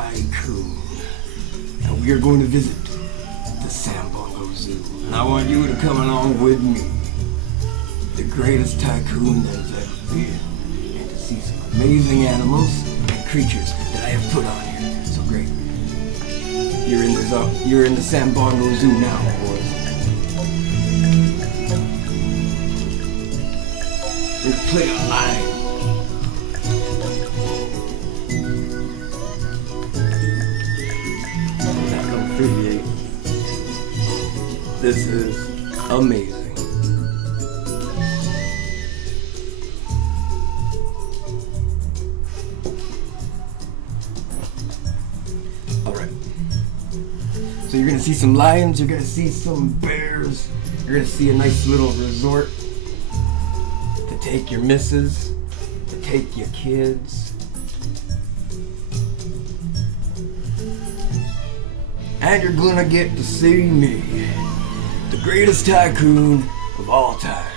Tycoon, and we are going to visit the San Bongo Zoo. And I want you to come along with me, the greatest tycoon that has ever been, and to see some amazing animals and creatures that I have put on here. So great. You're in the San Bongo Zoo now, boys. We're gonna play a line. This is amazing. Alright. So you're gonna see some lions, you're gonna see some bears, you're gonna see a nice little resort to take your missus, to take your kids. And you're gonna get to see me, the greatest tycoon of all time.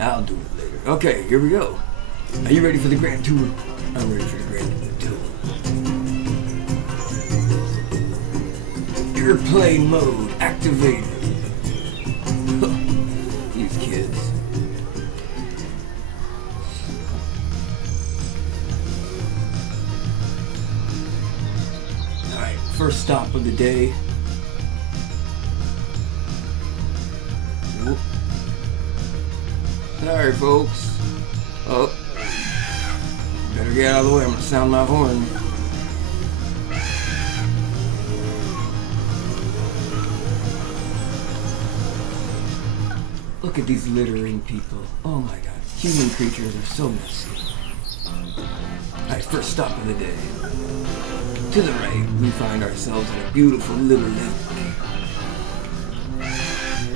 I'll do it later. Okay, here we go. Are you ready for the grand tour? I'm ready for the grand tour. Airplane mode activated. These kids. Alright, first stop of the day. Whoop. Sorry, folks. Oh. Better get out of the way, I'm gonna sound my horn. Look at these littering people. Oh my god. Human creatures are so messy. Alright, first stop of the day. To the right, we find ourselves in a beautiful little lake.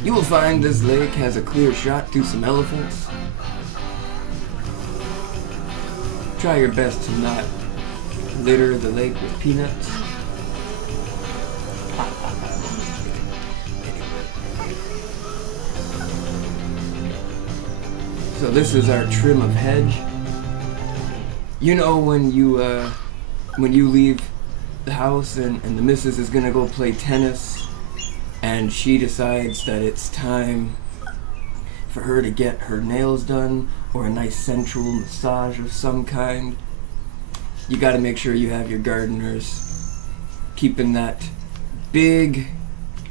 You will find this lake has a clear shot to some elephants. Try your best to not litter the lake with peanuts. So this is our trim of hedge. You know when you leave the house and the missus is gonna go play tennis and she decides that it's time for her to get her nails done or a nice sensual massage of some kind. You gotta make sure you have your gardeners keeping that big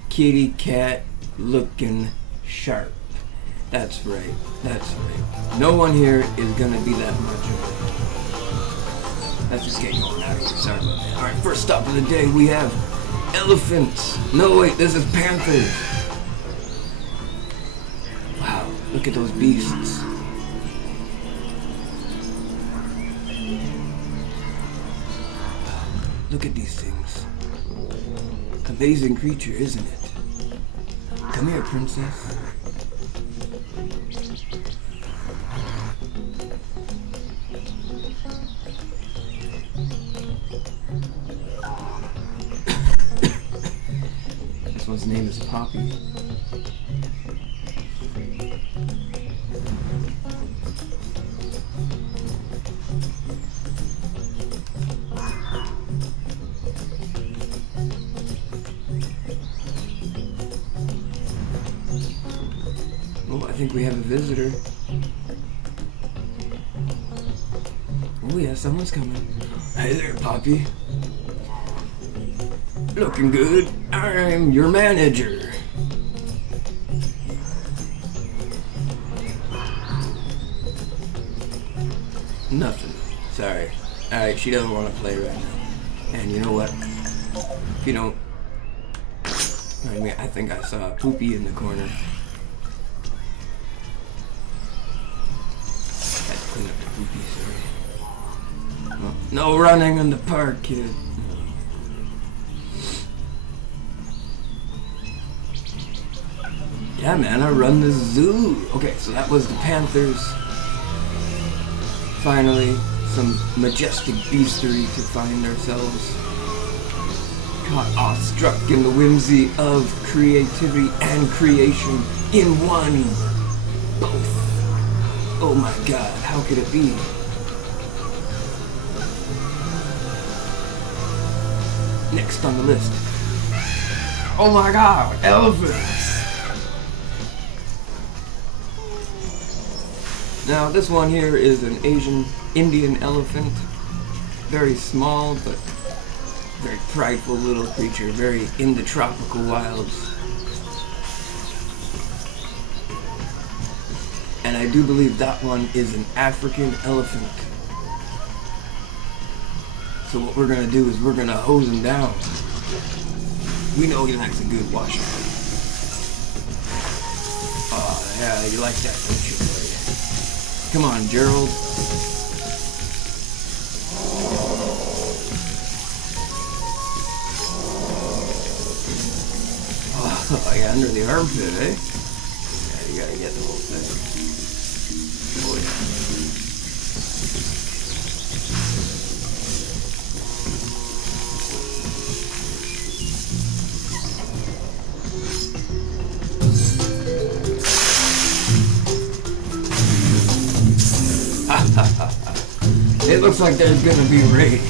kitty cat looking sharp. That's right, that's right. No one here is gonna be that much of it. Let's just get going out of here, sorry about that. Alright, first stop of the day we have elephants. No wait, this is panthers. Wow, look at those beasts. Look at these things. Amazing creature, isn't it? Come here, princess. This one's name is Poppy. Oh, I think we have a visitor. Oh yeah, someone's coming. Hey there, Poppy. Looking good. I'm your manager. Nothing. Sorry. Alright, she doesn't want to play right now. And you know what? If you don't... I mean, I think I saw a poopy in the corner. Had to clean up the poopy, sorry. No running in the park, kid. Yeah, man, I run the zoo. Okay, so that was the panthers. Finally, some majestic beastery to find ourselves caught awestruck in the whimsy of creativity and creation in one. Both. Oh my god, how could it be? next on the list. Oh my god, elephants! Now this one here is an Asian Indian elephant. Very small, but very prideful little creature, very in the tropical wilds. And I do believe that one is an African elephant. So what we're gonna do is we're gonna hose him down. We know he likes a good washing. Oh yeah, you like that, don't you, buddy? Come on, Gerald. Oh yeah, under the armpit, eh? Yeah, you gotta get the whole thing. Oh yeah. It looks like there's gonna be rain.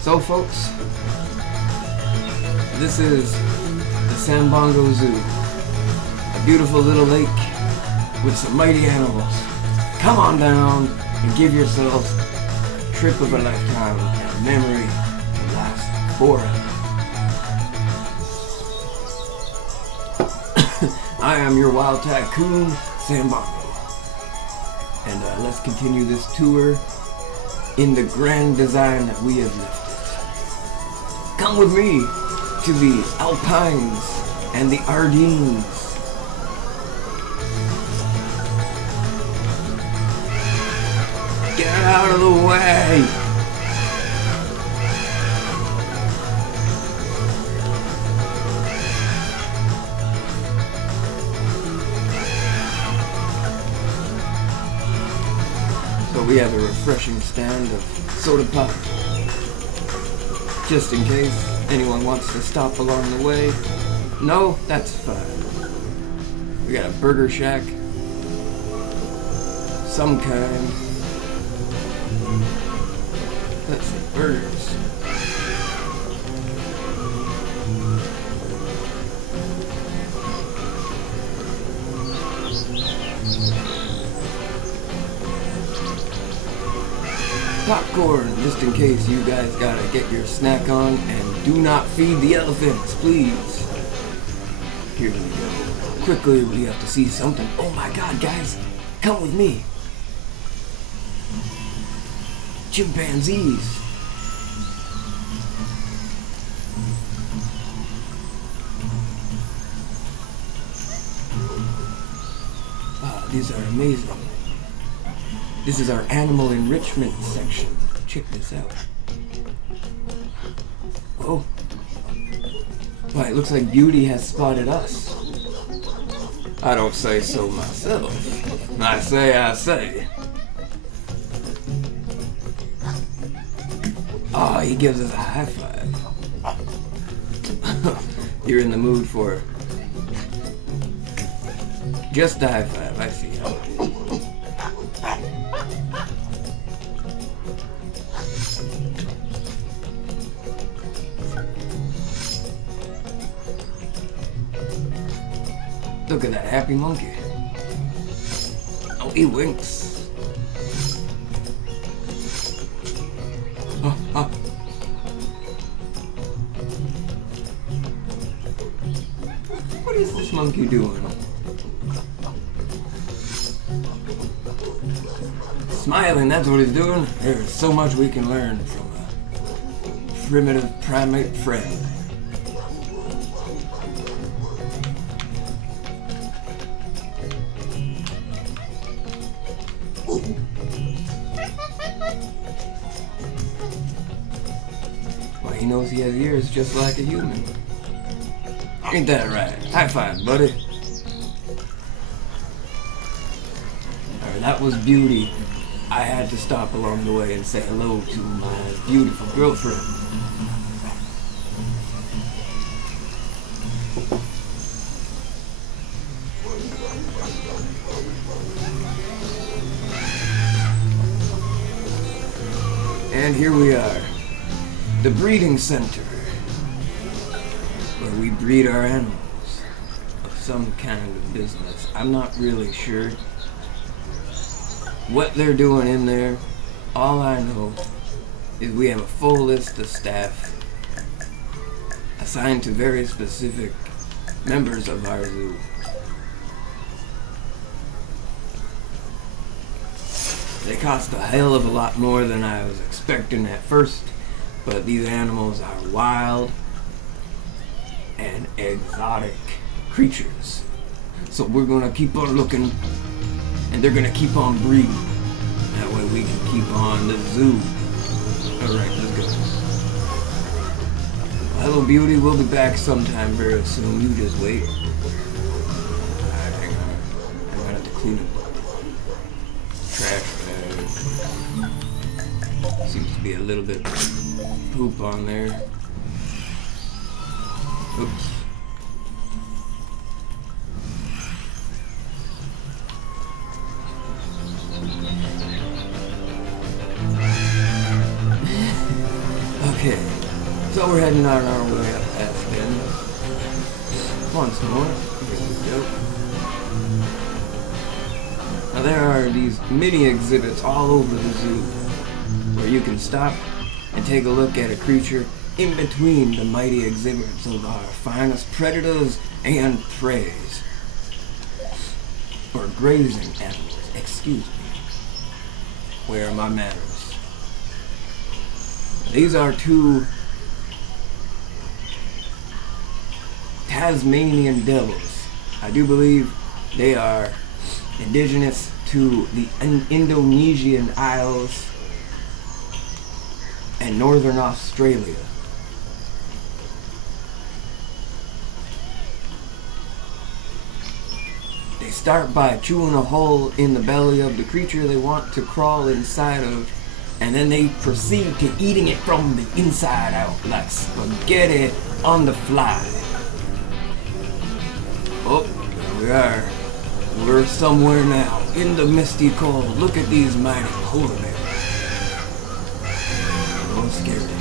So folks, this is the San Bongo Zoo, a beautiful little lake with some mighty animals. Come on down and give yourselves a trip of a lifetime and a memory that lasts forever. I am your wild tycoon, San Bongo, and let's continue this tour in the grand design that we have lifted. Come with me to the Alpines and the Ardennes. Get out of the way! So we have a refreshing stand of soda pop, just in case anyone wants to stop along the way. No, that's fine. We got a burger shack, some kind. Let's see, burgers. Popcorn, just in case you guys gotta get your snack on, and do not feed the elephants, please. Here we go. Quickly, we have to see something. Oh my god, guys, come with me. Chimpanzees. Wow, these are amazing. This is our animal enrichment section. Check this out. Whoa. Why, it looks like Beauty has spotted us. I don't say so myself. I say. Oh, he gives us a high five. You're in the mood for just a high five, I see. Look at that happy monkey. Oh, he winks. What is this monkey doing? Smiling, that's what he's doing. There's so much we can learn from a primitive primate friend. Well, he knows he has ears just like a human. Ain't that right? High five, buddy. Alright, that was Beauty. I had to stop along the way and say hello to my beautiful girlfriend. And here we are, the breeding center, where we breed our animals of some kind of business. I'm not really sure what they're doing in there. All I know is we have a full list of staff assigned to very specific members of our zoo. They cost a hell of a lot more than I was expecting at first, but these animals are wild and exotic creatures. So we're gonna keep on looking, and they're gonna keep on breeding. That way we can keep on the zoo. Alright, let's go. Hello, beauty. We'll be back sometime very soon. You just wait. Alright, hang on. I'm gonna have to clean up trash bag. Seems to be a little bit poop on there. Oops. Okay. So we're heading on our way up past then. Once more. Here we go. Now there are these mini exhibits all over the zoo where you can stop and take a look at a creature in between the mighty exhibits of our finest predators and preys. Or grazing animals. Excuse me. Where are my manners? These are two Tasmanian devils. I do believe they are indigenous to the Indonesian Isles and northern Australia. They start by chewing a hole in the belly of the creature they want to crawl inside of, and then they proceed to eating it from the inside out like spaghetti on the fly. Oh, there we are. We're somewhere now, in the misty cold. Look at these mighty polar bears. Don't scare me.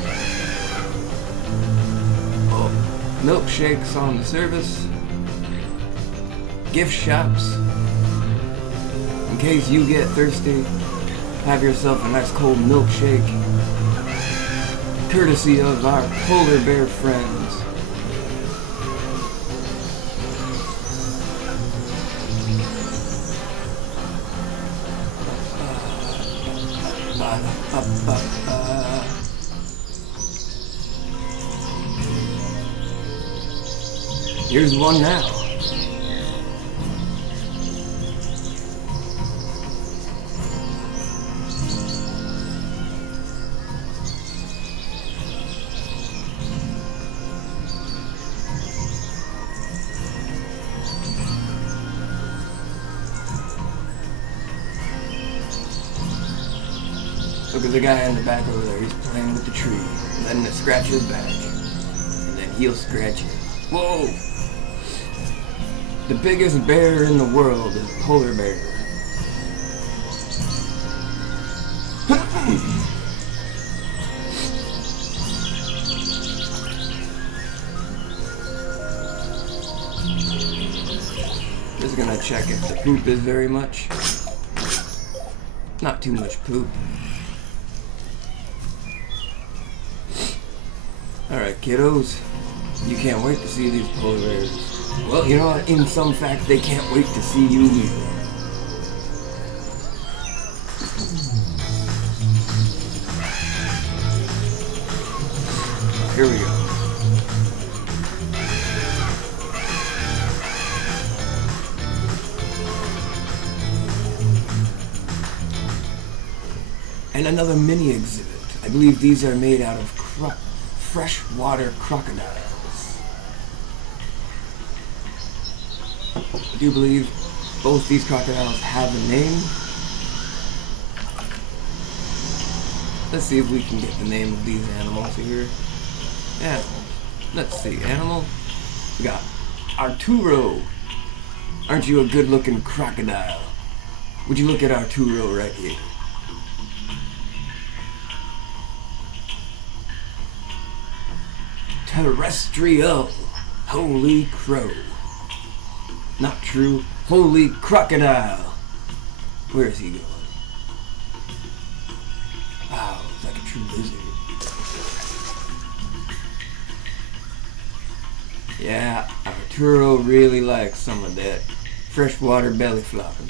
Oh, milkshakes on the service. Gift shops. In case you get thirsty, have yourself a nice cold milkshake. Courtesy of our polar bear friends. Here's one now. Look at the guy in the back over there. He's playing with the tree, letting it scratch his back. And then he'll scratch it. Whoa! The biggest bear in the world is a polar bear. Just gonna check if the poop is very much. Not too much poop. Alright, kiddos. You can't wait to see these polar bears. Well, you know what? In some fact, they can't wait to see you either. Here we go. And another mini exhibit. I believe these are made out of freshwater crocodiles. I do believe both these crocodiles have a name. Let's see if we can get the name of these animals here. Animals. Let's see. Animal. We got Arturo. Aren't you a good-looking crocodile? Would you look at Arturo right here? terrestrial. Holy crow. Not true. Holy crocodile. Where is he going? Wow, it's like a true lizard. Yeah, Arturo really likes some of that freshwater belly flopping.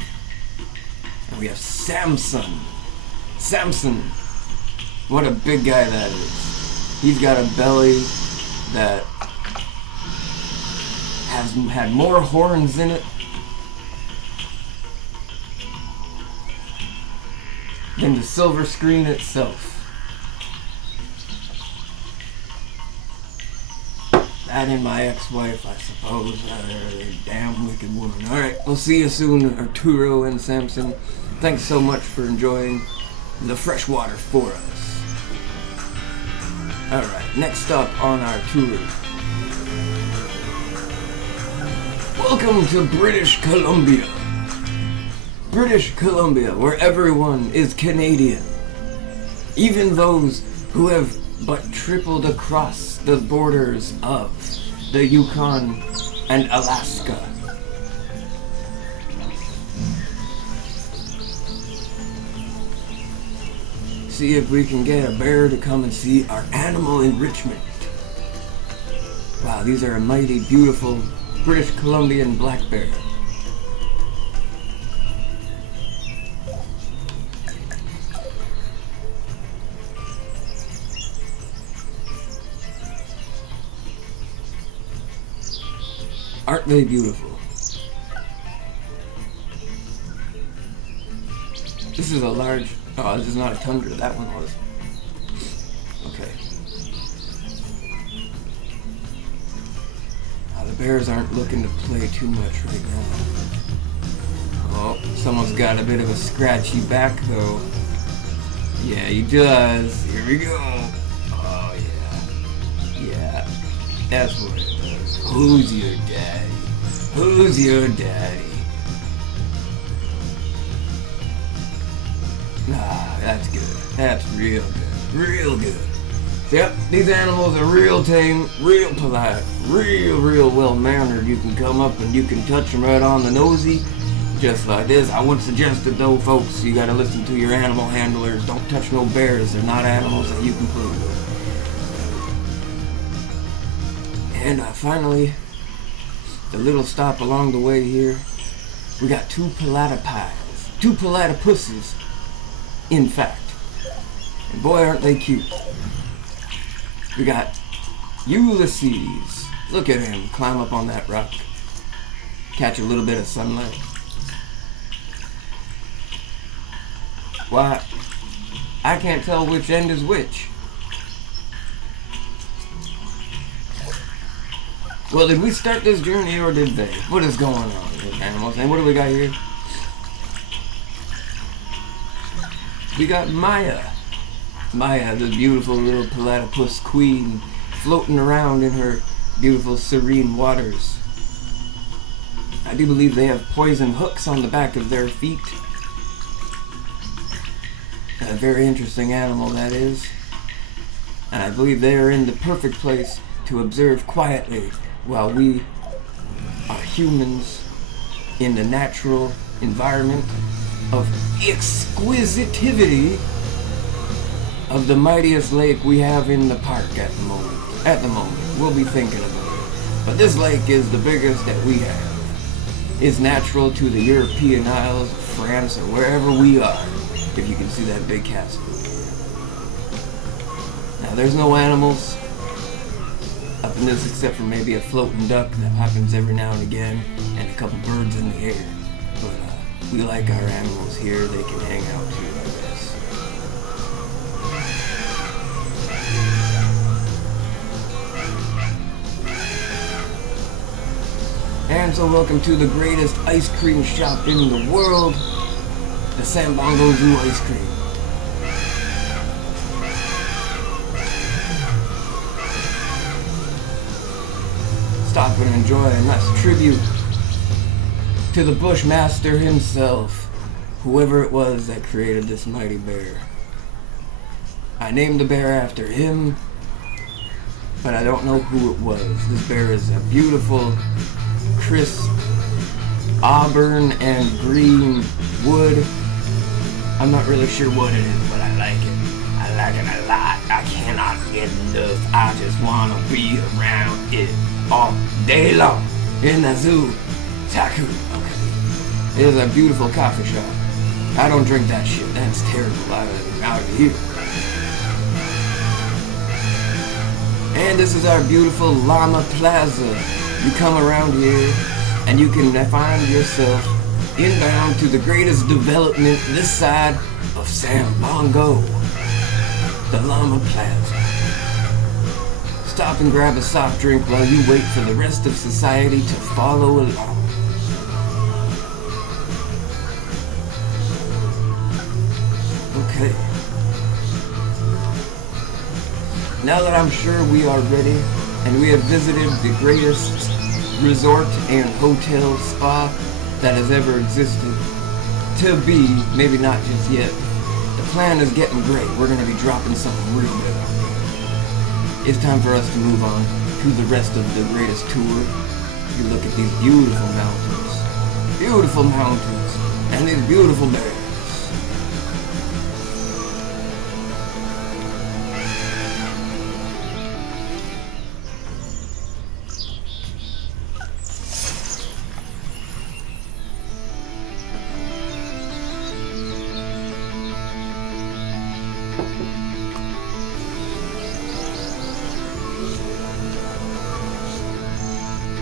And we have Samson. Samson. What a big guy that is. He's got a belly that has had more horns in it than the silver screen itself. That and my ex-wife, I suppose. A damn wicked woman. Alright, we'll see you soon, Arturo and Samson. Thanks so much for enjoying the freshwater for us. Alright, next up on our tour. Welcome to British Columbia. British Columbia, where everyone is Canadian. Even those who have but tripled across the borders of the Yukon and Alaska. See if we can get a bear to come and see our animal enrichment. Wow, these are a mighty beautiful British Columbian black bear. Aren't they beautiful? This is a large... Oh, this is not a tundra. That one was. Okay. The bears aren't looking to play too much right now. Oh, someone's got a bit of a scratchy back, though. Yeah, he does. Here we go. Oh, yeah. Yeah. That's what it does. Who's your daddy? Who's your daddy? Ah, that's good. That's real good. Real good. Yep, these animals are real tame, real polite, real well-mannered. You can come up and you can touch them right on the nosy, just like this. I would suggest it though, folks, you gotta listen to your animal handlers. Don't touch no bears. They're not animals that you can play with. And finally, the little stop along the way here, we got two platypuses, in fact. And boy, aren't they cute. We got Ulysses. Look at him climb up on that rock. Catch a little bit of sunlight. Why, I can't tell which end is which. Well, did we start this journey or did they? What is going on with animals? And what do we got here? We got Maya. Maya, the beautiful little platypus queen, floating around in her beautiful serene waters. I do believe they have poison hooks on the back of their feet. A very interesting animal that is. And I believe they are in the perfect place to observe quietly while we are humans in the natural environment of exquisitivity of the mightiest lake we have in the park at the moment. At the moment, we'll be thinking about it. But this lake is the biggest that we have. It's natural to the European Isles, France, or wherever we are, if you can see that big castle. Now, there's no animals up in this except for maybe a floating duck that happens every now and again, and a couple birds in the air. But we like our animals here. They can hang out too, I guess. And so welcome to the greatest ice cream shop in the world, the San Bongo Zoo ice cream. Stop and enjoy a nice tribute to the Bushmaster himself, whoever it was that created this mighty bear. I named the bear after him, but I don't know who it was. This bear is a beautiful, crisp, auburn and green wood. I'm not really sure what it is, but I like it. I like it a lot. I cannot get enough. I just wanna be around it all day long. In the zoo. Tycoon. Okay. It is a beautiful coffee shop. I don't drink that shit. That's terrible. I'm out of here. And this is our beautiful Llama Plaza. You come around here and you can find yourself inbound to the greatest development this side of San Bongo, the Llama Plaza. Stop and grab a soft drink while you wait for the rest of society to follow along. Okay. Now that I'm sure we are ready and we have visited the greatest resort and hotel spa that has ever existed to be, maybe not just yet, the plan is getting great. We're going to be dropping something real good. It's time for us to move on to the rest of the greatest tour. You look at these beautiful mountains, and these beautiful bears.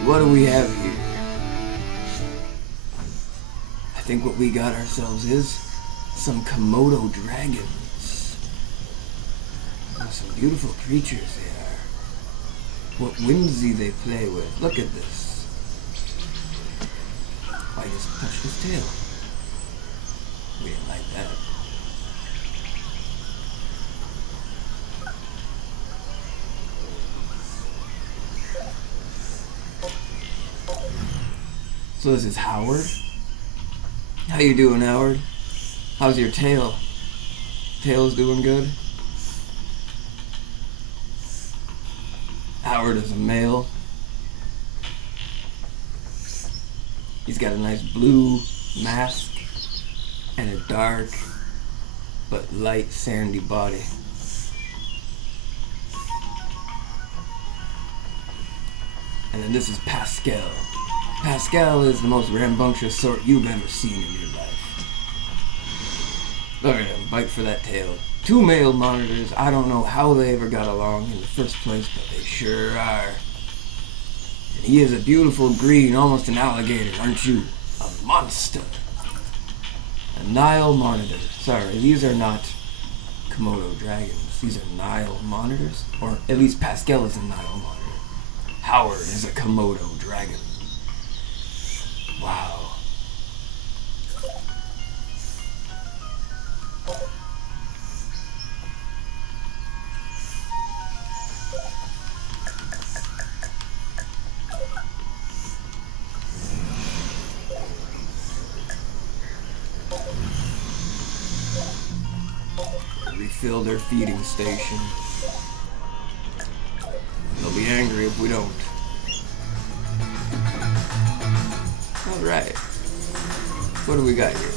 What do we have here? I think what we got ourselves is some Komodo dragons. Oh, some beautiful creatures they are. What whimsy they play with. Look at this. I just touched his tail. We didn't like that. So this is Howard. How you doing, Howard? How's your tail? Tail's doing good? Howard is a male. He's got a nice blue mask and a dark but light sandy body. And then this is Pascal. Pascal is the most rambunctious sort you've ever seen in your life. Look at him, bite for that tail. Two male monitors. I don't know how they ever got along in the first place, but they sure are. And he is a beautiful green, almost an alligator, aren't you? A monster. A Nile monitor. Sorry, these are not Komodo dragons. These are Nile monitors. Or at least Pascal is a Nile monitor. Howard is a Komodo dragon. Wow. Refill their feeding station. They'll be angry if we don't. Alright. What do we got here?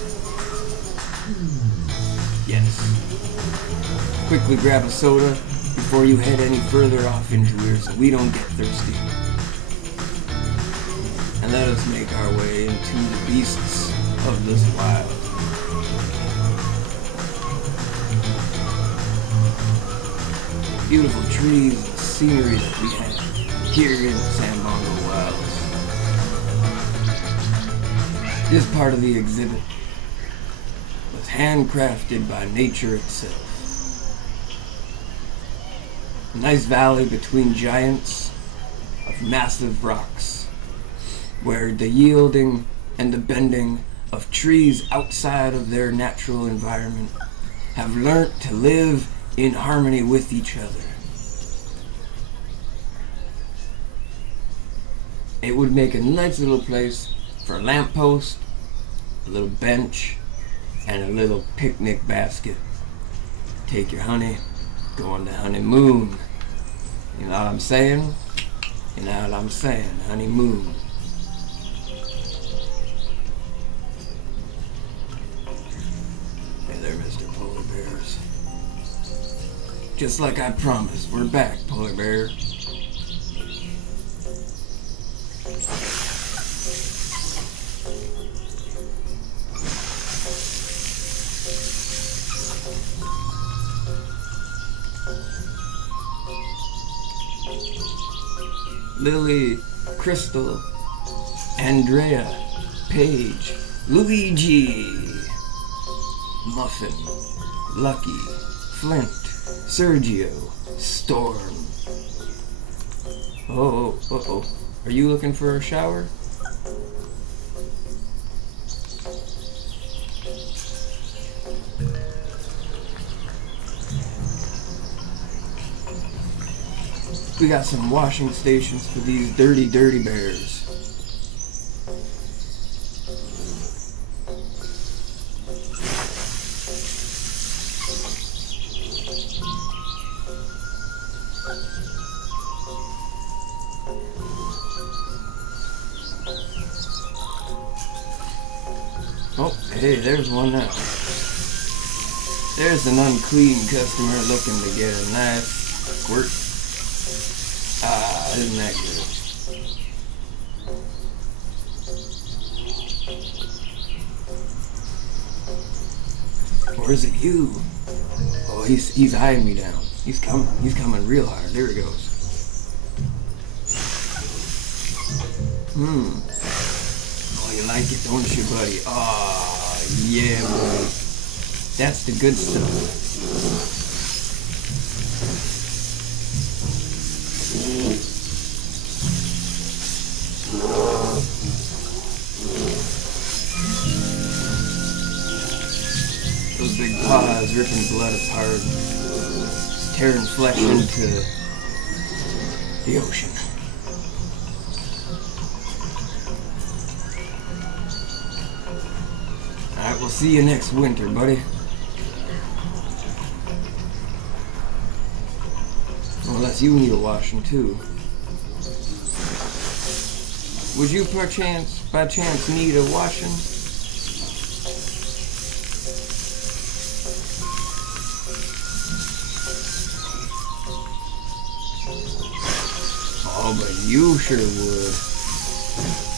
Yes. Quickly grab a soda before you head any further off into here so we don't get thirsty. And let us make our way into the beasts of this wild. Beautiful trees and scenery that we have here in the San Bongo Wilds. This part of the exhibit was handcrafted by nature itself. A nice valley between giants of massive rocks, where the yielding and the bending of trees outside of their natural environment have learnt to live in harmony with each other. It would make a nice little place for a lamppost, a little bench, and a little picnic basket. Take your honey, go on the honeymoon. You know what I'm saying? You know what I'm saying, honeymoon. Hey there, Mr. Polar Bears. Just like I promised, we're back, Polar Bear. Lily, Crystal, Andrea, Paige, Luigi, Muffin, Lucky, Flint, Sergio, Storm. Oh. Are you looking for a shower? We got some washing stations for these dirty bears. Oh, hey, there's one now. There's an unclean customer looking to get a nice squirt. Ah, isn't that good? Or is it you? Oh, he's eyeing me down. He's coming real hard. There he goes. Oh, you like it, don't you, buddy? Oh, yeah, boy. That's the good stuff. Those big paws ripping blood apart, tearing flesh into the ocean. Alright, we'll see you next winter, buddy. Unless you need a washing too. Would you by chance need a washing? Oh, but you sure would.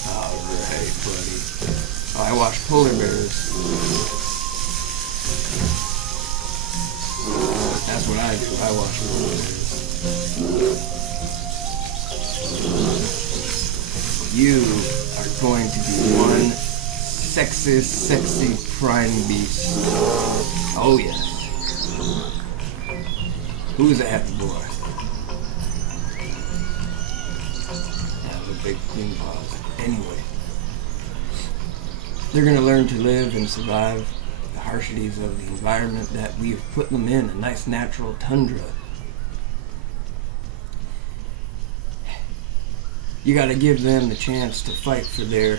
Alright, buddy. Oh, I wash polar bears. That's what I do. I wash polar bears. You are going to be one sexy prime beast. Oh yes. Who's a happy boy? That's a big clean paws. Anyway, they're gonna learn to live and survive the harshities of the environment that we've put them in, a nice natural tundra. You gotta give them the chance to fight for their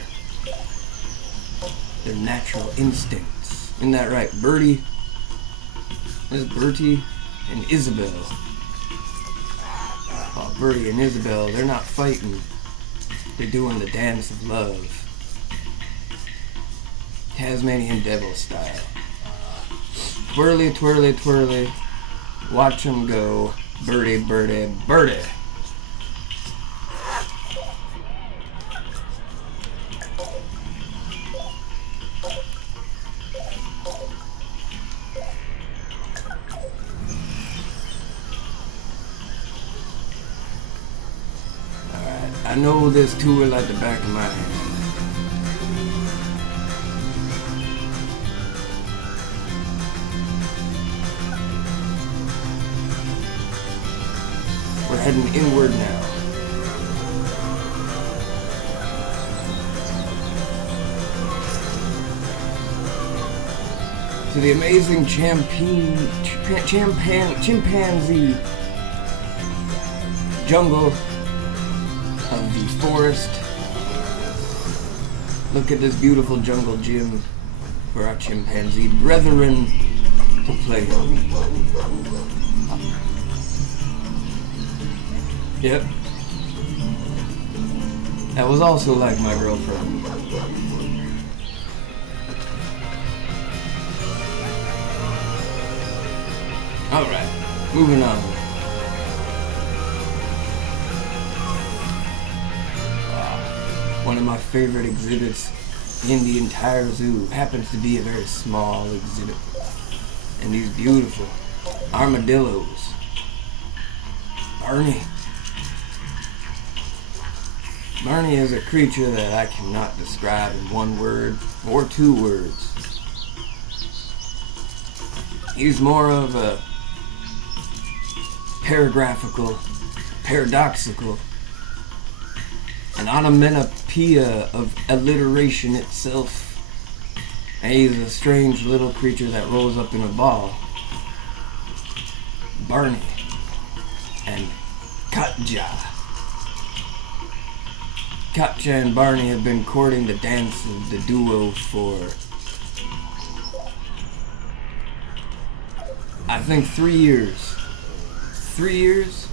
natural instincts. Isn't that right, Bertie? This is Bertie and Isabel. Oh, Bertie and Isabel, they're not fighting. They're doing the dance of love. Tasmanian devil style. Twirly, twirly, twirly. Watch them go. Bertie, Bertie, Bertie. I know this tool like the back of my hand. We're heading inward now. To the amazing chimpanzee jungle of the forest. Look at this beautiful jungle gym for our chimpanzee brethren to play on. Yep. That was also like my girlfriend. Alright, moving on. One of my favorite exhibits in the entire zoo happens to be a very small exhibit. And these beautiful armadillos. Barney. Barney is a creature that I cannot describe in one word or two words. He's more of a paradoxical, an onomatopoeia of alliteration itself. And he's a strange little creature that rolls up in a ball. Barney and Katja. Katja and Barney have been courting the dance of the duo for, I think, 3 years. 3 years?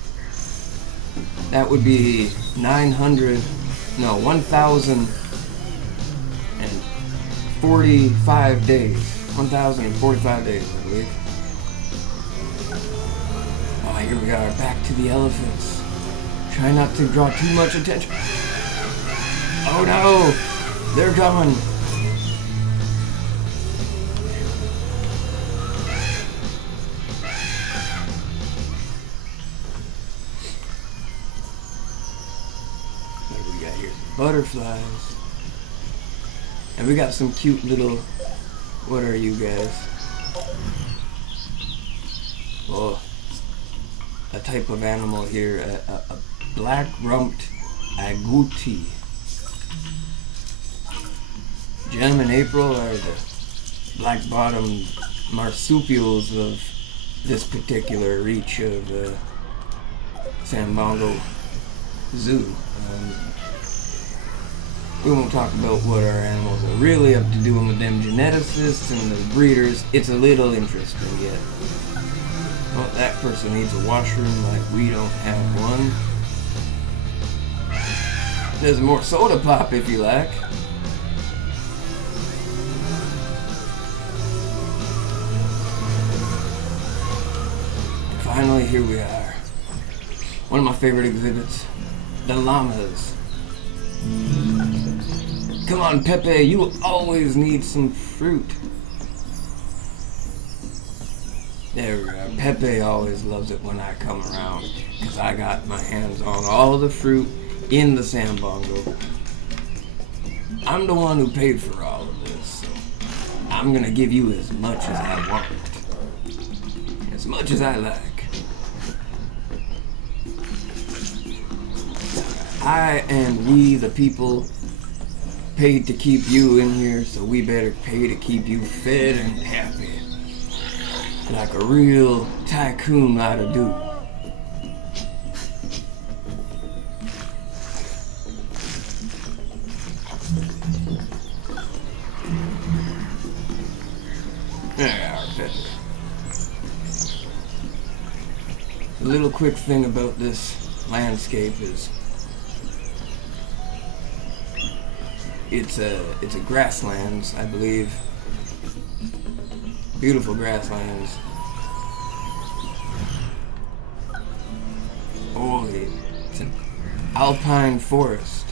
That would be 1,045 days. 1,045 days, I believe. Oh, here we are, back to the elephants. Try not to draw too much attention. Oh no! They're coming! What do we got here? Butterflies. And we got some cute little... What are you guys? Oh, a type of animal here, a black-rumped agouti. Gem and April are the black-bottomed marsupials of this particular reach of San Bongo Zoo. We won't talk about what our animals are really up to doing with them geneticists and the breeders. It's a little interesting yet. Well, that person needs a washroom like we don't have one. There's more soda pop if you like. And finally, here we are. One of my favorite exhibits. The llamas. Come on, Pepe, you always need some fruit. There we are. Pepe always loves it when I come around, because I got my hands on all the fruit in the San Bongo. I'm the one who paid for all of this, so I'm going to give you as much as I want. As much as I like. I and we, the people, paid to keep you in here, so we better pay to keep you fed and happy. Like a real tycoon ought to do. There, Panther. A little quick thing about this landscape is it's a grasslands, I believe. Beautiful grasslands. Oh, it's an alpine forest.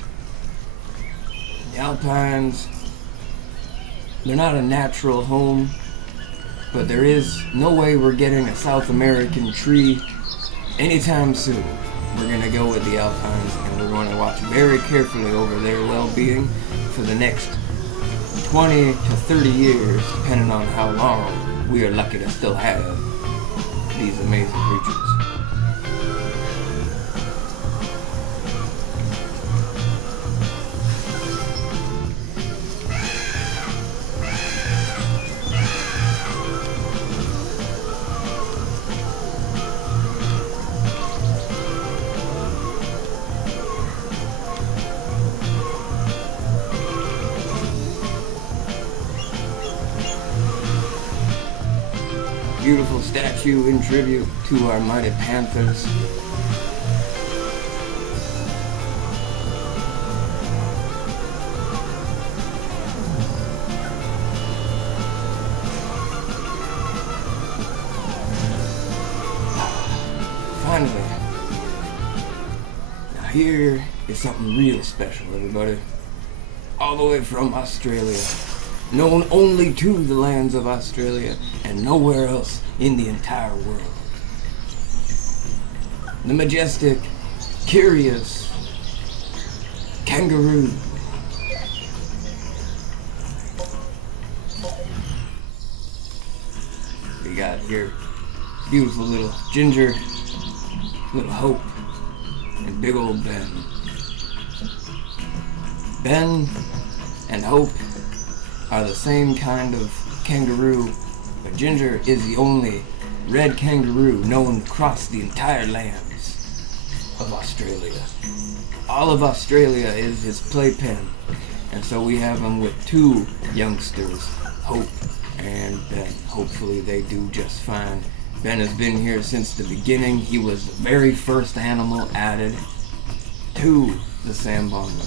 The alpines, they're not a natural home, but there is no way we're getting a South American tree anytime soon. We're going to go with the alpines, and we're going to watch very carefully over their well-being for the next 20 to 30 years, depending on how long we are lucky to still have these amazing creatures. Beautiful statue in tribute to our mighty panthers. here is something real special, everybody. All the way from Australia. Known only to the lands of Australia and nowhere else in the entire world. The majestic, curious kangaroo. We got here beautiful little Ginger, little Hope, and big old Ben. Ben and Hope are the same kind of kangaroo, but Ginger is the only red kangaroo known across the entire lands of Australia. All of Australia is his playpen, and so we have him with two youngsters, Hope and Ben. Hopefully they do just fine. Ben has been here since the beginning. He was the very first animal added to the San Bongo.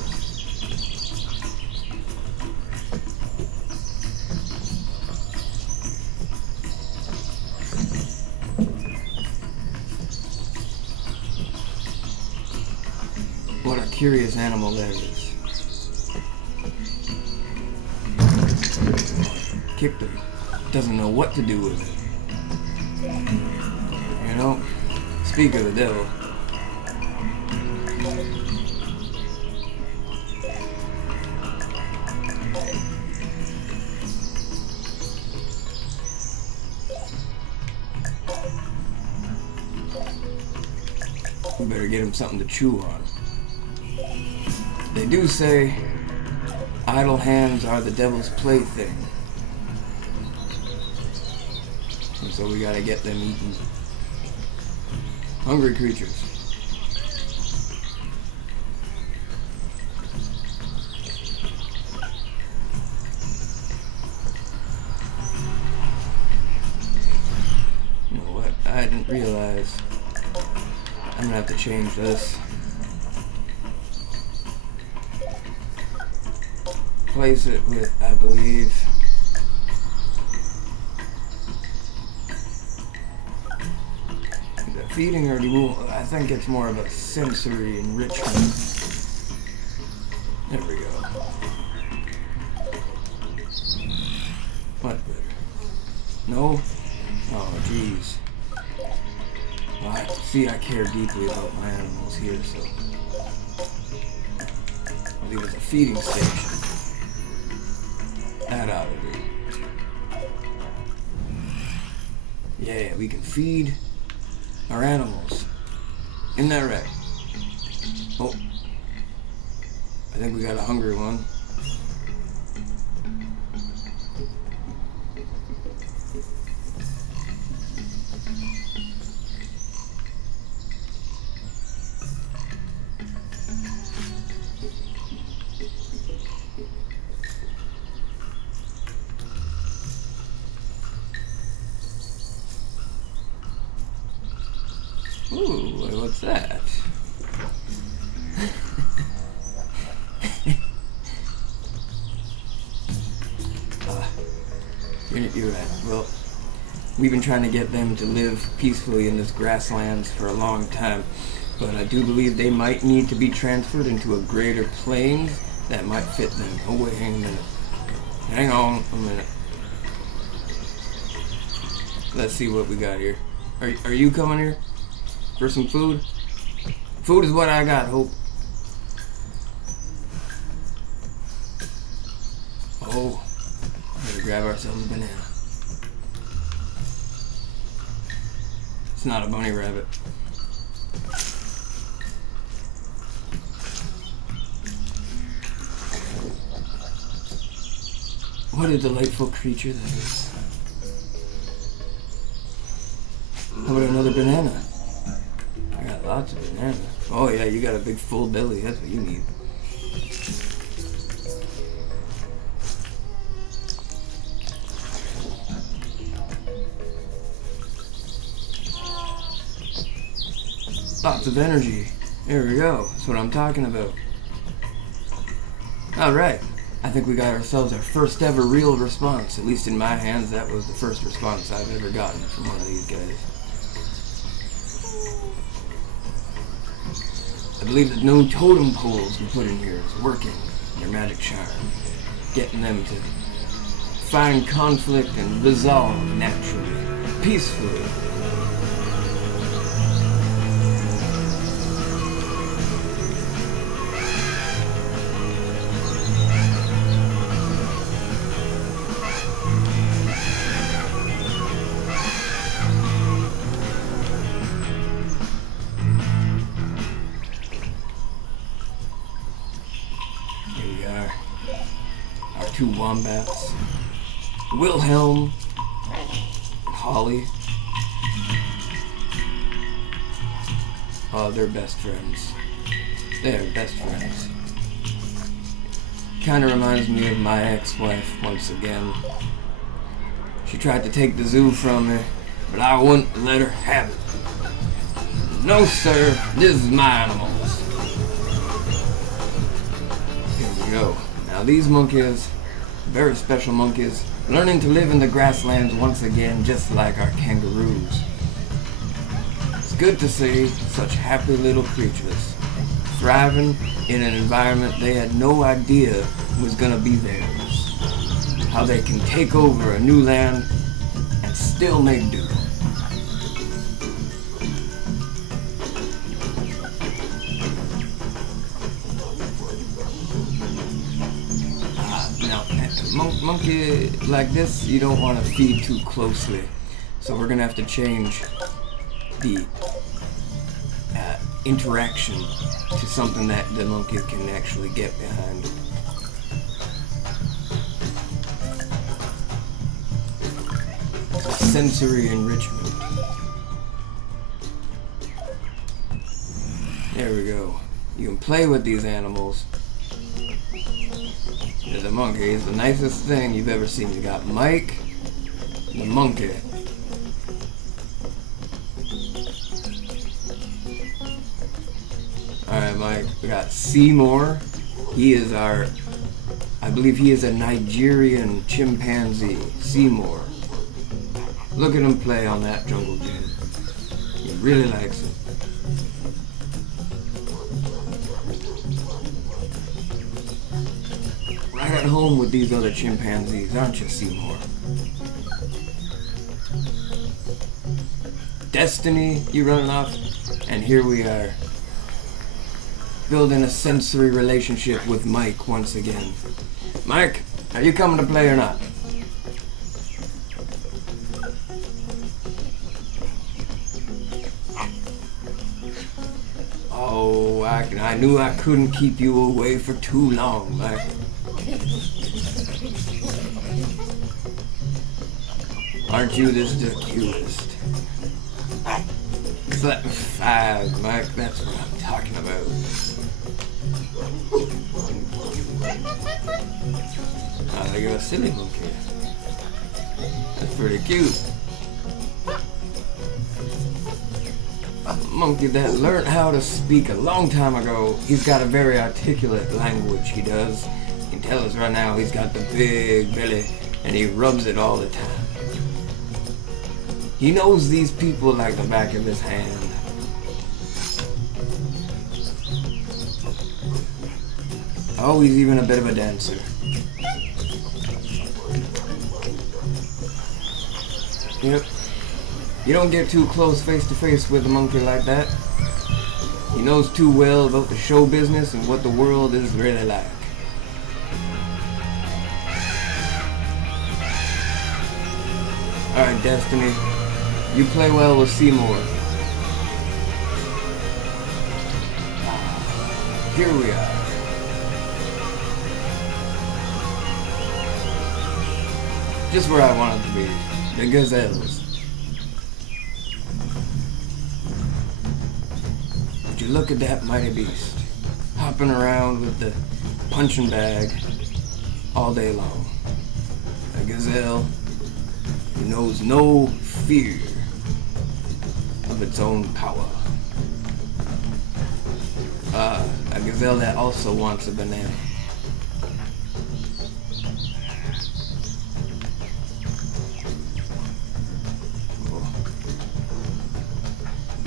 What a curious animal that is. Kicked him. Doesn't know what to do with it. You know, speak of the devil. We better get him something to chew on. They do say idle hands are the devil's plaything. And so we gotta get them eating. Hungry creatures. You know what? I didn't realize I'm gonna have to change this. Place it with, I believe, is it feeding or I think it's more of a sensory enrichment. There we go. Much better. No? Oh, jeez. Well, see, I care deeply about my animals here, so I believe it's a feeding station. That ought to do. Yeah, we can feed our animals. Isn't that right? Oh, I think we got a hungry one. Ooh, what's that? You're right. Well, we've been trying to get them to live peacefully in this grasslands for a long time, but I do believe they might need to be transferred into a greater plains that might fit them. Oh wait, hang a minute. Hang on a minute. Let's see what we got here. Are you coming here for some food? Food is what I got, Hope. Oh, better grab ourselves a banana. It's not a bunny rabbit. What a delightful creature that is. How about another banana? I got lots of banana. Oh yeah, you got a big full belly. That's what you need. Lots of energy. There we go. That's what I'm talking about. Alright. I think we got ourselves our first ever real response. At least in my hands, that was the first response I've ever gotten from one of these guys. believe that no totem poles we put in here is working their magic charm, getting them to find conflict and resolve naturally, peacefully. Two wombats, Wilhelm, Holly. Oh, they're best friends. They're best friends. Kinda reminds me of my ex-wife once again. She tried to take the zoo from me, but I wouldn't let her have it. No, sir, this is my animals. Here we go. Now these monkeys, very special monkeys, learning to live in the grasslands once again, just like our kangaroos. It's good to see such happy little creatures thriving in an environment they had no idea was gonna be theirs. How they can take over a new land and still make do. Monkey like this, you don't want to feed too closely, so we're gonna have to change the interaction to something that the monkey can actually get behind. Sensory enrichment. There we go. You can play with these animals. The monkey is the nicest thing you've ever seen. You got Mike, the monkey. Alright, Mike. We got Seymour. He is I believe he is a Nigerian chimpanzee. Seymour. Look at him play on that jungle gym. He really likes it. Right at home with these other chimpanzees, aren't you, Seymour? Destiny, you running off, and here we are, building a sensory relationship with Mike once again. Mike, are you coming to play or not? Oh, I knew I couldn't keep you away for too long, Mike. Aren't you just the cutest? Slap 5, Mike, that's what I'm talking about. Oh, look at a silly monkey. That's pretty cute. A monkey that learned how to speak a long time ago. He's got a very articulate language, he does. You can tell us right now he's got the big belly and he rubs it all the time. He knows these people like the back of his hand. Oh, he's even a bit of a dancer. Yep. You don't get too close face to face with a monkey like that. He knows too well about the show business and what the world is really like. Alright, Destiny. You play well with Seymour. Here we are. Just where I want it to be. The Gazelles. Would you look at that mighty beast, hopping around with the punching bag all day long. A gazelle who knows no fear of its own power. A gazelle that also wants a banana.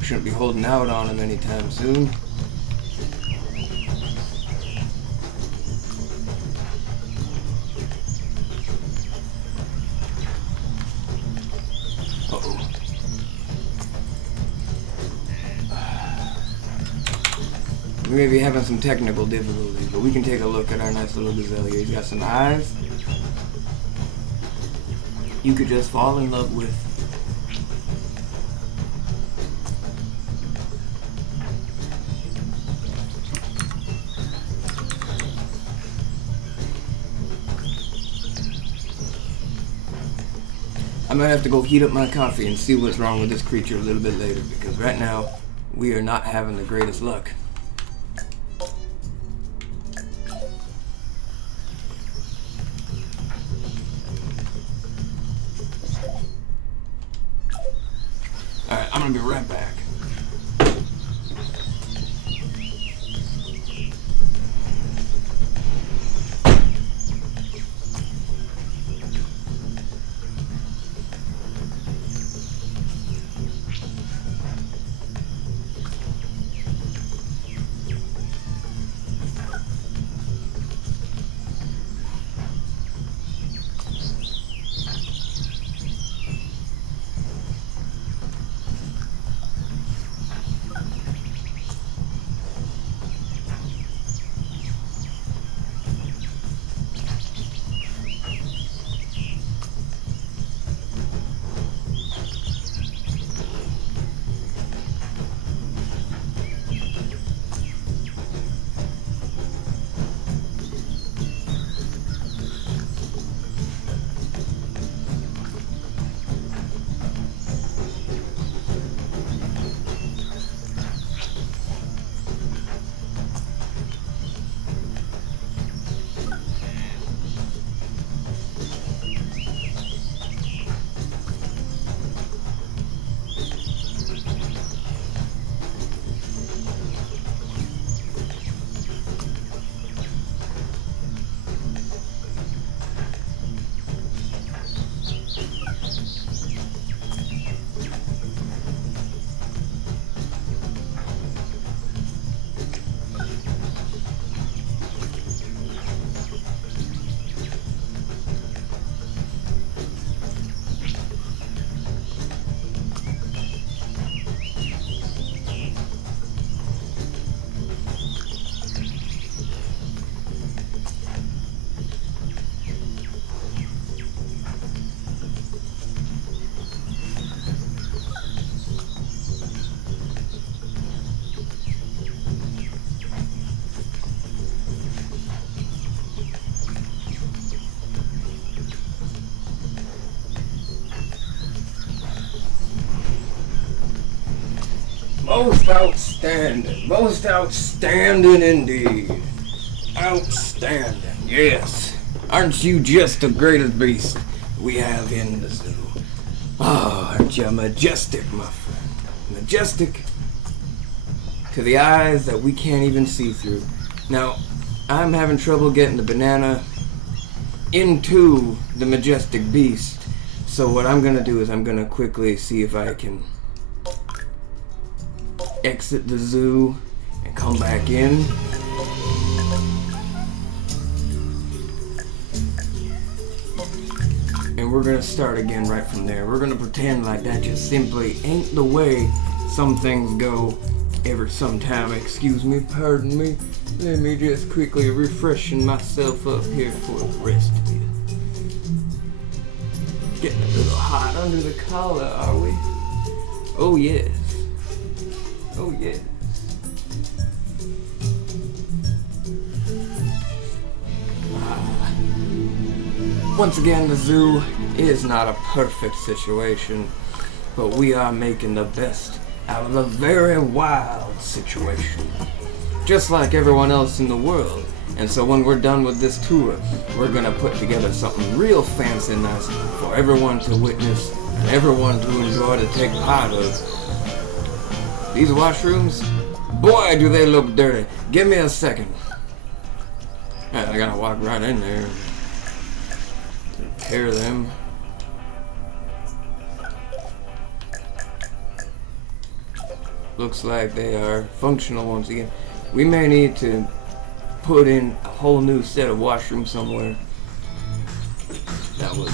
Shouldn't be holding out on him anytime soon. We may be having some technical difficulties, but we can take a look at our nice little gazelle here. He's got some eyes you could just fall in love with. I might have to go heat up my coffee and see what's wrong with this creature a little bit later, because right now we are not having the greatest luck. Alright, I'm gonna be right back. Most outstanding. Most outstanding indeed. Outstanding. Yes. Aren't you just the greatest beast we have in the zoo? Oh, aren't you majestic, my friend? Majestic to the eyes that we can't even see through. Now, I'm having trouble getting the banana into the majestic beast. So what I'm gonna do is I'm gonna quickly see if I can exit the zoo and come back in. And we're gonna start again right from there. We're gonna pretend like that just simply ain't the way some things go ever sometime. Excuse me, pardon me. Let me just quickly refreshen myself up here for the rest of you. Getting a little hot under the collar, are we? Oh yes. Oh yes. Once again, the zoo is not a perfect situation, but we are making the best out of a very wild situation, just like everyone else in the world. And so when we're done with this tour, we're gonna put together something real fancy and nice for everyone to witness and everyone to enjoy, to take part of. These washrooms, boy, do they look dirty. Give me a second. I gotta walk right in there and repair them. Looks like they are functional once again. We may need to put in a whole new set of washrooms somewhere. That was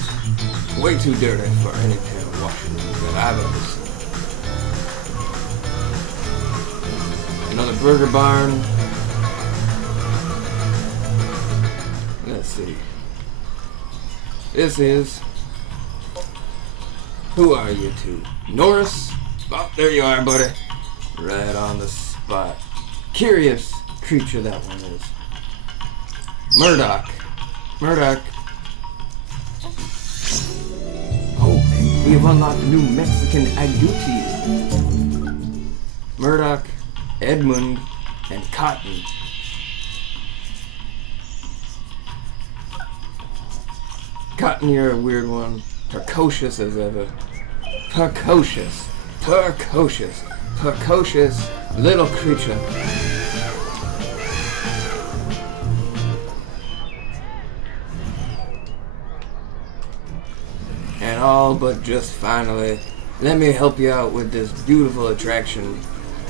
way too dirty for any pair of washrooms that I've ever seen. Another burger barn. Let's see. This is... Who are you two? Norris? Oh, there you are, buddy. Right on the spot. Curious creature that one is. Murdoch. Murdoch. Oh, we have unlocked a new Mexican agouti. Murdoch, Edmund, and Cotton. Cotton, you're a weird one. Precocious as ever. Precocious. Precocious. Precocious little creature. And all but just finally, let me help you out with this beautiful attraction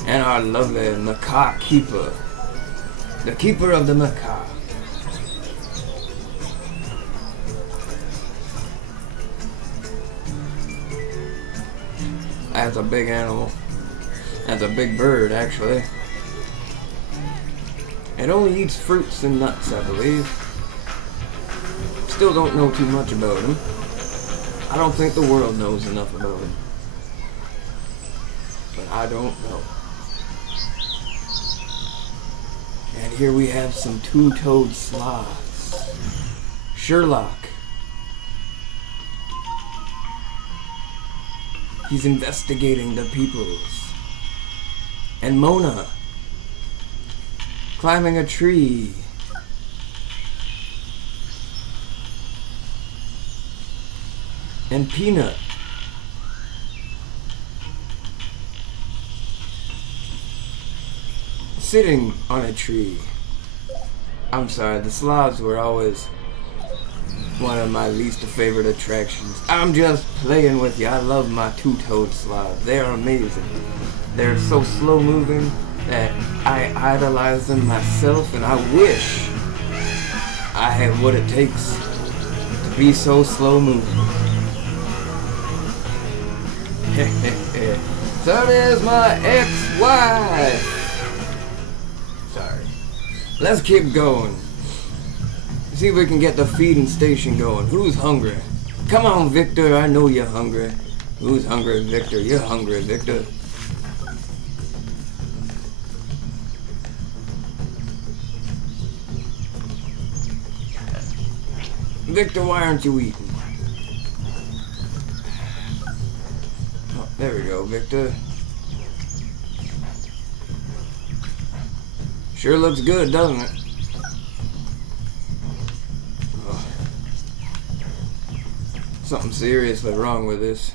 and our lovely macaque keeper. The keeper of the macaque. That's a big animal. That's a big bird, actually. It only eats fruits and nuts, I believe. Still don't know too much about him. I don't think the world knows enough about him. But I don't know. And here we have some two-toed sloths. Sherlock. He's investigating the peoples. And Mona. Climbing a tree. And Peanut. Sitting on a tree. I'm sorry, the sloths were always one of my least favorite attractions. I'm just playing with you. I love my two-toed sloths. They are amazing. They're so slow moving that I idolize them myself, and I wish I had what it takes to be so slow moving. So there's my ex-wife. Sorry. Let's keep going. See if we can get the feeding station going. Who's hungry? Come on, Victor. I know you're hungry. Who's hungry, Victor? You're hungry, Victor. Victor, why aren't you eating? Oh, there we go, Victor. Sure looks good, doesn't it? Oh. Something seriously wrong with this.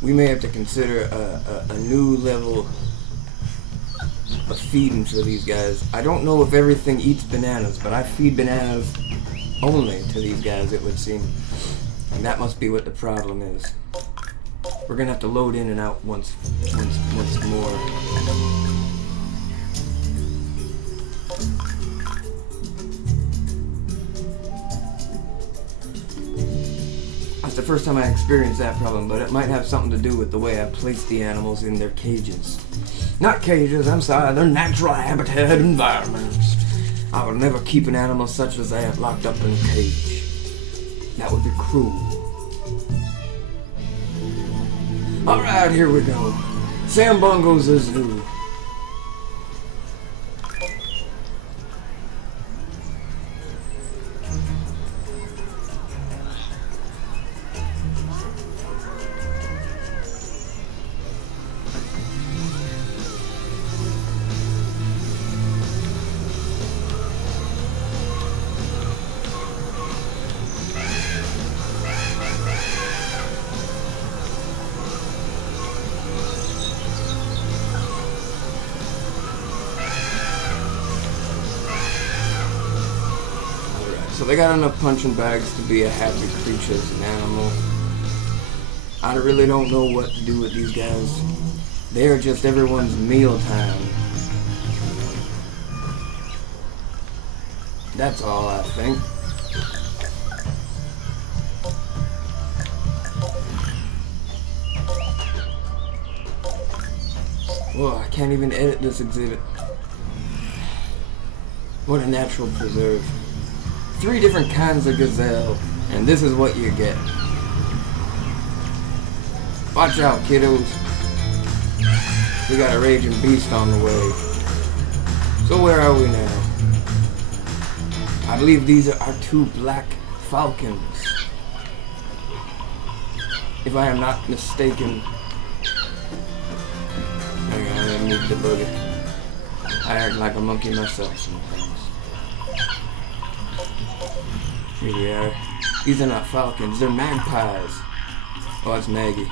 We may have to consider a new level of feeding for these guys. I don't know if everything eats bananas, but I feed bananas only to these guys, it would seem. And that must be what the problem is. We're gonna have to load in and out once more. That's the first time I experienced that problem, but it might have something to do with the way I place the animals in their cages. Not cages, I'm sorry, they're natural habitat environments. I would never keep an animal such as that locked up in a cage. That would be cruel. Alright, here we go. San Bongo Zoo. So they got enough punching bags to be a happy creature as an animal. I really don't know what to do with these guys. They are just everyone's mealtime. That's all I think. Whoa, I can't even edit this exhibit. What a natural preserve. 3 different kinds of gazelle, and this is what you get. Watch out, kiddos. We got a raging beast on the way. So where are we now? I believe these are our 2 black falcons. If I am not mistaken. Hang on, let me move the boogie. I act like a monkey myself sometimes. Here we are. These are not falcons, they're magpies. Oh, it's Maggie.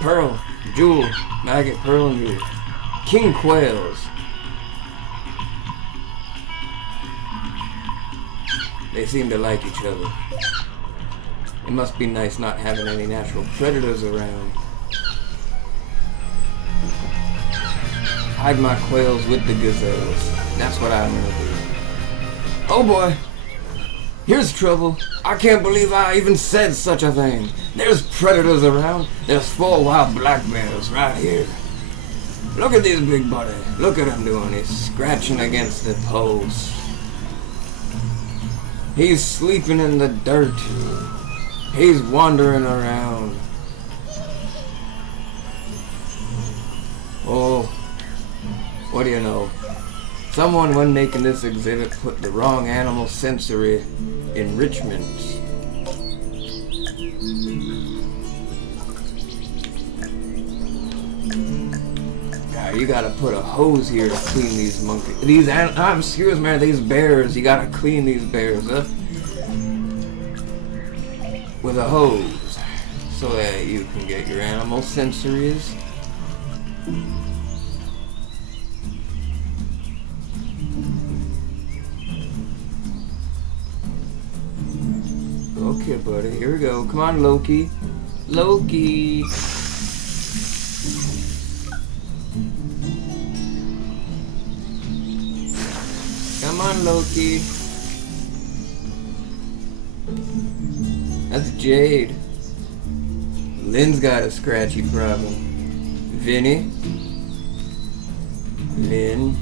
Pearl, Jewel, Maggot, Pearl, and Jewel. King quails. They seem to like each other. It must be nice not having any natural predators around. Hide my quails with the gazelles. That's what I'm gonna do. Oh boy! Here's trouble. I can't believe I even said such a thing. There's predators around. There's 4 wild black bears right here. Look at this big buddy. Look at him doing. He's scratching against the post. He's sleeping in the dirt. He's wandering around. Oh, what do you know? Someone, when making this exhibit, put the wrong animal sensory enrichment. Now you gotta put a hose here to clean these monkeys. Excuse me, these bears. You gotta clean these bears up with a hose so that you can get your animal sensories. Okay, buddy, here we go. Come on, Loki. Loki! Come on, Loki. That's Jade. Lynn's got a scratchy problem. Vinny. Lynn.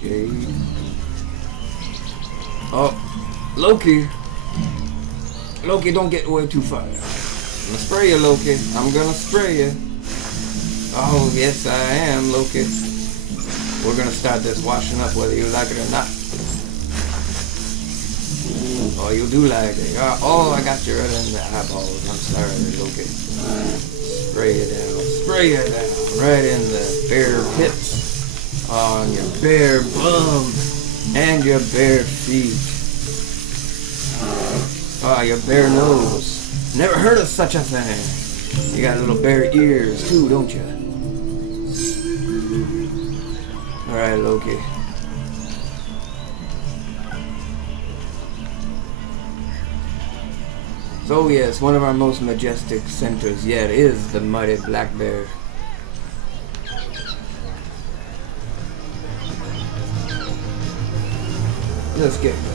Jade. Oh. Loki! Loki, don't get away too far. I'm gonna spray you, Loki. I'm gonna spray you. Oh, yes, I am, Loki. We're gonna start this washing up whether you like it or not. Oh, you do like it. Oh, I got you right in the eyeballs. I'm sorry, Loki. Spray it down. Spray it down. Right in the bare pits. On your bare bum. And your bare feet. Oh, your bare nose. Never heard of such a thing. You got little bare ears too, don't you? Alright, Loki. So yes, one of our most majestic centers yet is the mighty black bear. Let's get going.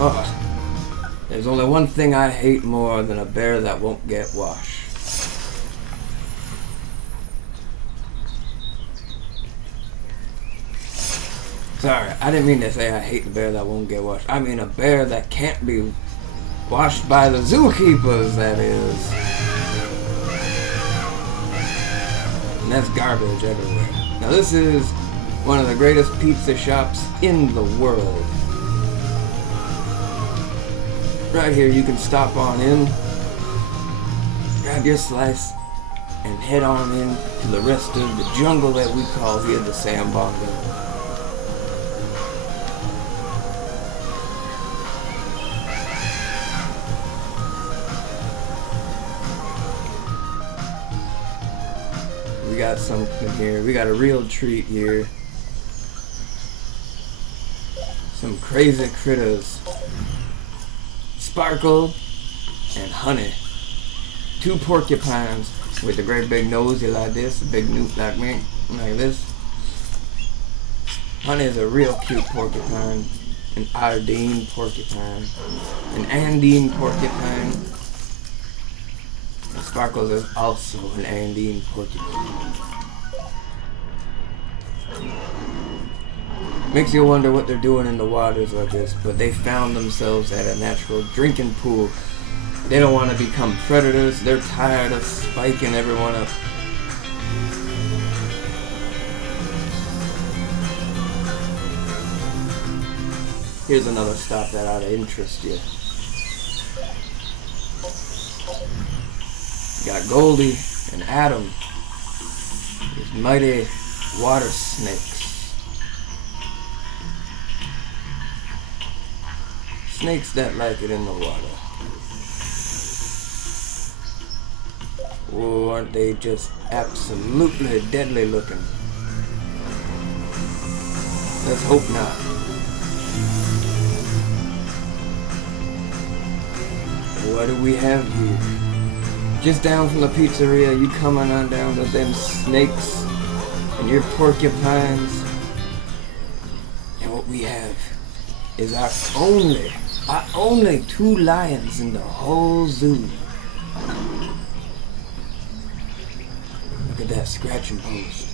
Oh, there's only one thing I hate more than a bear that won't get washed. Sorry, I didn't mean to say I hate the bear that won't get washed. I mean a bear that can't be washed by the zookeepers, that is. And that's garbage everywhere. Now this is one of the greatest pizza shops in the world. Right here you can stop on in, grab your slice, and head on in to the rest of the jungle that we call here the San Bongo. We got something here. We got a real treat here. Some crazy critters. Sparkle and Honey. 2 porcupines with a great big nosy like this, a big newt like me, like this. Honey's a real cute porcupine. An Ardeen porcupine. An Andine porcupine. Sparkles is also an Andine porcupine. Makes you wonder what they're doing in the waters like this, but they found themselves at a natural drinking pool. They don't want to become predators. They're tired of spiking everyone up. Here's another stop that ought to interest you. You got Goldie and Adam, these mighty water snakes. Snakes that like it in the water. Oh, aren't they just absolutely deadly looking? Let's hope not. What do we have here? Just down from the pizzeria, you coming on down with them snakes and your porcupines. And what we have is our only 2 lions in the whole zoo. Look at that scratching post.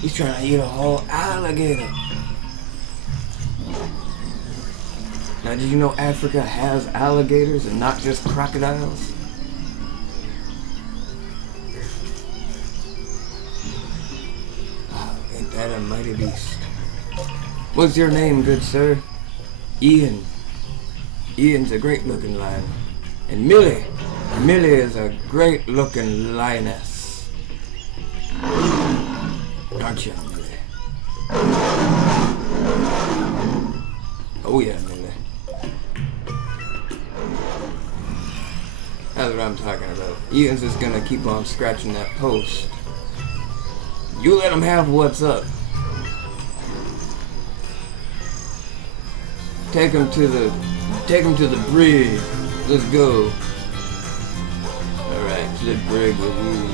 He's trying to eat a whole alligator. Now, did you know Africa has alligators and not just crocodiles? Wow, ain't that a mighty beast? What's your name, good sir? Ian. Ian's a great looking lion. And Millie is a great looking lioness. Aren't you, Millie? Oh yeah, Millie. That's what I'm talking about. Ian's just gonna keep on scratching that post. You let him have what's up. Take him to the brig. Let's go. Alright, to the brig with you.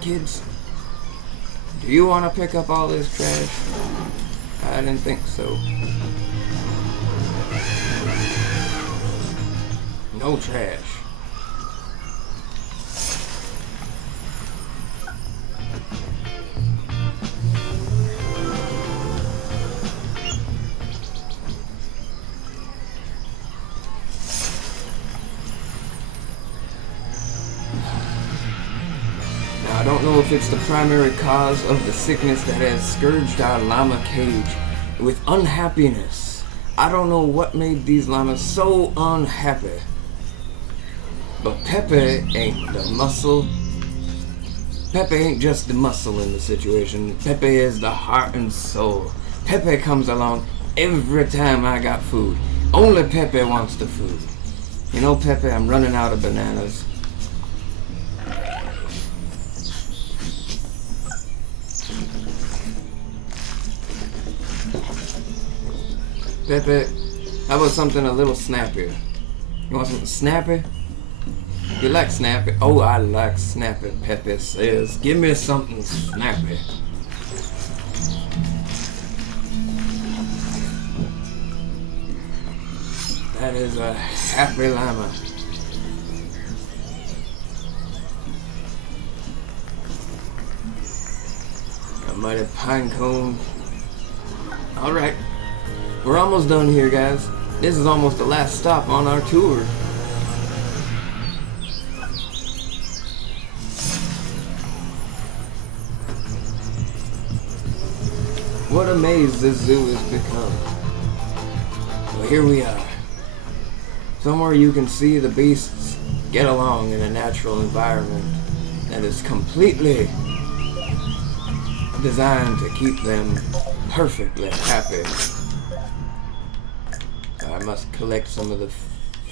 Kids, do you want to pick up all this trash? I didn't think so. No trash. I don't know if it's the primary cause of the sickness that has scourged our llama cage with unhappiness. I don't know what made these llamas so unhappy. But Pepe ain't the muscle. Pepe ain't just the muscle in the situation. Pepe is the heart and soul. Pepe comes along every time I got food. Only Pepe wants the food. You know, Pepe, I'm running out of bananas. Pepe, how about something a little snappier? You want something snappy? You like snappy? Oh, I like snappy, Pepe says. Give me something snappy. That is a happy llama. A mighty pine cone. Alright. We're almost done here, guys. This is almost the last stop on our tour. What a maze this zoo has become. Well, here we are. Somewhere you can see the beasts get along in a natural environment that is completely designed to keep them perfectly happy. I must collect some of the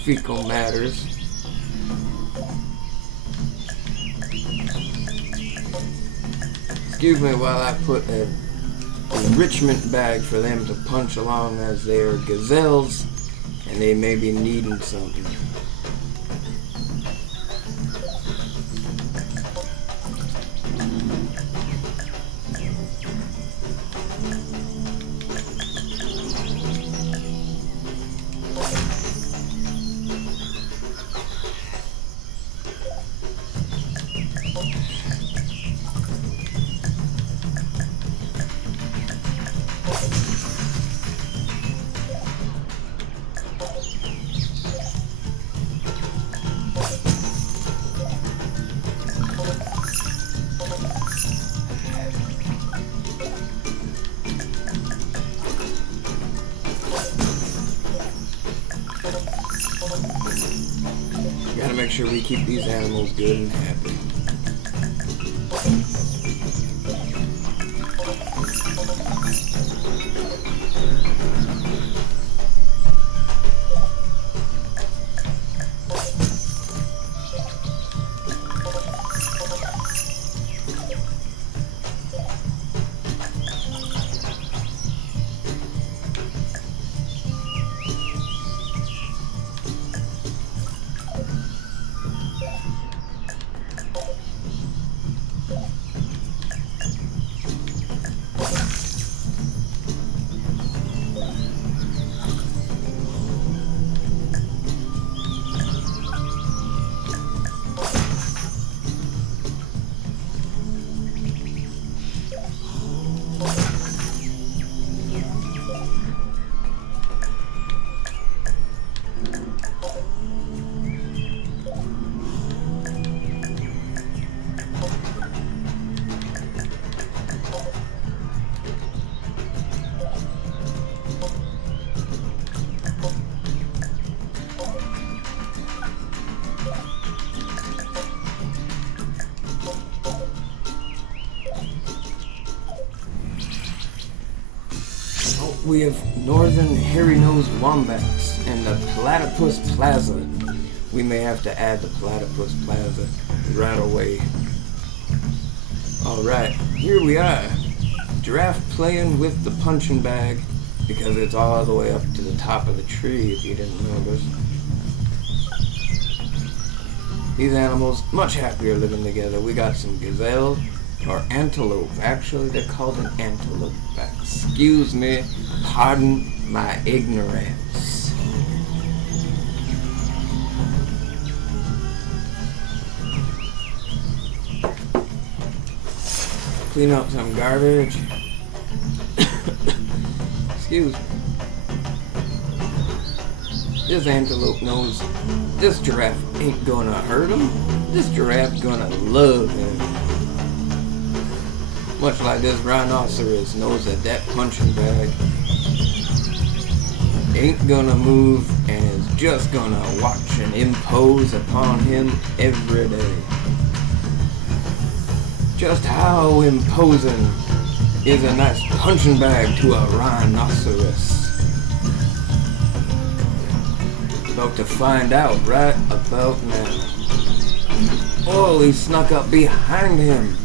fecal matters. Excuse me while I put an enrichment bag for them to punch along, as they are gazelles and they may be needing something. keep these animals good and happy. We have northern hairy-nosed wombats and the Platypus Plaza. We may have to add the Platypus Plaza right away. Alright, here we are. Giraffe playing with the punching bag because it's all the way up to the top of the tree if you didn't notice. These animals much happier living together. We got some gazelle or antelope. Actually, they're called an antelope. Excuse me, pardon my ignorance. Clean up some garbage. Excuse me. This antelope knows this giraffe ain't gonna hurt him. This giraffe gonna love him. Much like this rhinoceros knows that that punching bag ain't gonna move and is just gonna watch and impose upon him every day. Just how imposing is a nice punching bag to a rhinoceros? About to find out right about now. Oh, he snuck up behind him.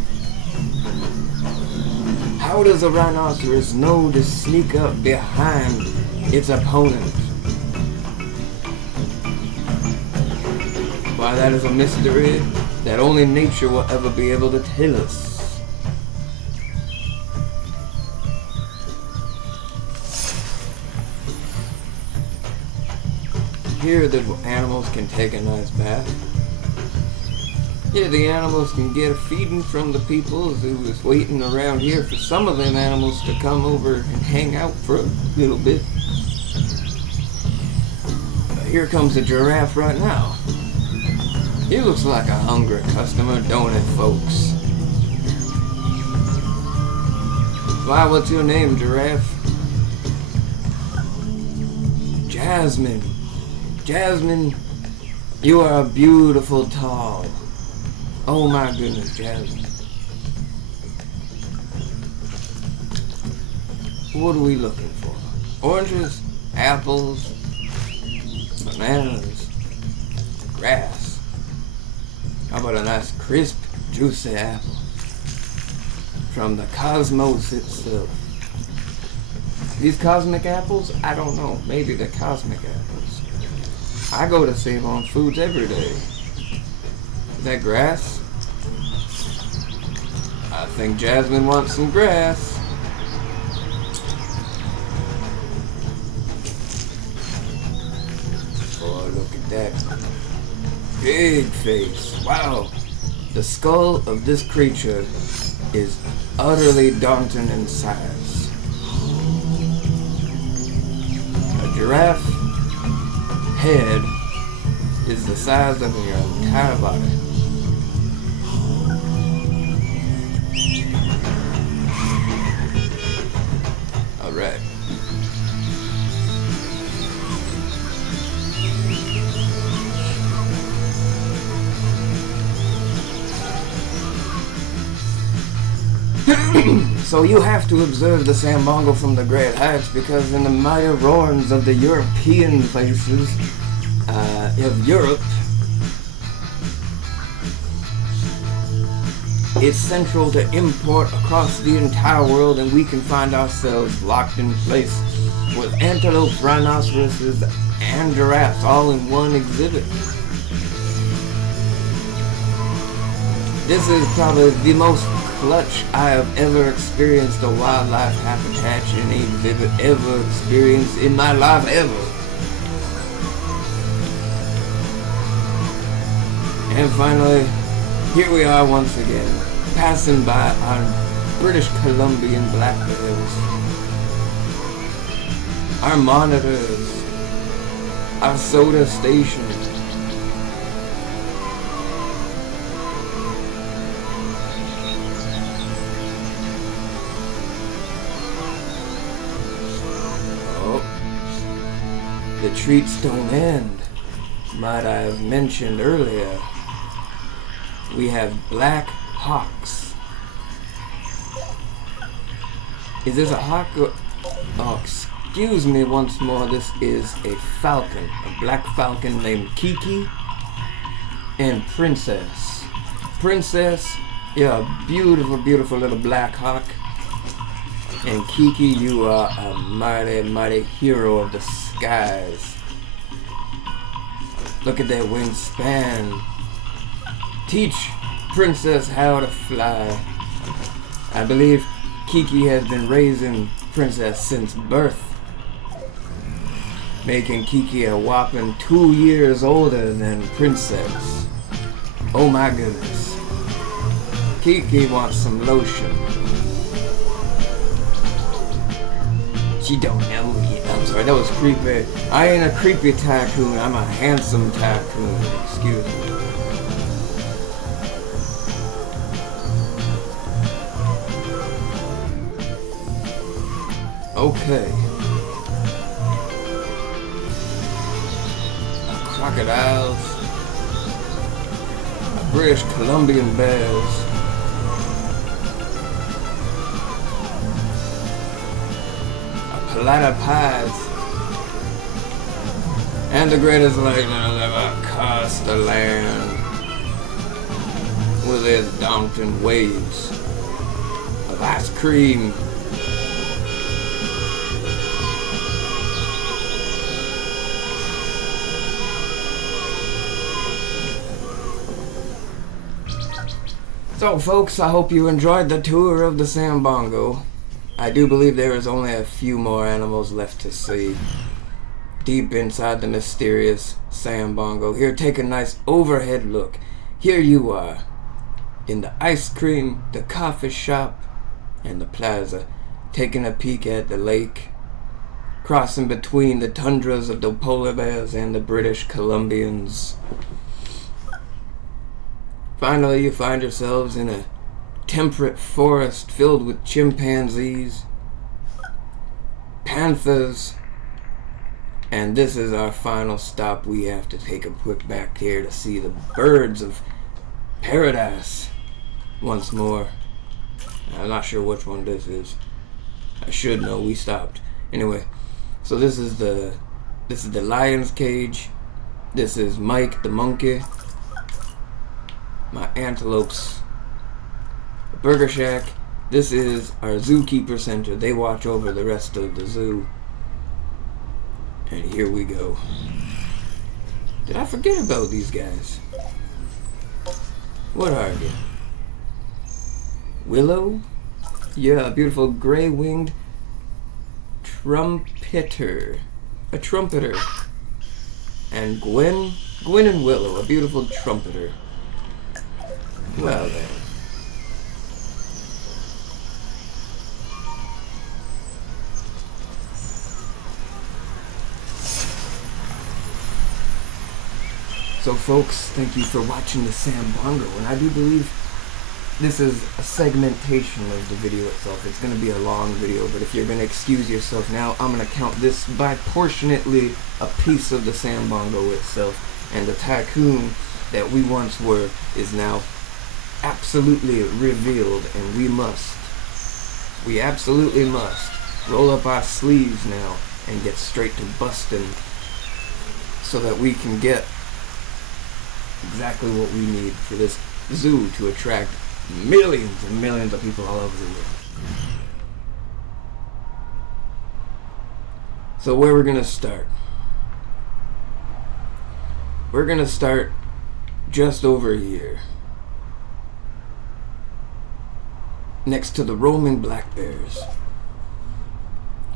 How does a rhinoceros know to sneak up behind its opponent? Why, that is a mystery that only nature will ever be able to tell us. Here the animals can take a nice bath. Here the animals can get a feeding from the people who was waiting around here for some of them animals to come over and hang out for a little bit. But here comes a giraffe right now. He looks like a hungry customer, don't it, folks? Why, what's your name, giraffe? Jasmine. Jasmine, you are a beautiful tall. Oh my goodness, Jasmine. What are we looking for? Oranges, apples, bananas, grass. How about a nice crisp, juicy apple from the cosmos itself? These cosmic apples? I don't know. Maybe they're cosmic apples. I go to Save On Foods every day. Is that grass? I think Jasmine wants some grass. Oh, look at that big face. Wow. The skull of this creature is utterly daunting in size. A giraffe head is the size of your entire body. Alright. So you have to observe the San Bongo from the great heights, because in the mighty roars of the European places of Europe, it's central to import across the entire world, and we can find ourselves locked in place with antelopes, rhinoceroses, and giraffes all in one exhibit. This is probably the most clutch I have ever experienced a wildlife habitat in an exhibit ever experienced in my life ever. And finally, here we are once again, passing by our British Columbian black bears, our monitors, our soda stations. The treats don't end. Might I have mentioned earlier, we have black hawks. Is this a hawk or... Oh, excuse me once more, this is a falcon. A black falcon named Kiki and Princess. Princess, you're a beautiful, beautiful little black hawk. And Kiki, you are a mighty, mighty hero of the skies. Look at that wingspan. Teach Princess how to fly. I believe Kiki has been raising Princess since birth, making Kiki a whopping 2 years older than Princess. Oh my goodness. Kiki wants some lotion. She don't know me. I'm sorry, that was creepy. I ain't a creepy tycoon, I'm a handsome tycoon. Excuse me. Okay. Crocodiles. British Columbian bears. Platypus, and the greatest lake that ever crossed the land, with its daunting waves of ice cream. So folks, I hope you enjoyed the tour of the San Bongo. I do believe there is only a few more animals left to see deep inside the mysterious San Bongo. Here, take a nice overhead look. Here you are, in the ice cream, the coffee shop, and the plaza, taking a peek at the lake, crossing between the tundras of the polar bears and the British Columbians. Finally, you find yourselves in a temperate forest filled with chimpanzees, panthers, and this is our final stop. We have to take a quick back here to see the birds of paradise once more. I'm not sure which one this is. I should know, we stopped. Anyway, so this is the lion's cage. This is Mike the monkey. My antelopes. Burger Shack. This is our zookeeper center. They watch over the rest of the zoo. And here we go. Did I forget about these guys? What are you? Willow? Yeah, a beautiful gray-winged trumpeter. A trumpeter. And Gwen and Willow, a beautiful trumpeter. Well then. So folks, thank you for watching the San Bongo, and I do believe this is a segmentation of the video itself. It's going to be a long video, but if you're going to excuse yourself now, I'm going to count this by proportionately a piece of the San Bongo itself, and the tycoon that we once were is now absolutely revealed, and we must we absolutely must roll up our sleeves now and get straight to busting so that we can get exactly what we need for this zoo to attract millions and millions of people all over the world. So where we're gonna start? We're gonna start just over here, next to the roaming black bears.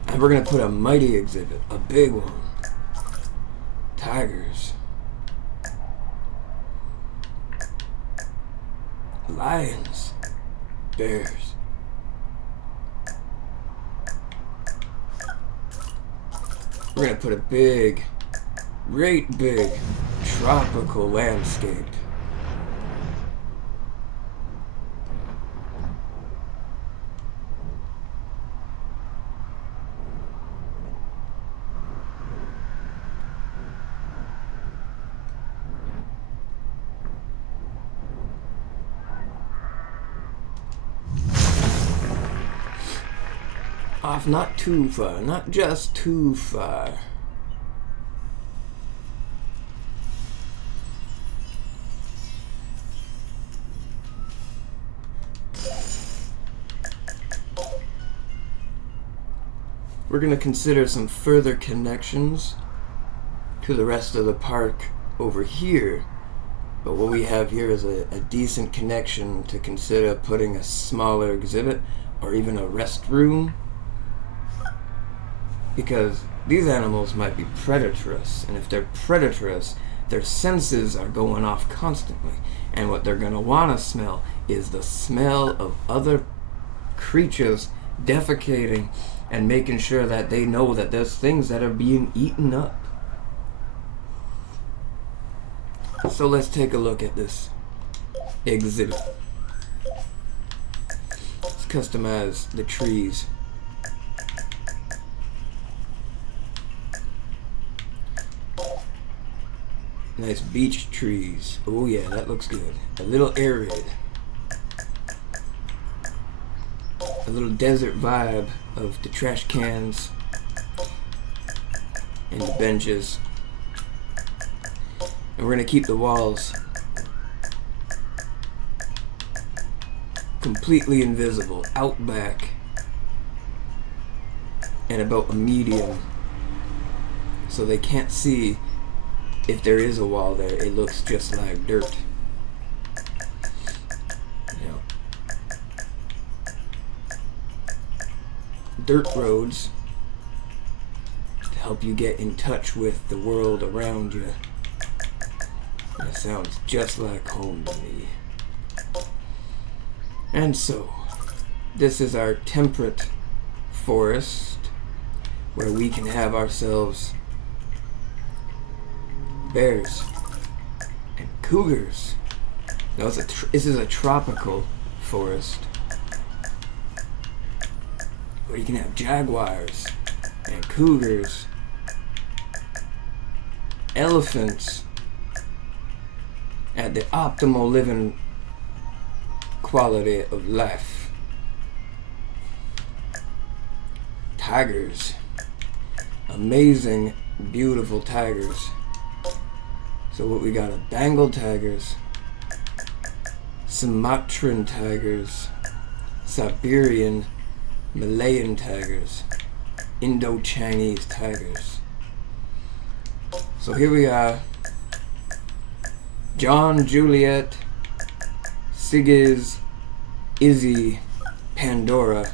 And we're gonna put a mighty exhibit, a big one. Tigers. Lions. Bears. We're gonna put a big, great big tropical landscape. Off not too far, not just too far. We're going to consider some further connections to the rest of the park over here. But what we have here is a decent connection to consider putting a smaller exhibit or even a restroom. Because these animals might be predatorous, and if they're predatorous, their senses are going off constantly. And what they're going to want to smell is the smell of other creatures defecating and making sure that they know that there's things that are being eaten up. So let's take a look at this exhibit. Let's customize the trees. Nice beech trees. Oh yeah, that looks good. A little arid. A little desert vibe of the trash cans and the benches. And we're gonna keep the walls completely invisible, out back, and about a medium, so they can't see if there is a wall there. It looks just like dirt. You know, dirt roads to help you get in touch with the world around you. That sounds just like home to me. And so, this is our temperate forest where we can have ourselves bears and cougars. No, this is a tropical forest where you can have jaguars and cougars, elephants at the optimal living quality of life, tigers, amazing, beautiful tigers. So what we got are Bengal tigers, Sumatran tigers, Siberian, Malayan tigers, Indo-Chinese tigers. So here we are, John, Juliet, Sigiz, Izzy, Pandora.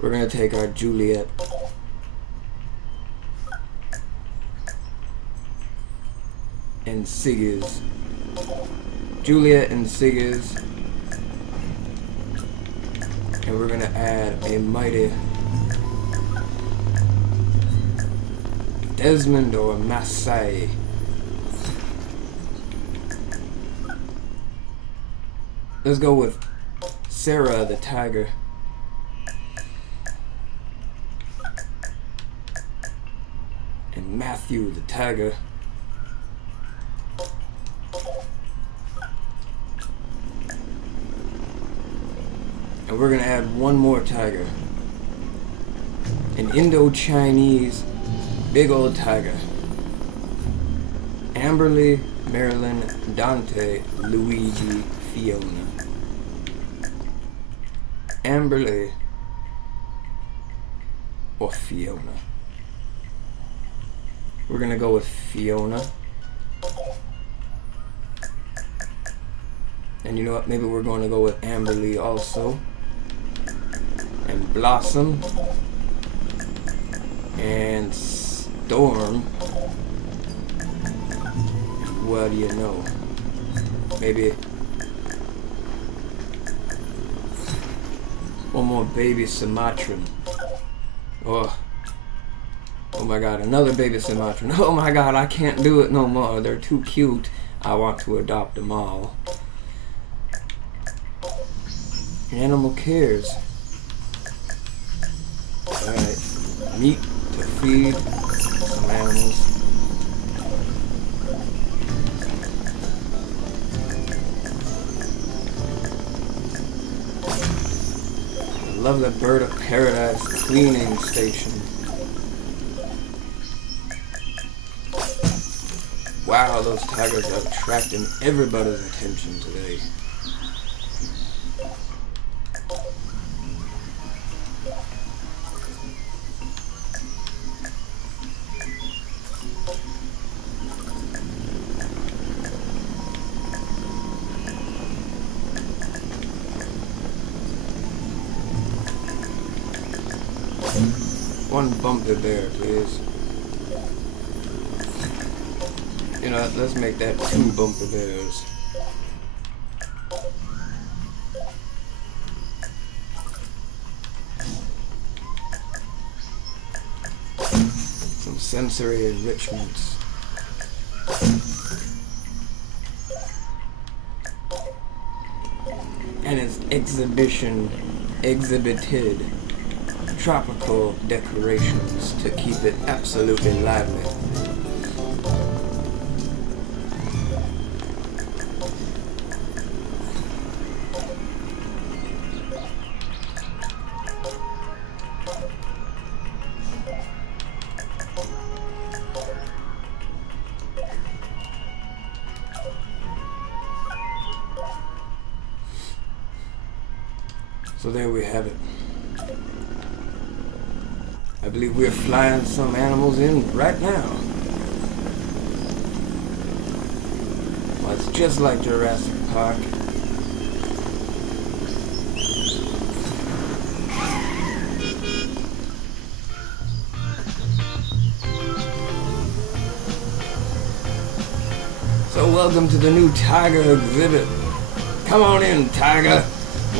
We're gonna take our Juliet and Sigiz. Juliet and Sigiz. And we're gonna add a mighty Desmond or Maasai. Let's go with Sarah the tiger. And Matthew the tiger. And we're gonna add one more tiger. An Indo-Chinese big old tiger. Amberley, Marilyn, Dante, Luigi, Fiona. Amberley or Fiona. We're gonna go with Fiona. And you know what? Maybe we're going to go with Amberley also. And Blossom. And Storm. What do you know? Maybe one more baby Sumatran. Oh my god, another baby Sumatran. Oh my god, I can't do it no more. They're too cute. I want to adopt them all. Animal cares. Alright. Meat to feed some animals. I love the bird of paradise cleaning station. Wow, those tigers are attracting everybody's attention today. One bumpy bear, please. You know, let's make that 2 bumpy bears. Some sensory enrichments. And it's exhibited tropical decorations to keep it absolutely lively. So there we have it. I believe we're flying some animals in right now. Well, it's just like Jurassic Park. So welcome to the new tiger exhibit. Come on in, tiger.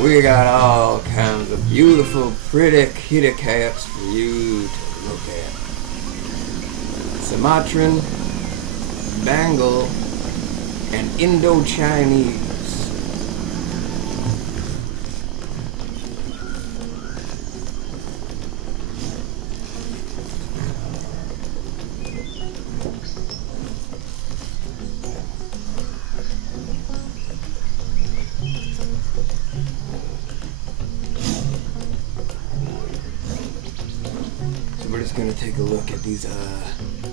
We got all kinds of beautiful, pretty kitty cats for you to look at. Sumatran, Bengal, and Indo-Chinese. We're just gonna take a look at these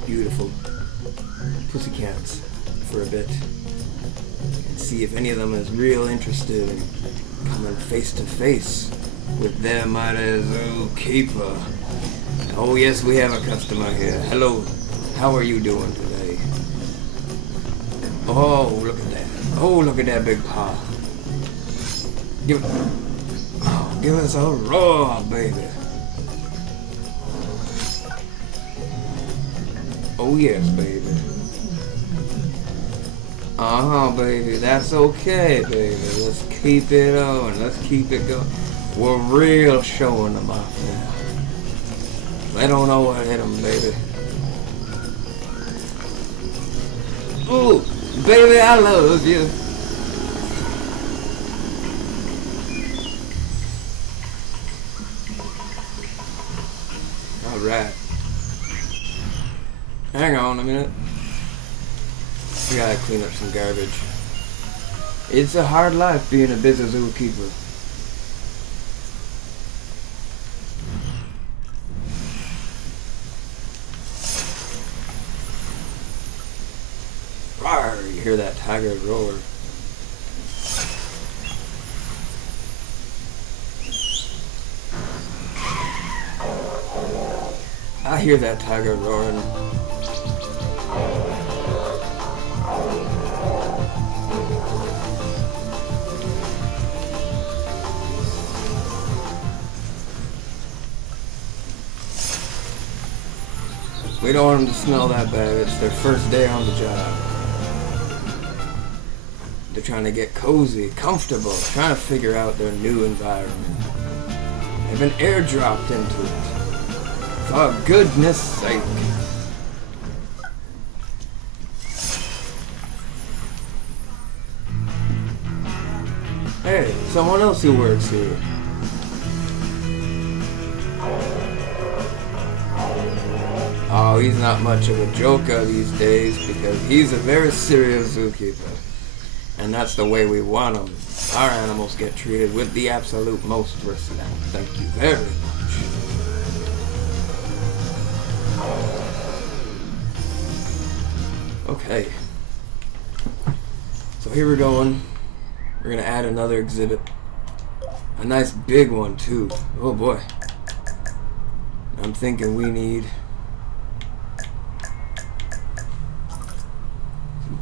beautiful pussycats for a bit and see if any of them is real interested in coming face to face with their mighty zookeeper. Oh yes, we have a customer here. Hello, how are you doing today? Oh, look at that. Oh, look at that big paw. Give us a roar, baby. Oh yes, baby. Baby. That's okay, baby. Let's keep it on. Let's keep it going. We're real showing them off now. They don't know what hit them, baby. Ooh, baby, I love you. All right. Hang on a minute. We gotta clean up some garbage. It's a hard life being a busy zookeeper. tiger roar. I hear that tiger roaring. We don't want them to smell that bad. It's their first day on the job. They're trying to get cozy, comfortable, trying to figure out their new environment. They've been airdropped into it. For goodness sake. Hey, someone else who works here. Oh, he's not much of a joker these days because he's a very serious zookeeper. And that's the way we want them. Our animals get treated with the absolute most respect. Thank you very much. Okay. So here we're going. We're going to add another exhibit. A nice big one too. Oh boy. I'm thinking we need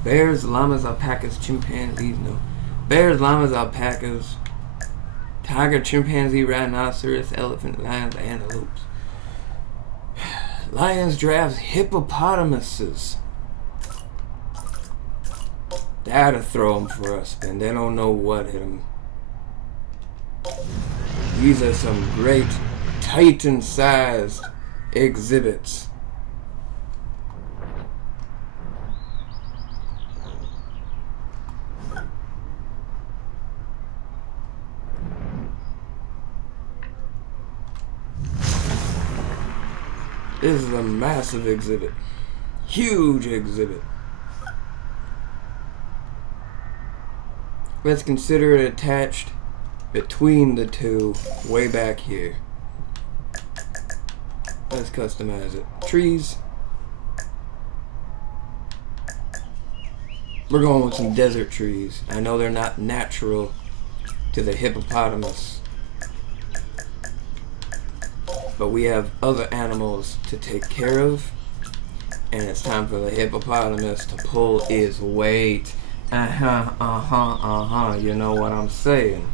bears, llamas, alpacas, chimpanzees, no. Bears, llamas, alpacas, tiger, chimpanzee, rhinoceros, elephant, lions, antelopes. Lions, giraffes, hippopotamuses. That'll throw them for a spin. They don't know what hit them. These are some great titan-sized exhibits. This is a massive exhibit. Huge exhibit. Let's consider it attached between the two way back here. Let's customize it. Trees. We're going with some desert trees. I know they're not natural to the hippopotamus, but we have other animals to take care of, and it's time for the hippopotamus to pull his weight. You know what I'm saying.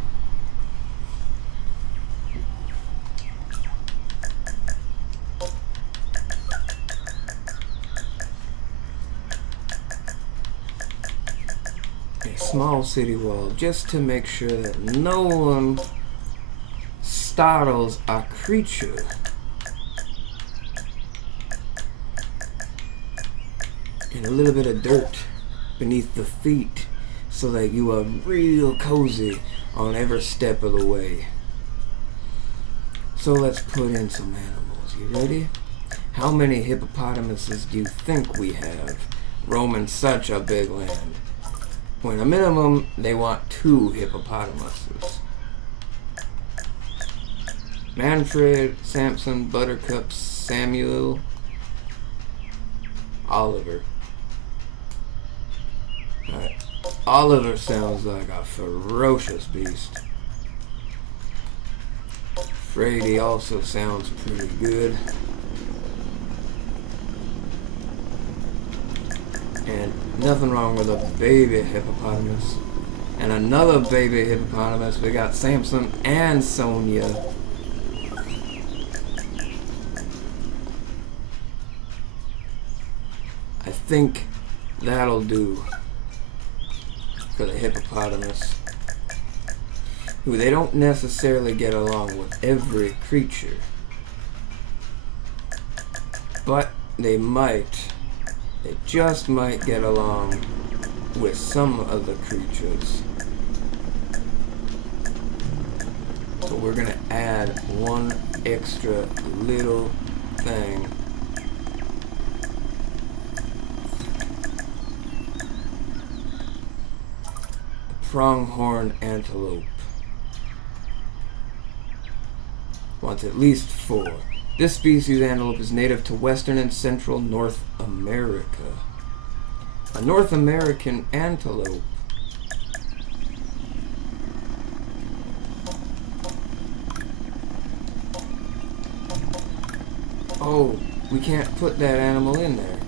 A small city wall just to make sure that no one startles our creature. And a little bit of dirt beneath the feet so that you are real cozy on every step of the way. So let's put in some animals. You ready? How many hippopotamuses do you think we have roaming such a big land? When a minimum, they want 2 hippopotamuses. Manfred, Samson, Buttercup, Samuel, Oliver. Alright. Oliver sounds like a ferocious beast. Frady also sounds pretty good. And nothing wrong with a baby hippopotamus. And another baby hippopotamus. We got Samson and Sonia. I think that'll do for the hippopotamus, who they don't necessarily get along with every creature, but they just might get along with some of the creatures. So we're gonna add one extra little thing. Pronghorn antelope. Wants at least 4. This species antelope is native to western and central North America. A North American antelope. Oh, we can't put that animal in there.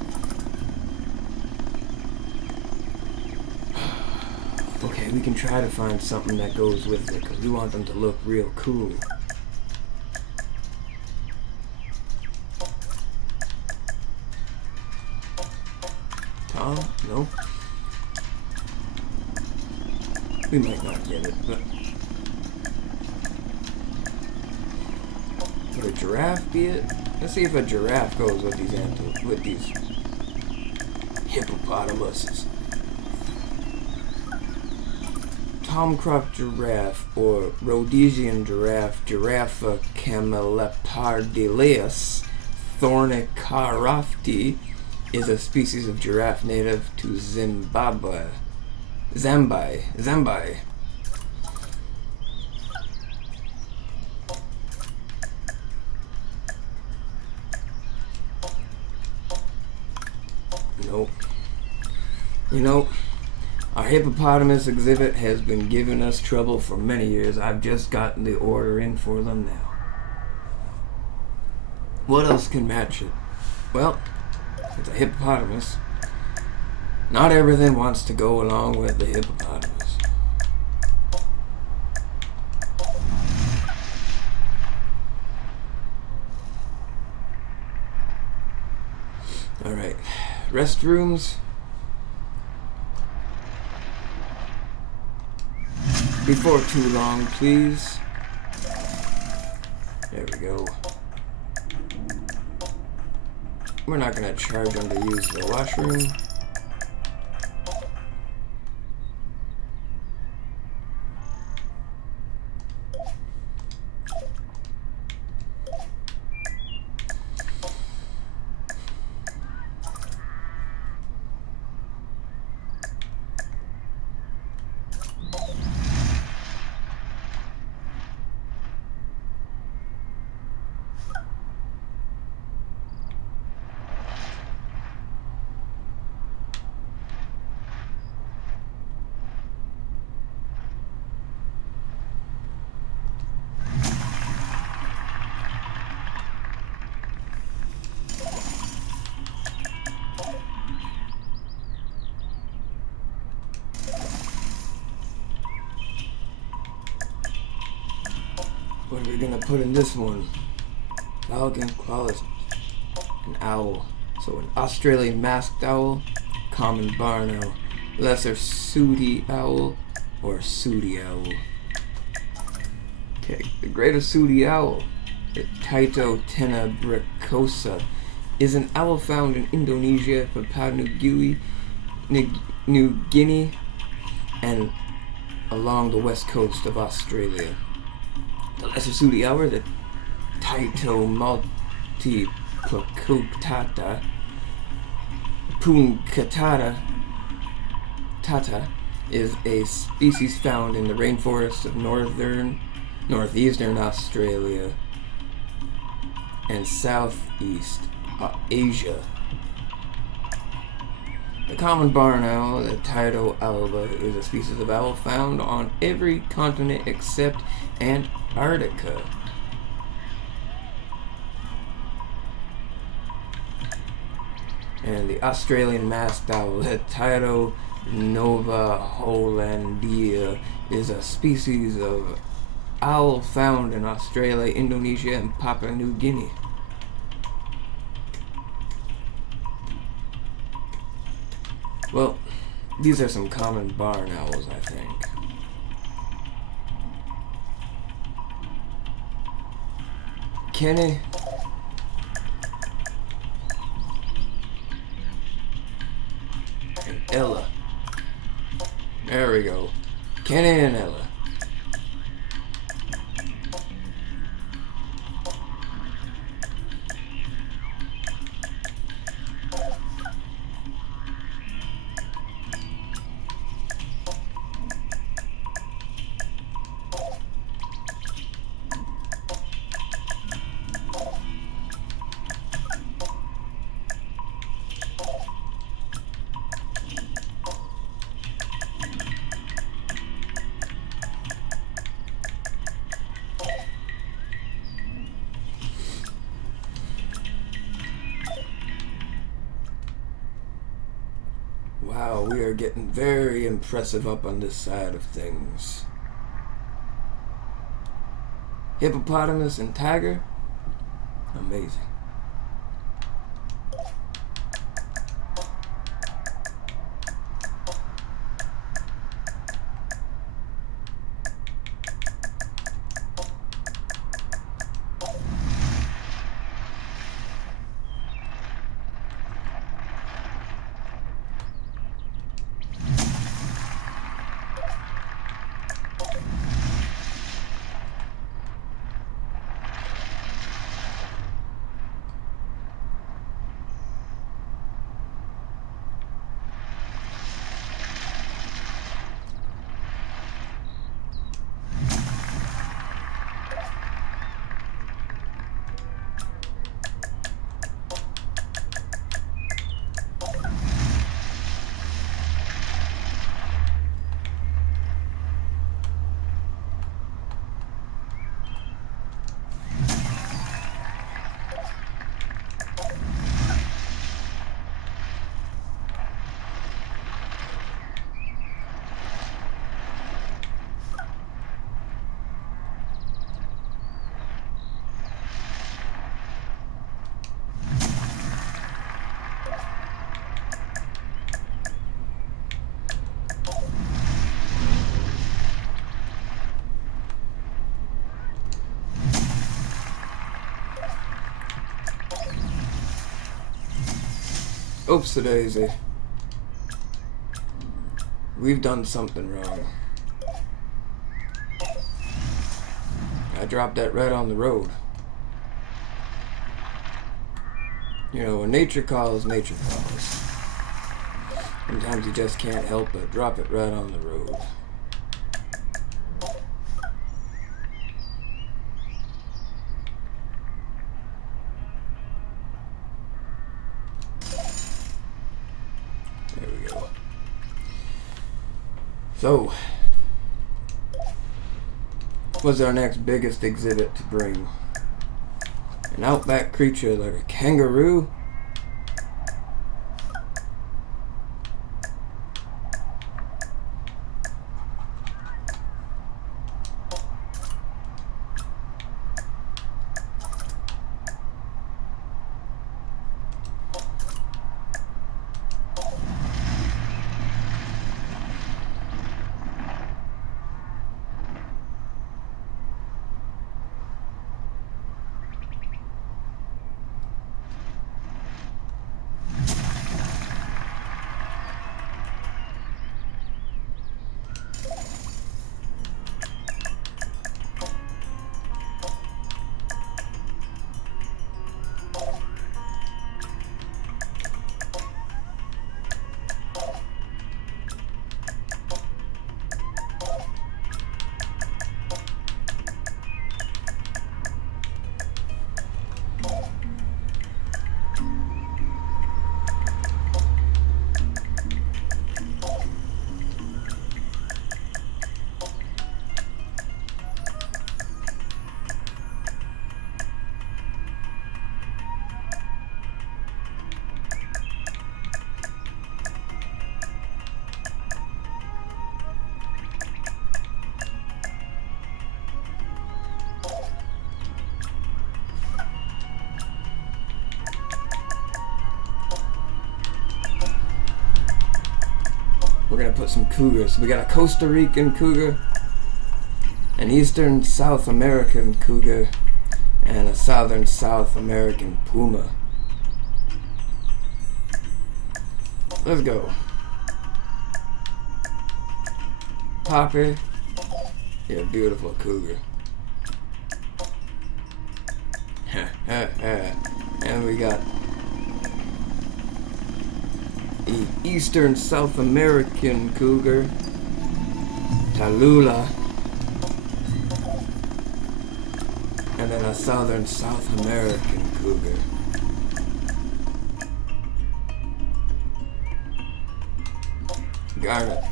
Okay, we can try to find something that goes with it, because we want them to look real cool. Tom? No? We might not get it, but... Would a giraffe be it? Let's see if a giraffe goes with these hippopotamuses. Tomcroft giraffe, or Rhodesian giraffe, Giraffa camelopardalis thornicarofti, is a species of giraffe native to Zimbabwe. Zambi. Nope. You know, our hippopotamus exhibit has been giving us trouble for many years. I've just gotten the order in for them now. What else can match it? Well, it's a hippopotamus. Not everything wants to go along with the hippopotamus. Alright, restrooms. Before too long, please. There we go. We're not going to charge them to use the washroom. What are we gonna put in this one? Falcon, koalas, an owl. So an Australian masked owl, common barn owl, lesser sooty owl, or sooty owl. Okay, the greater sooty owl, the Tyto tenebricosa, is an owl found in Indonesia, Papua New Guinea, and along the west coast of Australia. The lesser sooty owl, the Tyto multiplacutata punctata is a species found in the rainforests of northeastern Australia and southeast Asia. The common barn owl, the Tyto alba, is a species of owl found on every continent except Antarctica. And the Australian masked owl, the Tyto nova hollandia, is a species of owl found in Australia, Indonesia, and Papua New Guinea. Well, these are some common barn owls, I think. Kenny. And Ella. There we go. Kenny and Ella. Wow, we are getting very impressive up on this side of things. Hippopotamus and tiger? Amazing. Oops-a daisy. We've done something wrong. I dropped that right on the road. You know, when nature calls, nature calls. Sometimes you just can't help but drop it right on the road. There we go. So, what's our next biggest exhibit to bring? An outback creature like a kangaroo? We're gonna put some cougars. We got a Costa Rican cougar, an Eastern South American cougar, and a Southern South American puma. Let's go. Poppy, you're a beautiful cougar. And we got the Eastern South American cougar, Tallulah, and then a Southern South American cougar. Garnet.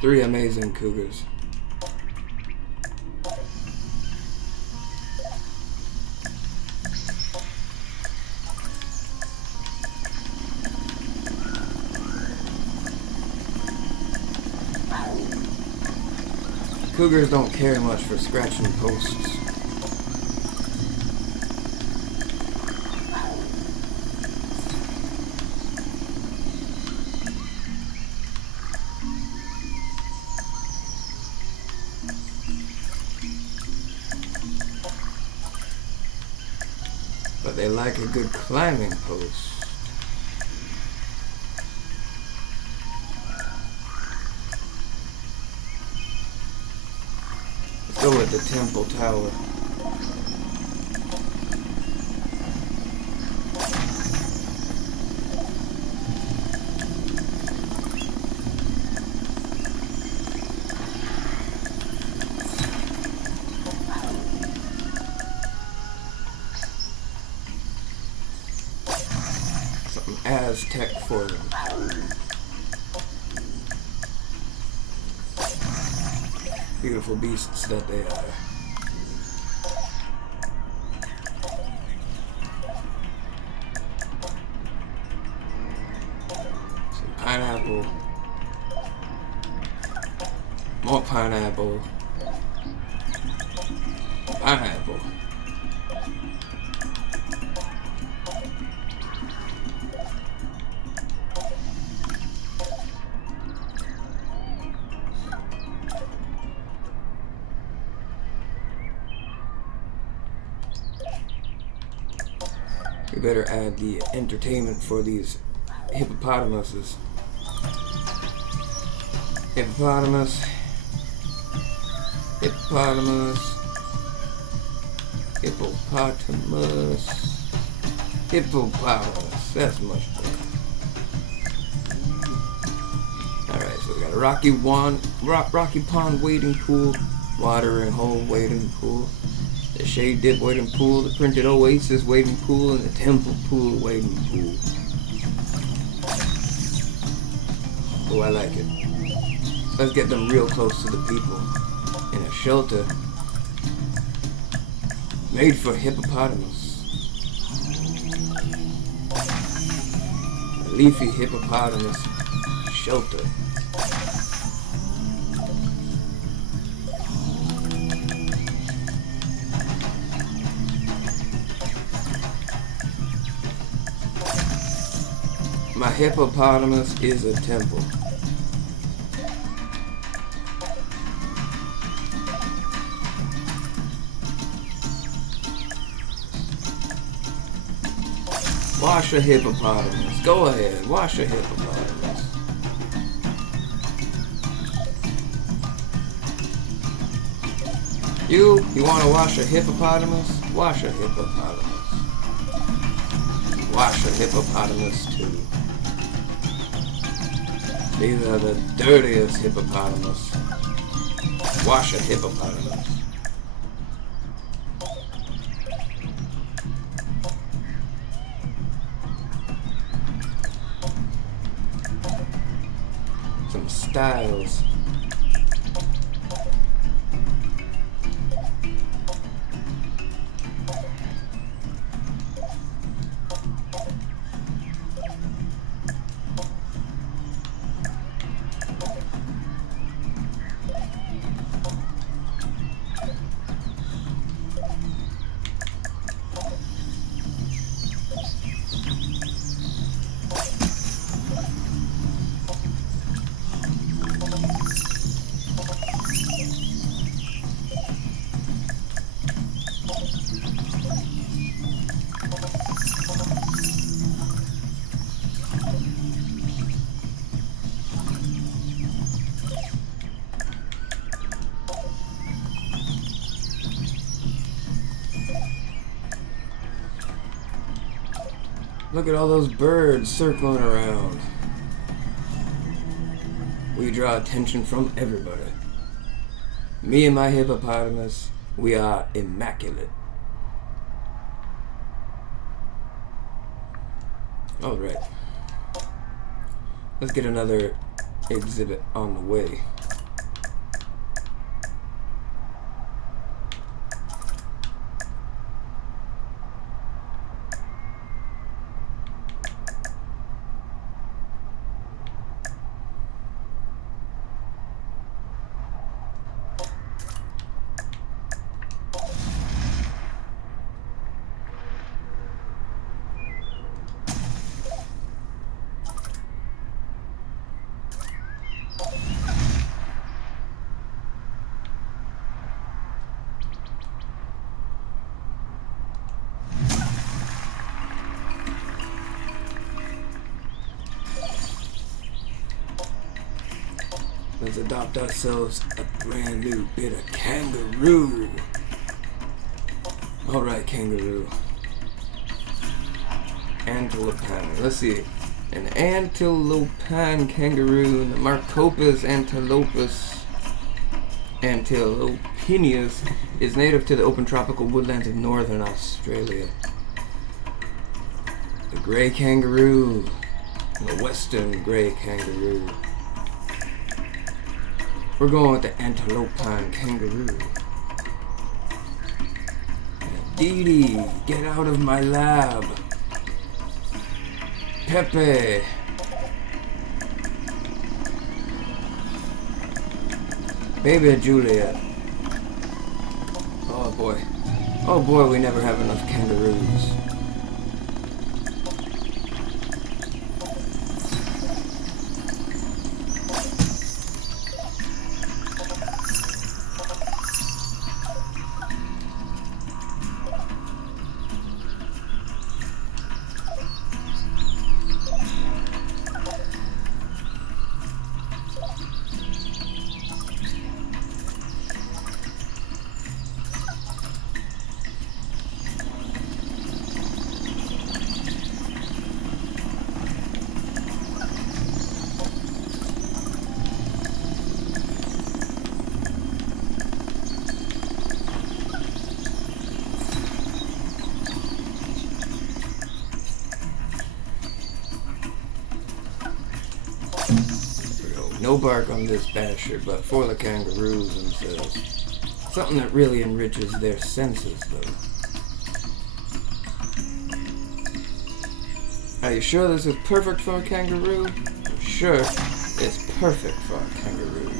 Three amazing cougars. Cougars don't care much for scratching posts. But they like a good climbing post. Let's go with the temple tower. Aztec for them. Beautiful beasts that they are. Some pineapple. More pineapple. Pineapple. We better add the entertainment for these hippopotamuses. Hippopotamus. Hippopotamus. Hippopotamus. Hippopotamus. That's much better. Alright, so we got a rocky pond wading pool, watering hole wading pool, the shade dip wading pool, the printed oasis wading pool, and the temple pool wading pool. Oh, I like it. Let's get them real close to the people in a shelter made for hippopotamus. A leafy hippopotamus shelter. My hippopotamus is a temple. Wash a hippopotamus. Go ahead, wash a hippopotamus. You want to wash a hippopotamus? Wash a hippopotamus. Wash a hippopotamus too. These are the dirtiest hippopotamus. Wash a hippopotamus. Some styles. Look at all those birds circling around. We draw attention from everybody. Me and my hippopotamus, we are immaculate. Alright. Let's get another exhibit on the way. Let's adopt ourselves a brand new bit of kangaroo. Alright, kangaroo. Antelopine. Let's see. An antelopine kangaroo, the Marcopus antilopineus, is native to the open tropical woodlands of northern Australia. The grey kangaroo, the western grey kangaroo. We're going with the antelopine kangaroo. Dee Dee, get out of my lab. Pepe. Baby Juliet. Oh boy. Oh boy, we never have enough kangaroos. No bark on this basher, but for the kangaroos themselves. Something that really enriches their senses, though. Are you sure this is perfect for a kangaroo? I'm sure it's perfect for a kangaroo.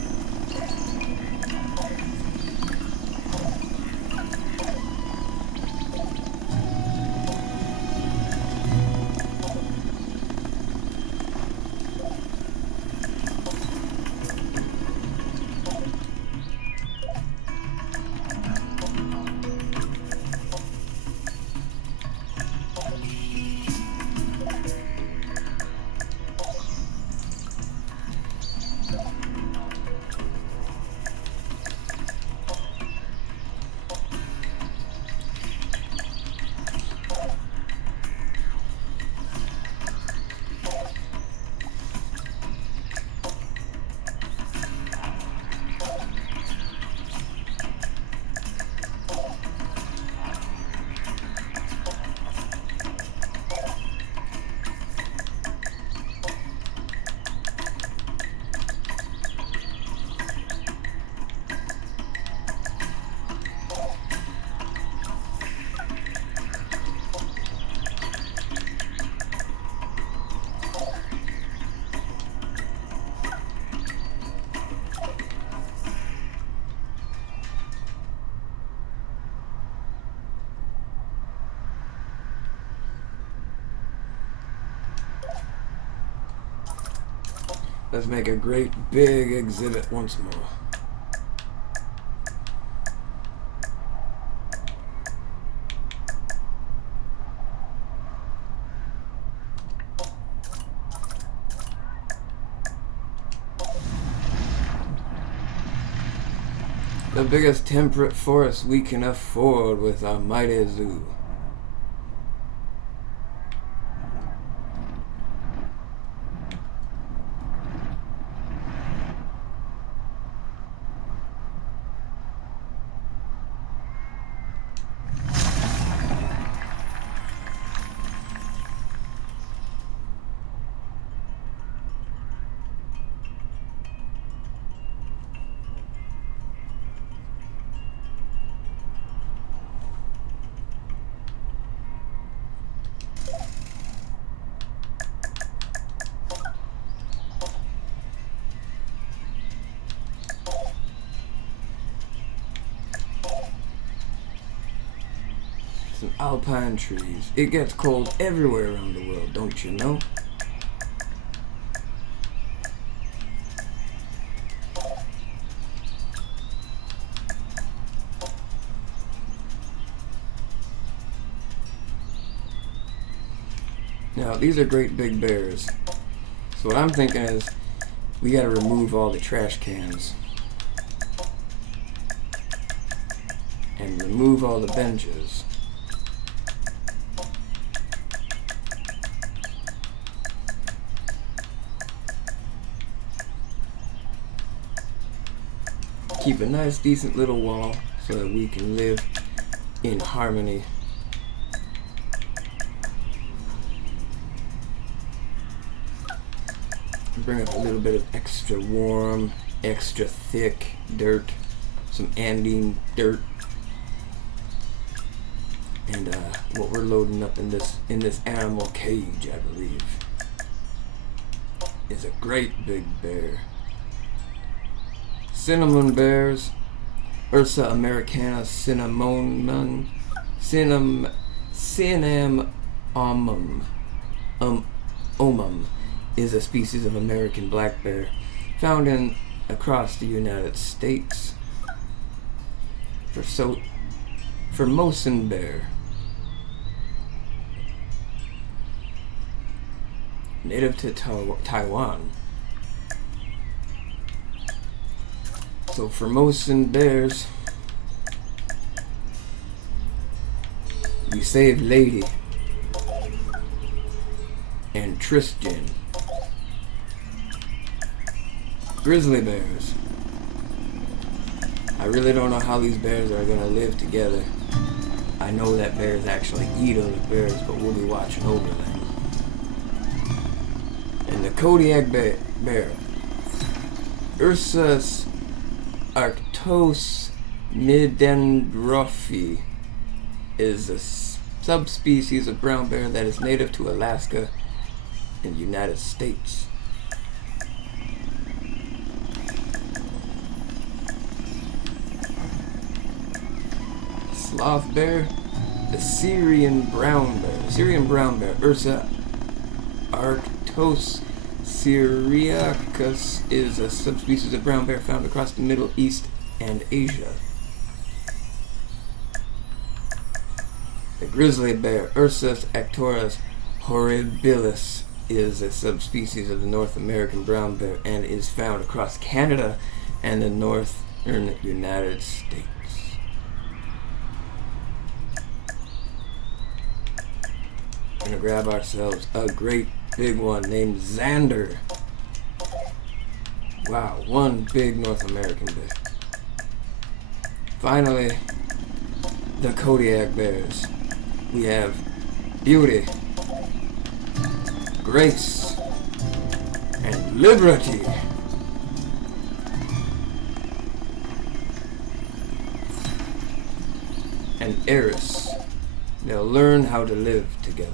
Let's make a great big exhibit once more. The biggest temperate forest we can afford with our mighty zoo. Some alpine trees. It gets cold everywhere around the world, don't you know? Now, these are great big bears. So what I'm thinking is, We gotta remove all the trash cans. And remove all the benches. Keep a nice, decent little wall so that we can live in harmony. Bring up a little bit of extra warm, extra thick dirt, some Andean dirt, and what we're loading up in this animal cage, I believe, is a great big bear. Cinnamon bears, Ursa americana cinnamomum, omum, is a species of American black bear found across the United States. Formosan bear, native to Taiwan. So Formosan bears, we saved Lady and Tristan. Grizzly bears. I really don't know how these bears are gonna live together. I know that bears actually eat other bears, but we'll be watching over them. And the Kodiak bear, Ursus arctos-nidendrophi, is a subspecies of brown bear that is native to Alaska in the United States. Sloth bear, the Syrian brown bear, Ursa arctos-syriacus, is a subspecies of brown bear found across the Middle East and Asia. The grizzly bear, Ursus actorus horribilis, is a subspecies of the North American brown bear and is found across Canada and the northern United States. We're gonna grab ourselves a great big one named Xander. Wow, one big North American bear. Finally, the Kodiak bears. We have Beauty, Grace, and Liberty. And Eris. They'll learn how to live together.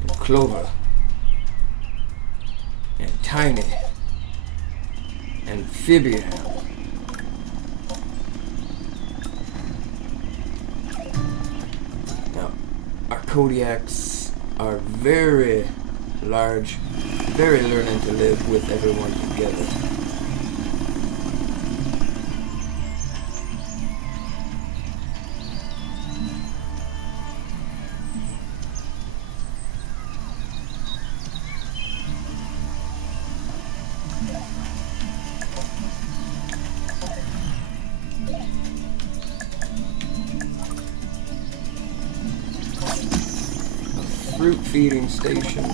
And Clover. And Tiny. And Fibian. Now, our Kodiaks are very large, very learning to live with everyone together. Fruit feeding station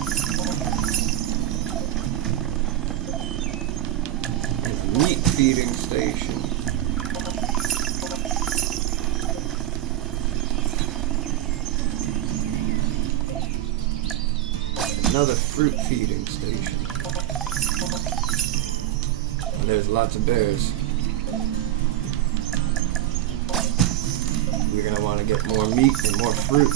and a meat feeding station. Another fruit feeding station. And there's lots of bears. We're gonna want to get more meat and more fruit.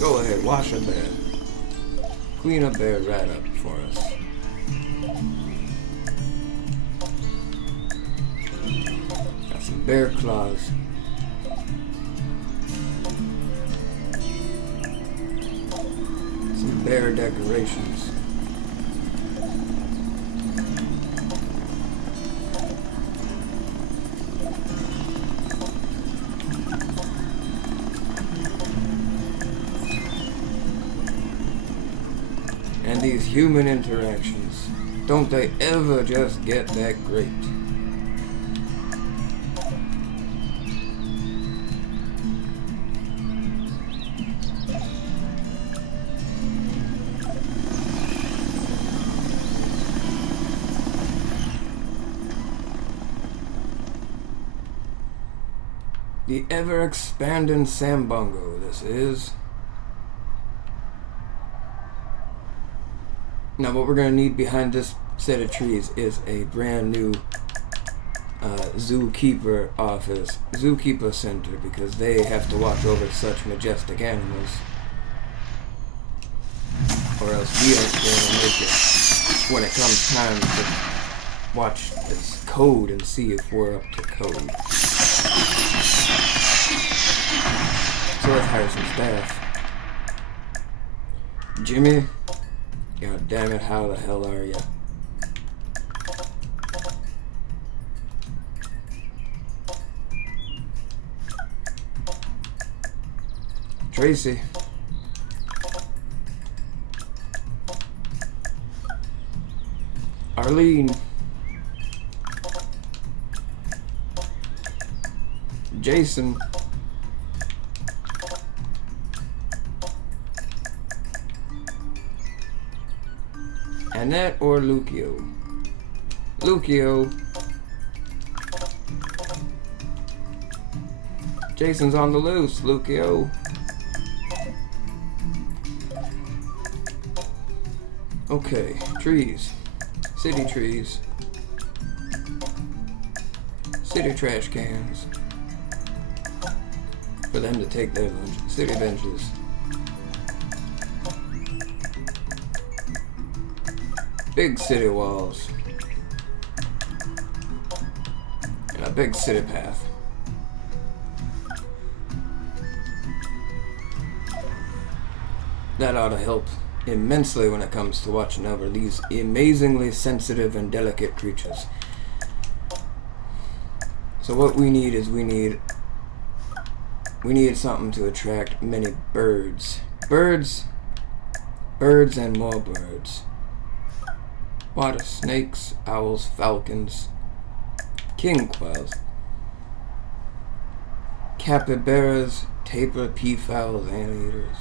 Go ahead, wash a bed. Clean a bed right up for us. Got some bear claws. Some bear decorations. And these human interactions, don't they ever just get that great? The ever-expanding San Bongo, this is. Now what we're going to need behind this set of trees is a brand new zookeeper office, zookeeper center, because they have to watch over such majestic animals. Or else we aren't going to make it when it comes time to watch this code and see if we're up to code. So let's hire some staff. Jimmy? God damn it, how the hell are ya? Tracy. Arlene. Jason. Annette or Lucio? Lucio. Jason's on the loose, Lucio. Okay, trees. City trees. City trash cans. For them to take their lunch. City benches. Big city walls. And a big city path. That ought to help immensely when it comes to watching over these amazingly sensitive and delicate creatures. So what we need is we need something to attract many birds. Birds and more birds. Water snakes, owls, falcons, king quails, capybaras, tapir, peafowls, anteaters.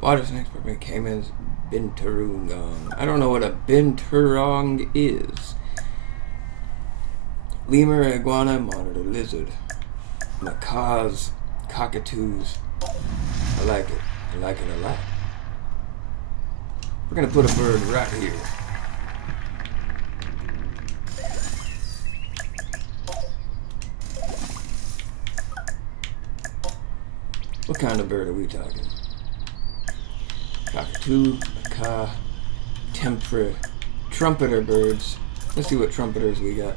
Water snakes, purple caimans, binturong. I don't know what a binturong is. Lemur, iguana, monitor, lizard, macaws, cockatoos. I like it. I like it a lot. We're gonna put a bird right here. What kind of bird are we talking? Cockatoo, macaw, temper, trumpeter birds. Let's see what trumpeters we got.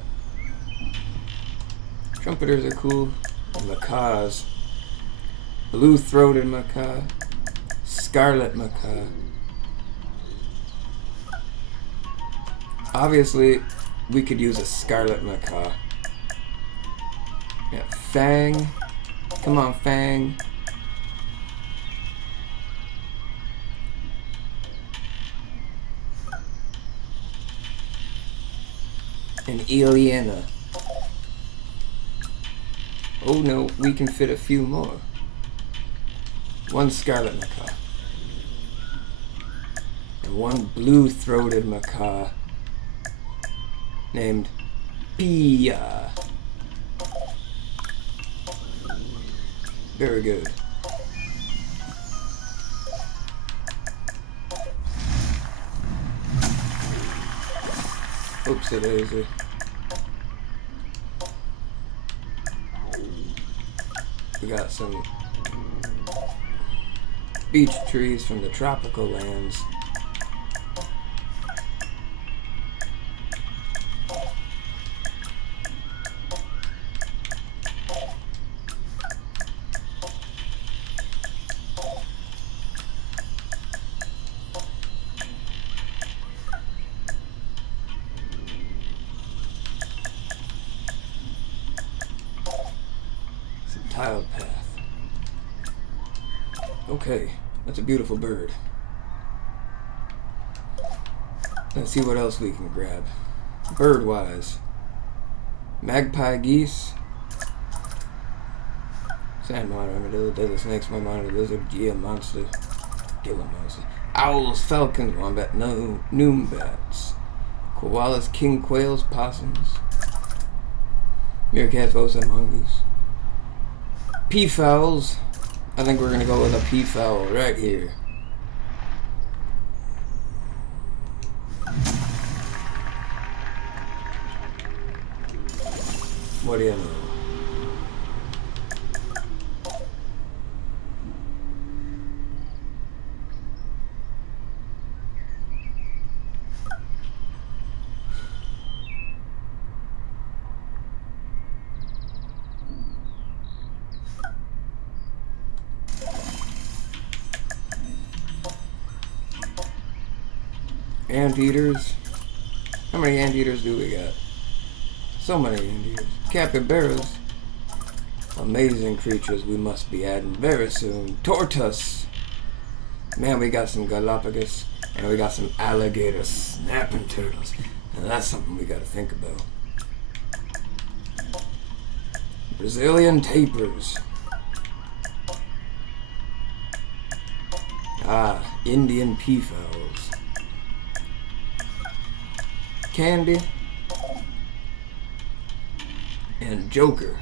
Trumpeters are cool. And macaws. Blue-throated macaw. Scarlet macaw. Obviously, we could use a scarlet macaw. Yeah, Fang. Come on, Fang. An Ileana. Oh no, we can fit a few more. One scarlet macaw. And one blue-throated macaw named Pia. Very good. Oopsie daisy. We got some beech trees from the tropical lands. Tiled path. Okay, that's a beautiful bird. Let's see what else we can grab. Bird-wise. Magpie geese. Sand monitor, armadillo, deadly snakes, my monitor, lizard, Gila monster. Gila monster. Owls, falcons, wombat, noombats. Koalas, king quails, possums. Meerkats, fossum, mongoose. Peafowls. I think we're gonna go with a peafowl right here. What do you know? Anteaters. How many anteaters do we got? So many anteaters. Capybaras. Amazing creatures we must be adding very soon. Tortoise. Man, we got some Galapagos. And we got some alligator snapping turtles. Now that's something we gotta think about. Brazilian tapirs. Ah, Indian peafowls. Candy and Joker.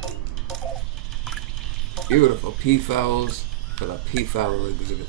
Beautiful peafowls for the peafowl exhibit.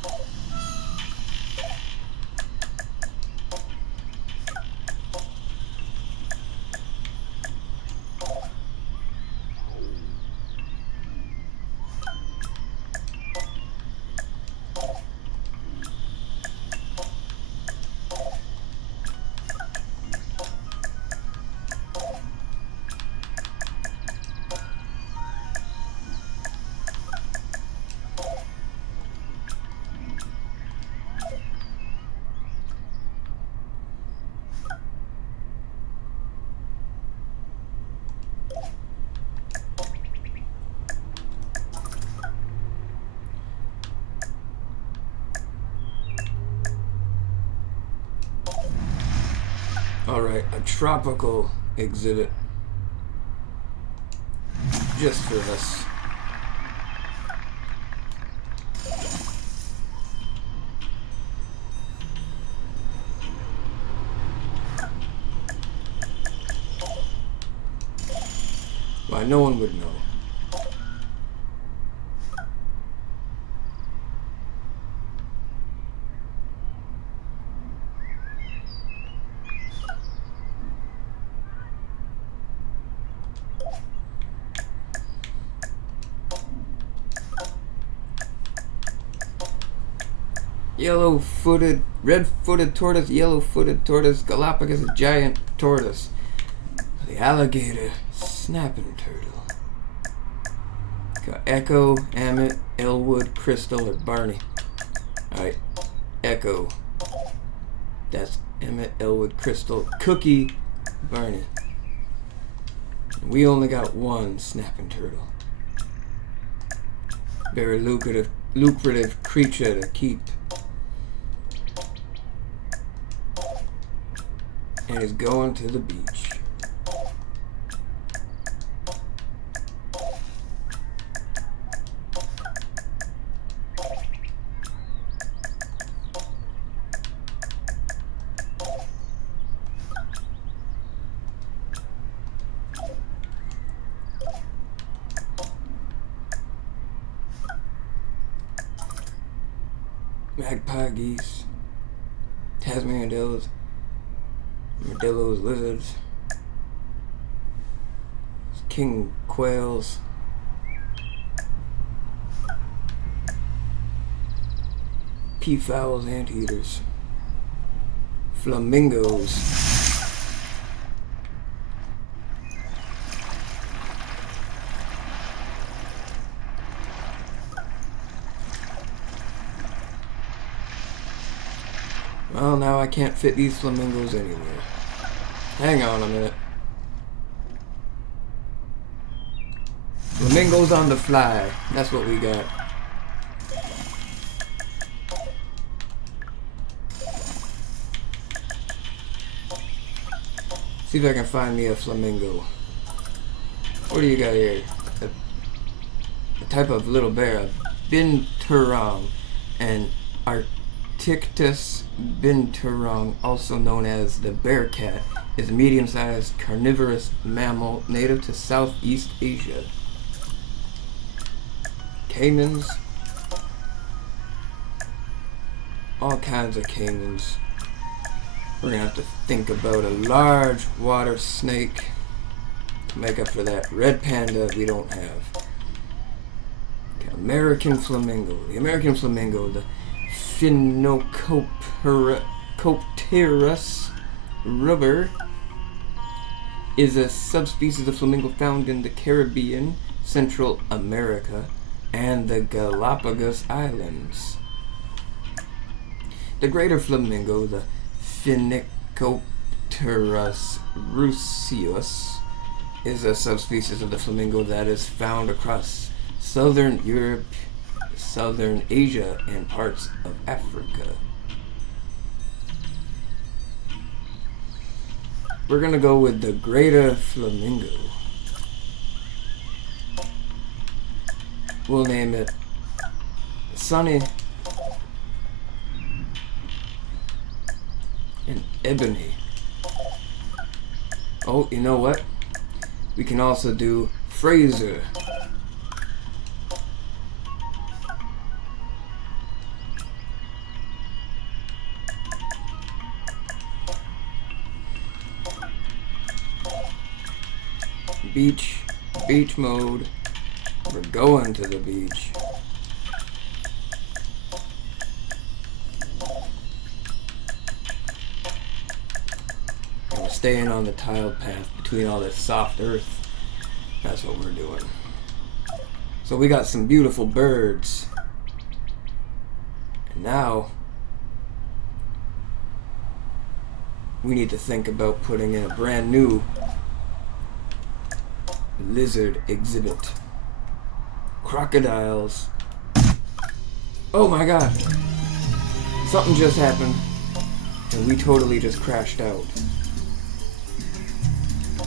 Alright, a tropical exhibit just for us. Why, no one would know. Yellow-footed, red-footed tortoise, yellow-footed tortoise, Galapagos giant tortoise, the alligator snapping turtle. Got Echo, Amit, Elwood, Crystal, or Barney. Alright, Echo. That's Emmett, Elwood, Crystal, Cookie, Barney. We only got one snapping turtle. Very lucrative creature to keep. And he's going to the beach. Magpie geese, Tasmanian dills, armadillos, lizards, king quails, peafowls, anteaters, flamingos. Well, now I can't fit these flamingos anywhere. Hang on a minute. Flamingos on the fly. That's what we got. See if I can find me a flamingo. What do you got here? A type of little bear, a binturong, and Arcticus binturong, also known as the bear cat, is a medium-sized carnivorous mammal native to Southeast Asia. Caimans. All kinds of caimans. We're gonna have to think about a large water snake to make up for that red panda we don't have. Okay, American flamingo. The American flamingo, the Phenocopterus rubber, is a subspecies of flamingo found in the Caribbean, Central America, and the Galapagos Islands. The greater flamingo, the Phenocopterus ruseus, is a subspecies of the flamingo that is found across southern Europe, southern Asia, and parts of Africa. We're gonna go with the greater flamingo. We'll name it Sunny and Ebony. Oh, you know what? We can also do Fraser. Beach mode. We're going to the beach. And we're staying on the tiled path between all this soft earth. That's what we're doing. So we got some beautiful birds. And now we need to think about putting in a brand new lizard exhibit. Crocodiles. Oh my god. Something just happened. And we totally just crashed out.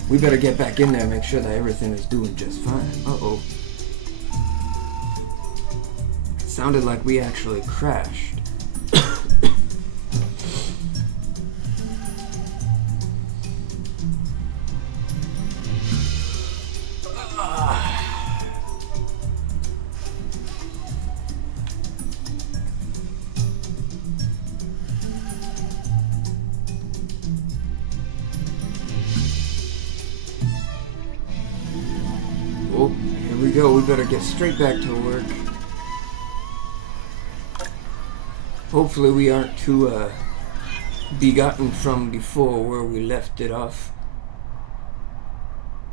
We better get back in there and make sure that everything is doing just fine. Uh-oh. It sounded like we actually crashed. Oh, here we go. We better get straight back to work. Hopefully we aren't too begotten from before where we left it off.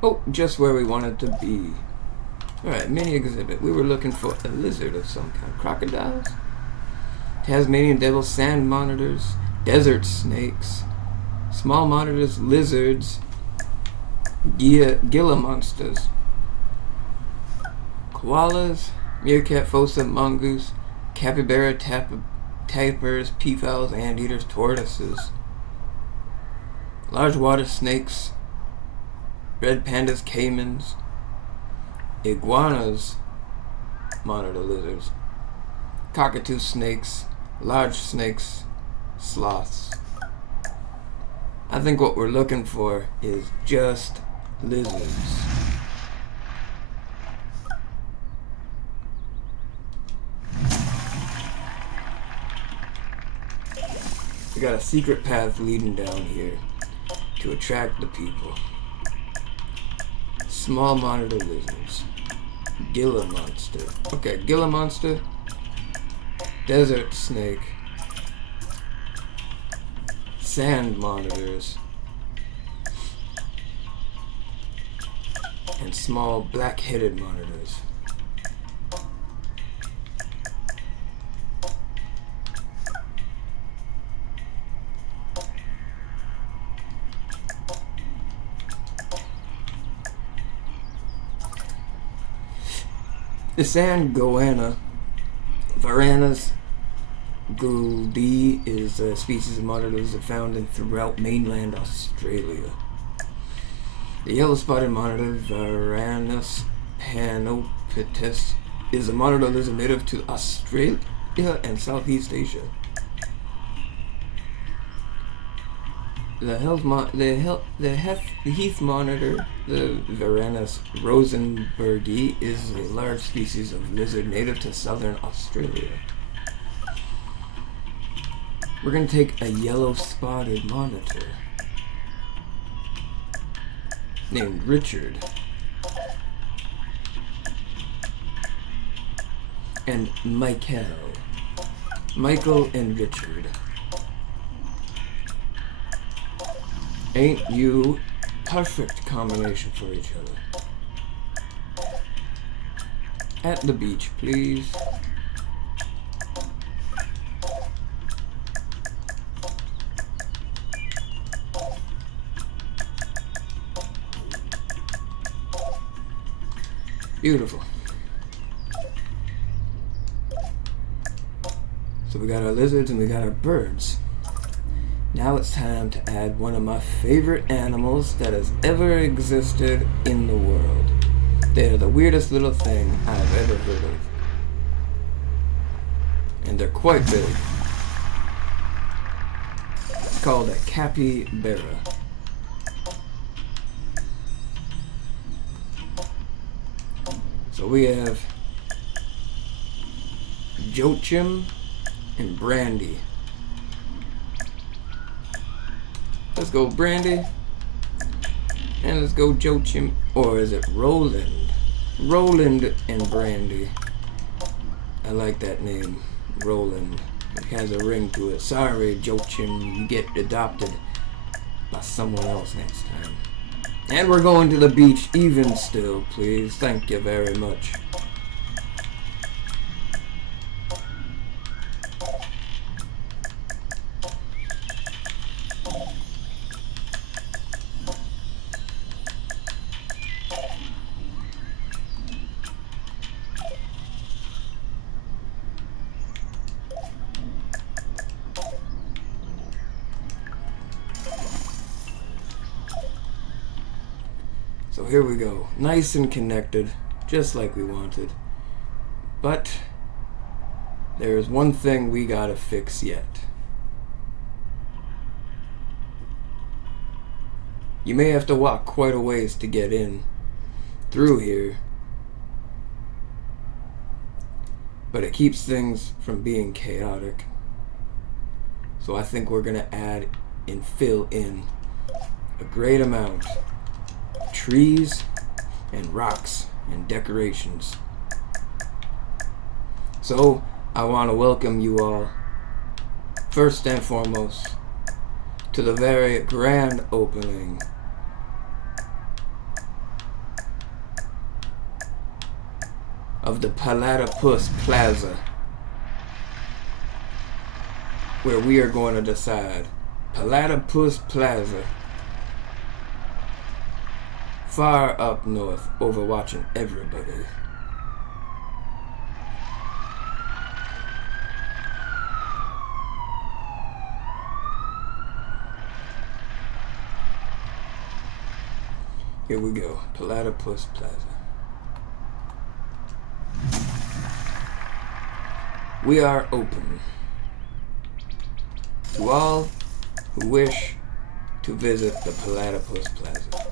Oh, just where we wanted to be. Alright, mini exhibit. We were looking for a lizard of some kind. Crocodiles? Tasmanian devils, sand monitors, desert snakes, small monitors, lizards, Gila monsters, koalas, meerkat, fossa, mongoose, capybara, tapirs, peafowls, anteaters, tortoises, large water snakes, red pandas, caimans, iguanas, monitor lizards, cockatoo snakes, large snakes, sloths. I think what we're looking for is just lizards. We got a secret path leading down here to attract the people. Small monitor lizards. Gila monster. Okay, Gila monster. Desert snake. sand monitors, and small black-headed monitors. The sand goanna, Varanus gouldi, is a species of monitors that are found throughout mainland Australia. The yellow-spotted monitor, Varanus panopetus, is a monitor lizard native to Australia and Southeast Asia. The heath monitor, the Varanus rosenbergi, is a large species of lizard native to southern Australia. We're going to take a yellow-spotted monitor named Richard and Michael and Richard. Ain't you perfect combination for each other? At the beach, please. Beautiful. So we got our lizards and we got our birds. Now it's time to add one of my favorite animals that has ever existed in the world. They're the weirdest little thing I've ever heard of. And they're quite big. It's called a capybara. So we have Joachim and Brandy. Let's go Brandy. And let's go Joachim. Or is it Roland? Roland and Brandy. I like that name. Roland. It has a ring to it. Sorry, Joachim. You get adopted by someone else next time. And we're going to the beach even still, please. Thank you very much. So here we go, nice and connected, just like we wanted. But there's one thing we gotta fix yet. You may have to walk quite a ways to get in through here, but it keeps things from being chaotic. So I think we're gonna add and fill in a great amount trees and rocks and decorations. So I want to welcome you all, first and foremost, to the very grand opening of the Platypus Plaza, where we are going to decide. Platypus Plaza, far up north, overwatching everybody. Here we go, Platypus Plaza. We are open to all who wish to visit the Platypus Plaza.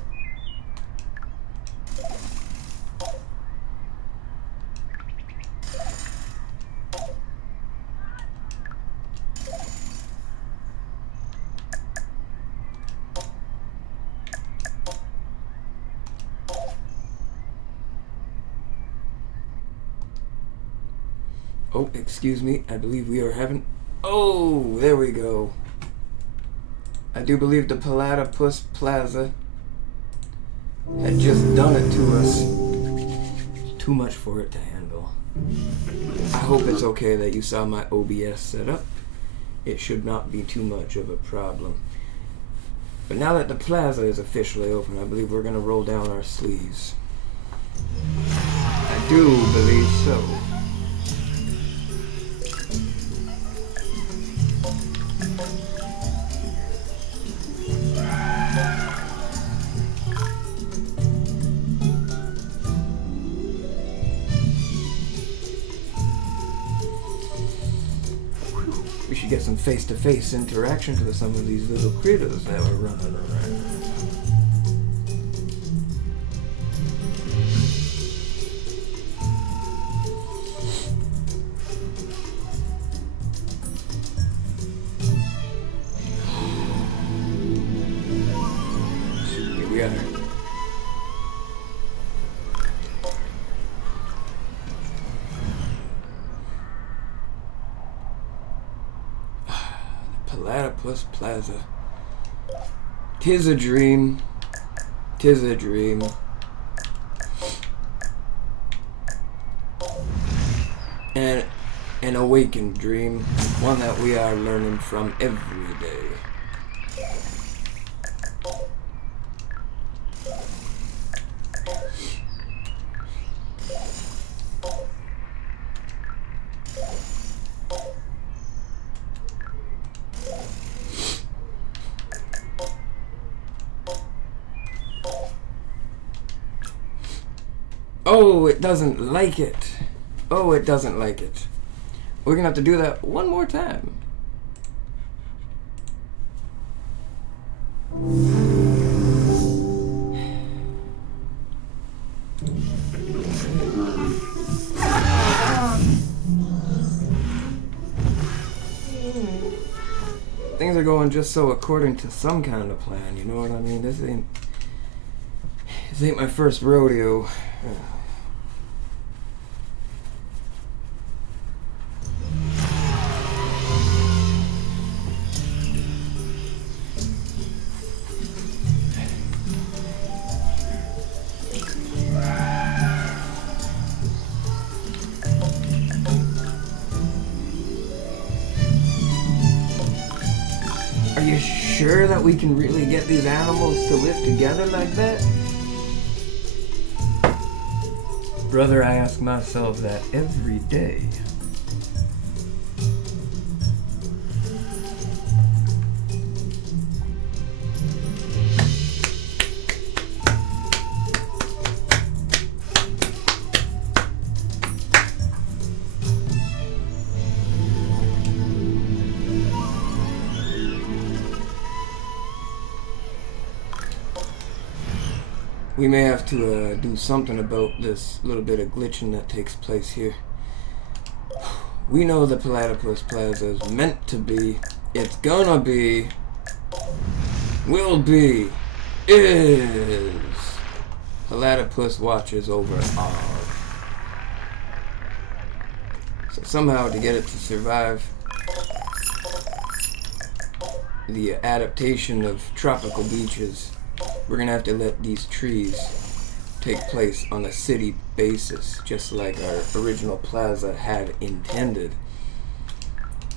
Oh, excuse me, I believe we are having... Oh, there we go. I do believe the Platypus Plaza had just done it to us. Too much for it to handle. I hope it's okay that you saw my OBS setup. It should not be too much of a problem. But now that the plaza is officially open, I believe we're going to roll down our sleeves. I do believe so. We should get some face-to-face interaction with some of these little critters that are running around. Here we are. Platypus Plaza. 'Tis a dream. 'Tis a dream. And an awakened dream. One that we are learning from every day. Oh, it doesn't like it. Oh, it doesn't like it. We're gonna have to do that one more time. Things are going just so according to some kind of plan, you know what I mean? This ain't my first rodeo. Are you sure that we can really get these animals to live together like that? Brother, I ask myself that every day. We may have to do something about this little bit of glitching that takes place here. We know the Platypus Plaza is meant to be, it's gonna be, will be, is. Platypus watches over all. So somehow to get it to survive the adaptation of tropical beaches, we're gonna have to let these trees take place on a city basis, just like our original plaza had intended.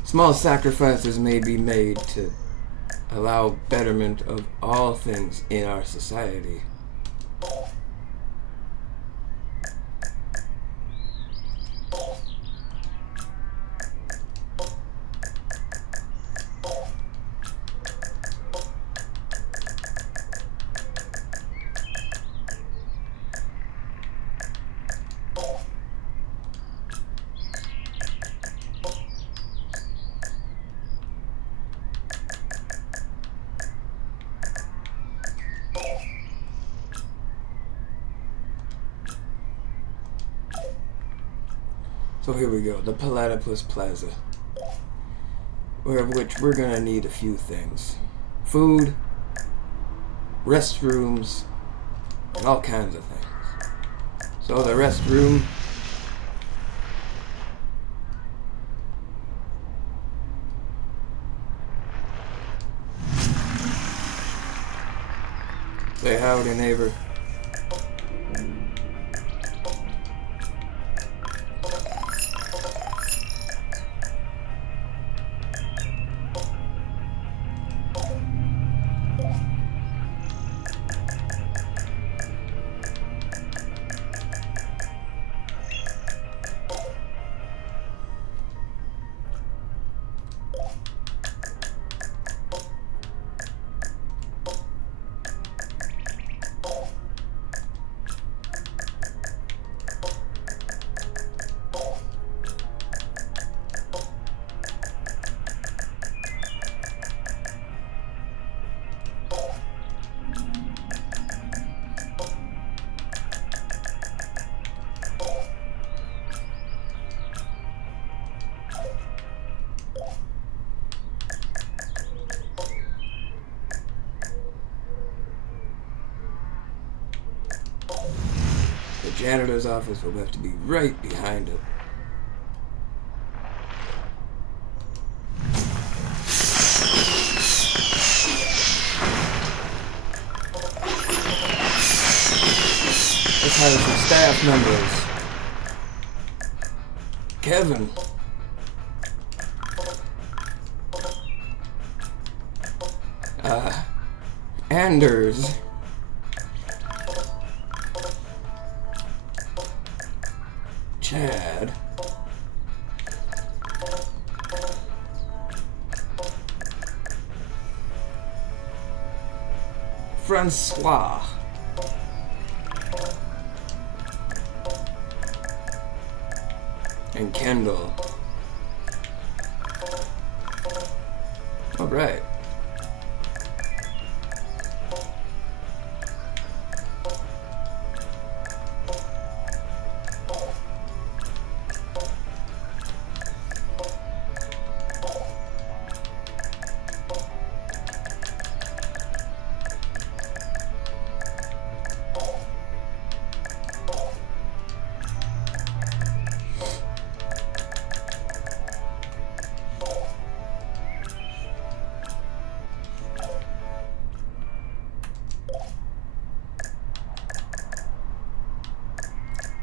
Small sacrifices may be made to allow betterment of all things in our society. So here we go, the Platypus Plaza, of which we're gonna need a few things. Food, restrooms, and all kinds of things. So the restroom, Say howdy, neighbor. The janitor's office will have to be right behind it. Let's hire some staff members. Kevin. Anders. Chad. Francois. And Kendall. All right.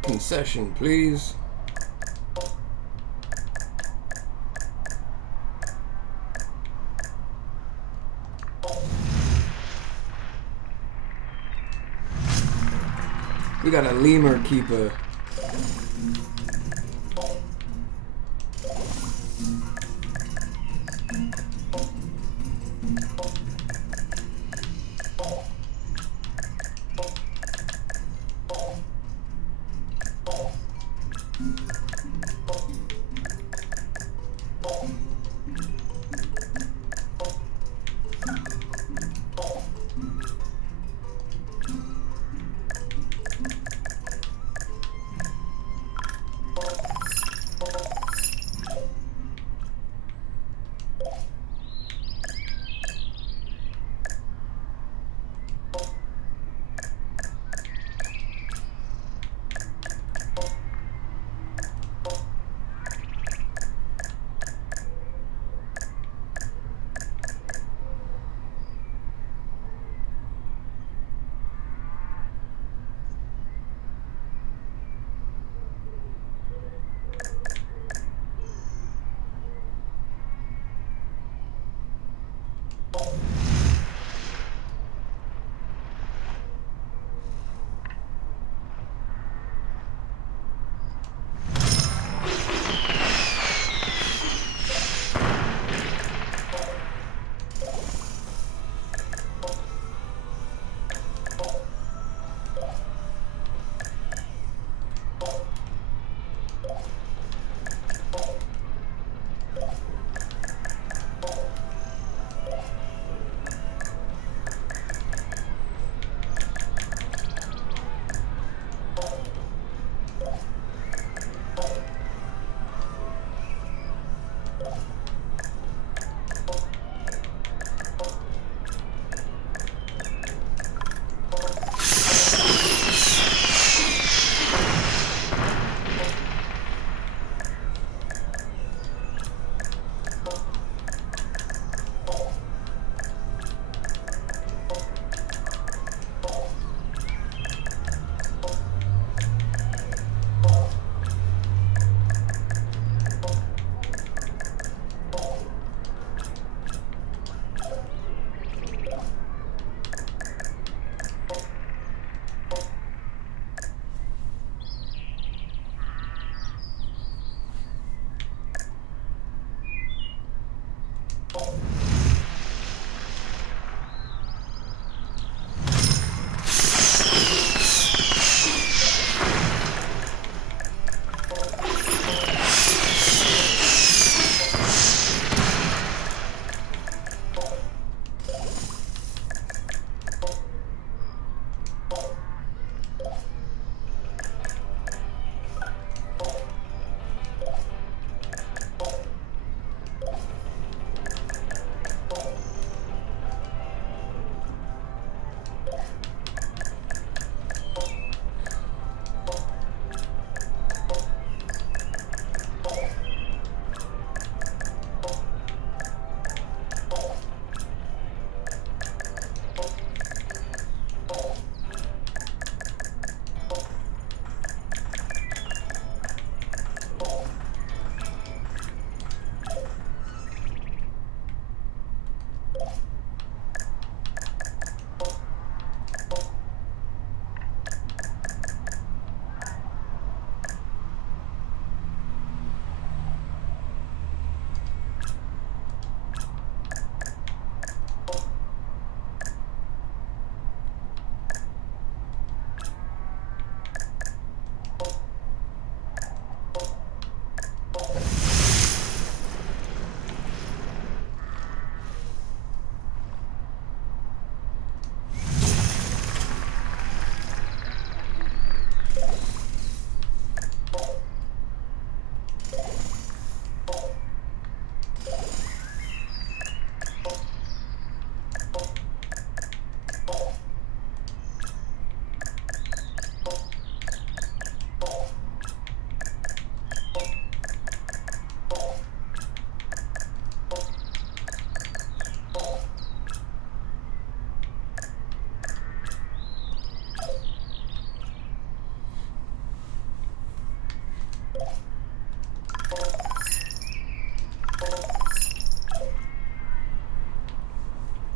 Concession, please. We got a lemur keeper.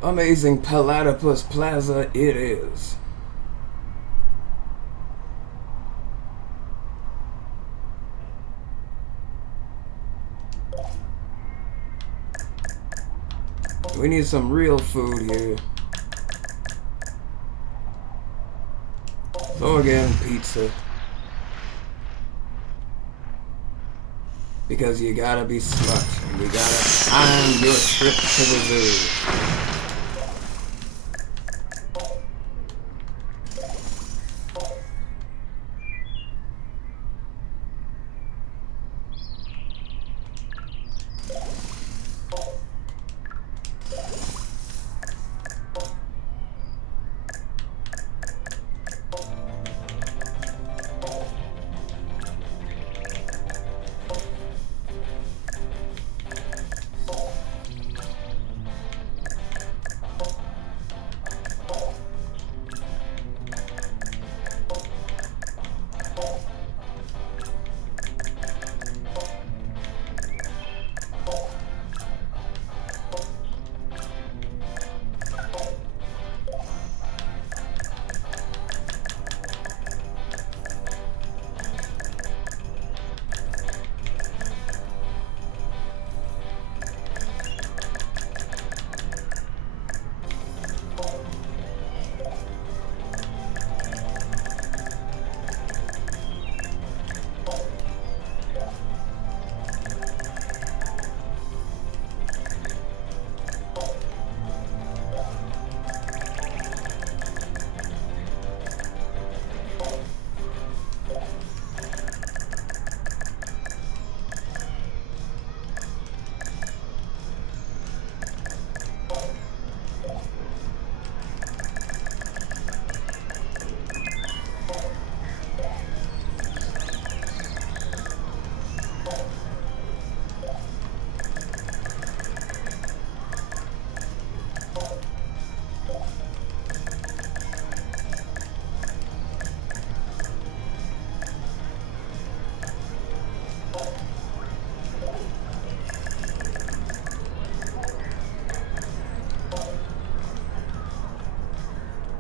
Amazing Platypus Plaza it is. We need some real food here. So again, pizza. Because you gotta be smart and you gotta time your trip to the zoo.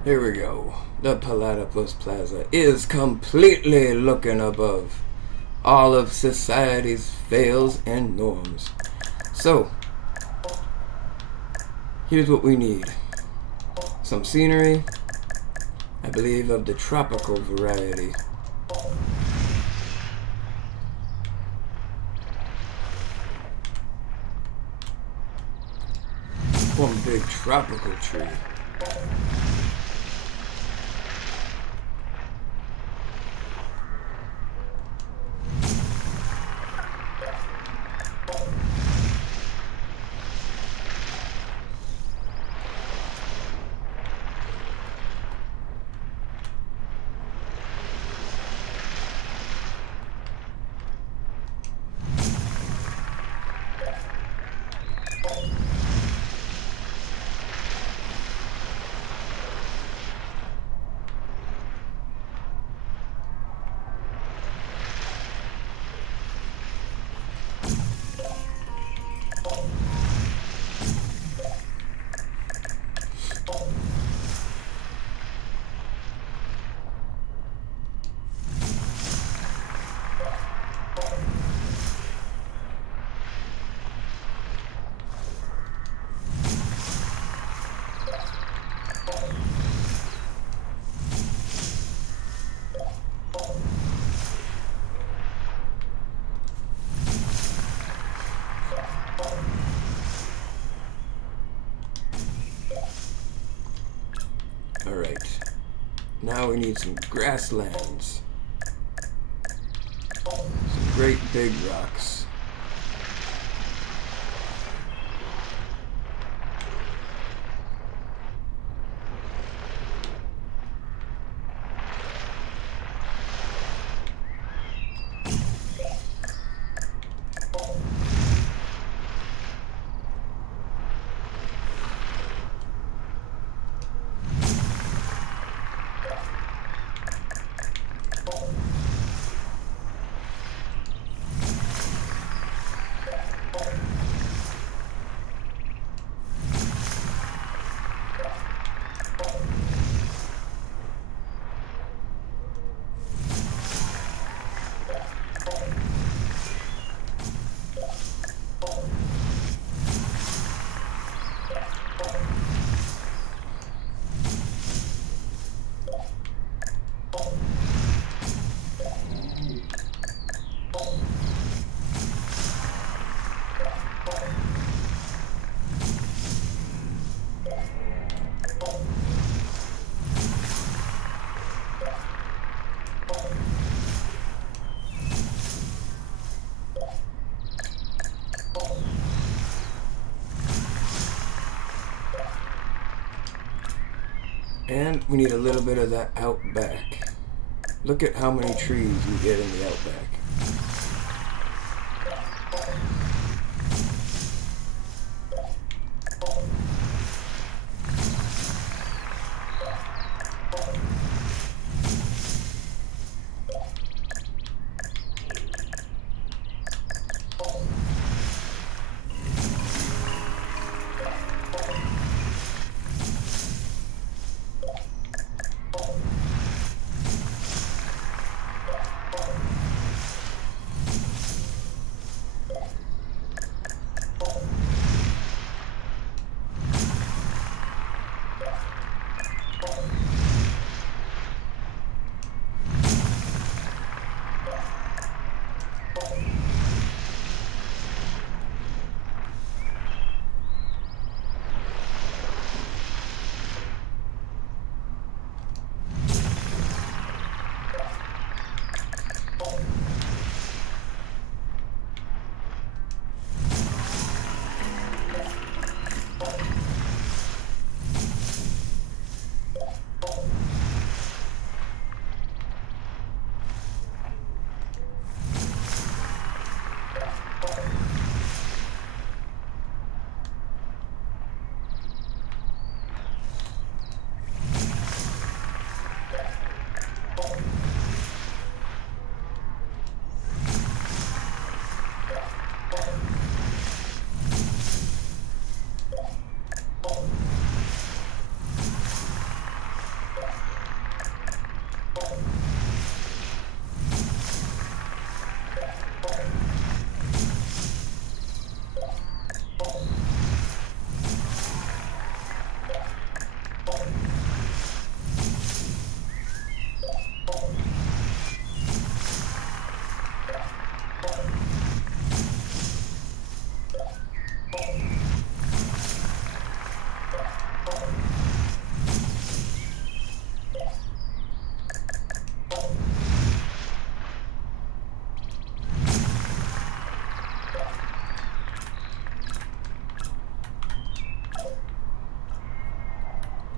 Here we go. The Platypus Plaza is completely looking above all of society's fails and norms. So, here's what we need. Some scenery, I believe of the tropical variety. One big tropical tree. Alright, now we need some grasslands. Some great big rocks. And we need a little bit of that outback. Look at how many trees we get in the outback.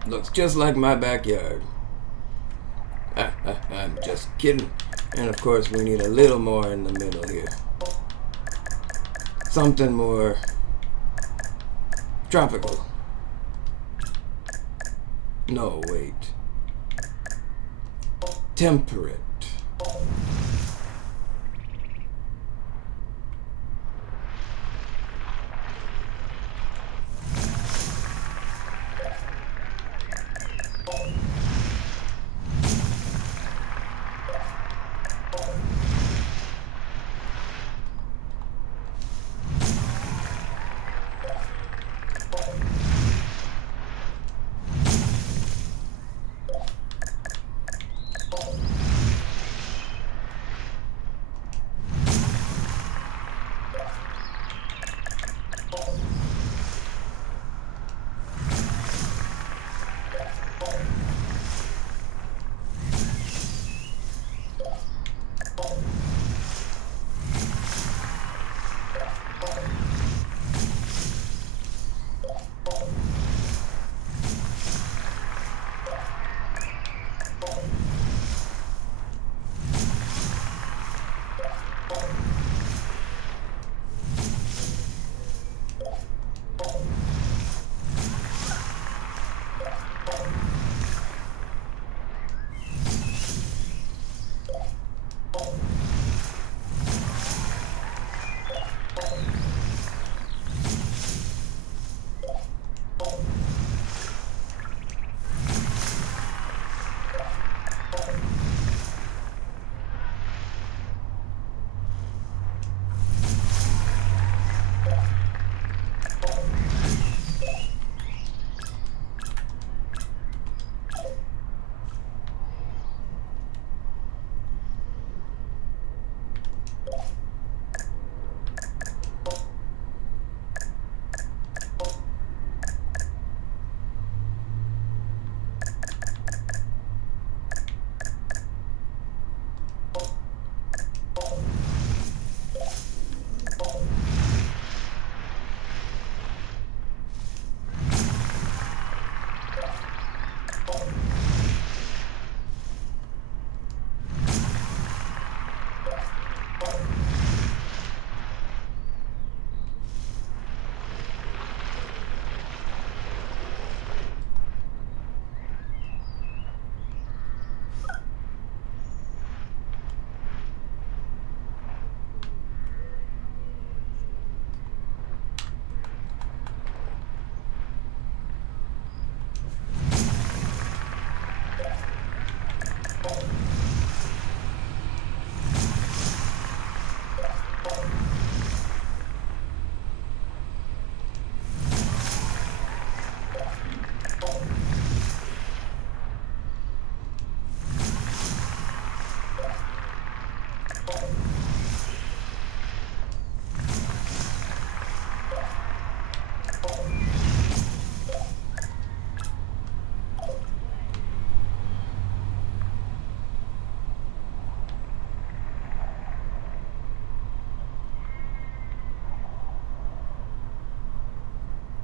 Looks just like my backyard. I'm just kidding. And of course we need a little more in the middle here. Something more tropical. No, wait. Temperate.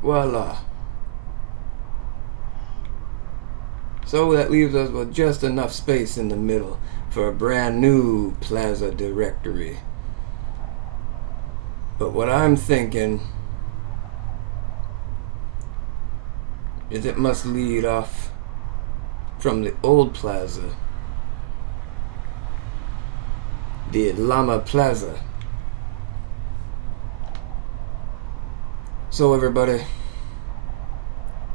Voila. So that leaves us with just enough space in the middle for a brand new plaza directory. But what I'm thinking is it must lead off from the old plaza, the Llama Plaza. So everybody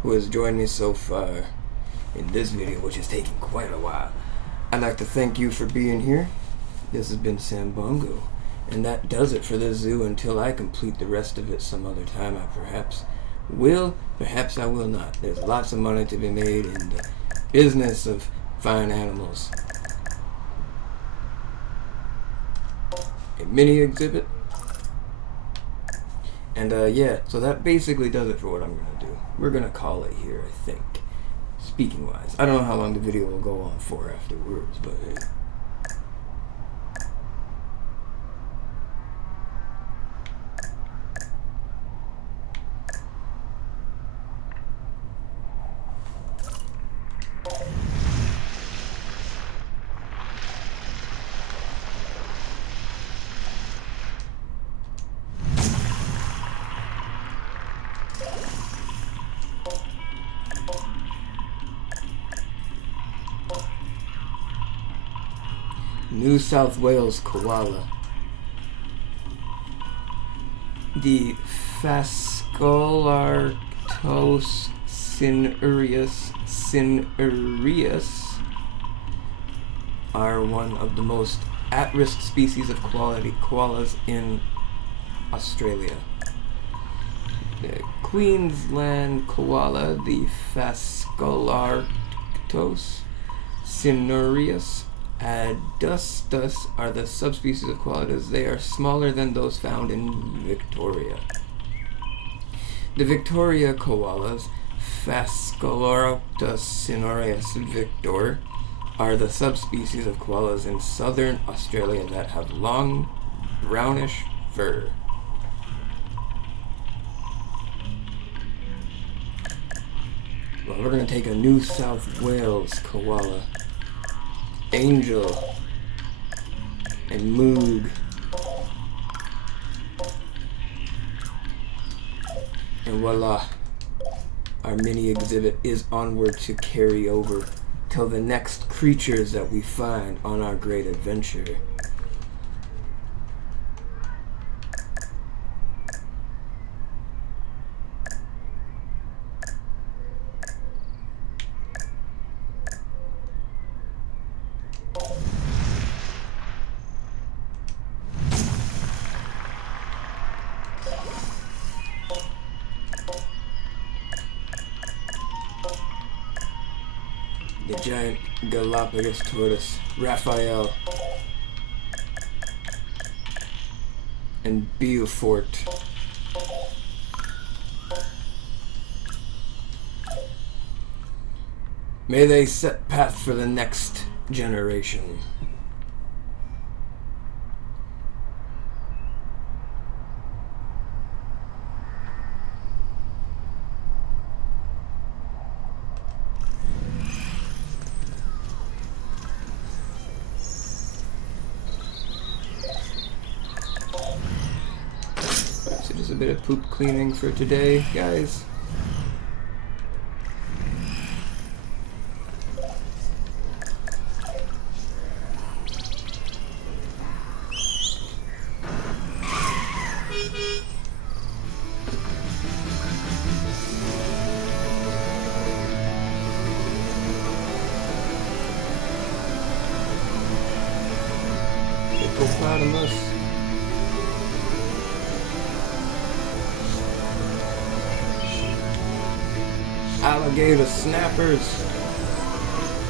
who has joined me so far in this video, which has taken quite a while, I'd like to thank you for being here. This has been San Bongo, and that does it for this zoo until I complete the rest of it some other time. I perhaps will, perhaps I will not. There's lots of money to be made in the business of fine animals. A mini exhibit. And yeah, so that basically does it for what I'm going to do. We're going to call it here, I think. Speaking wise. I don't know how long the video will go on for afterwards, but hey. New South Wales koala. The Phascolarctos cinereus are one of the most at-risk species of koalas in Australia. The Queensland koala, the Phascolarctos cinereus adustus, are the subspecies of koalas. They are smaller than those found in Victoria. The Victoria koalas, Phascolarctos cinereus victor, are the subspecies of koalas in southern Australia that have long, brownish fur. Well, we're going to take a New South Wales koala. Angel and Moog, and voila, our mini exhibit is onward to carry over till the next creatures that we find on our great adventure. The giant Galapagos tortoise, Raphael, and Beaufort. May they set path for the next generation. So just a bit of poop cleaning for today, guys. Hippopotamus. Alligator snappers.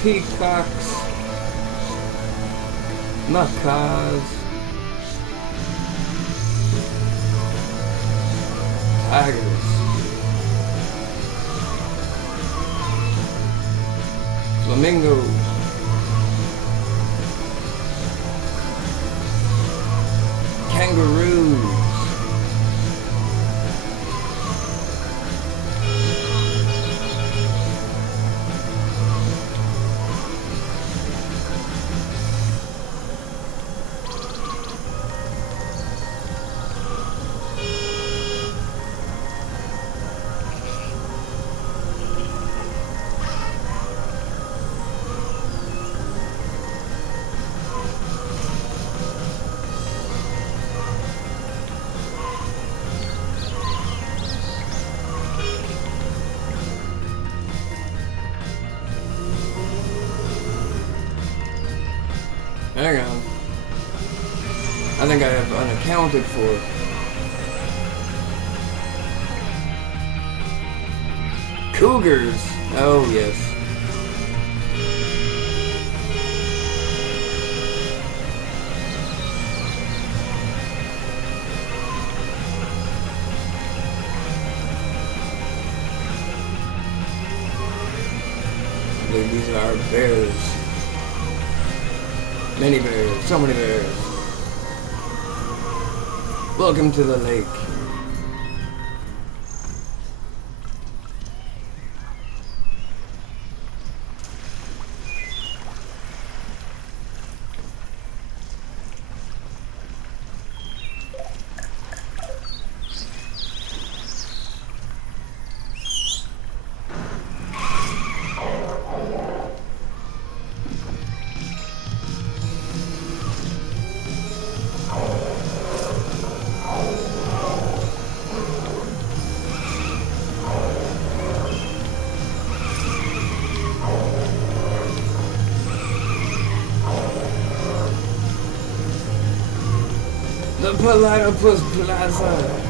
Peacocks. Macaws. Tigers. Flamingos. Kangaroos. Hang on. I think I have unaccounted for. Cougars! Oh, yes. I believe these are bears. Many bears. So many bears. Welcome to the lake. The Platypus Plaza.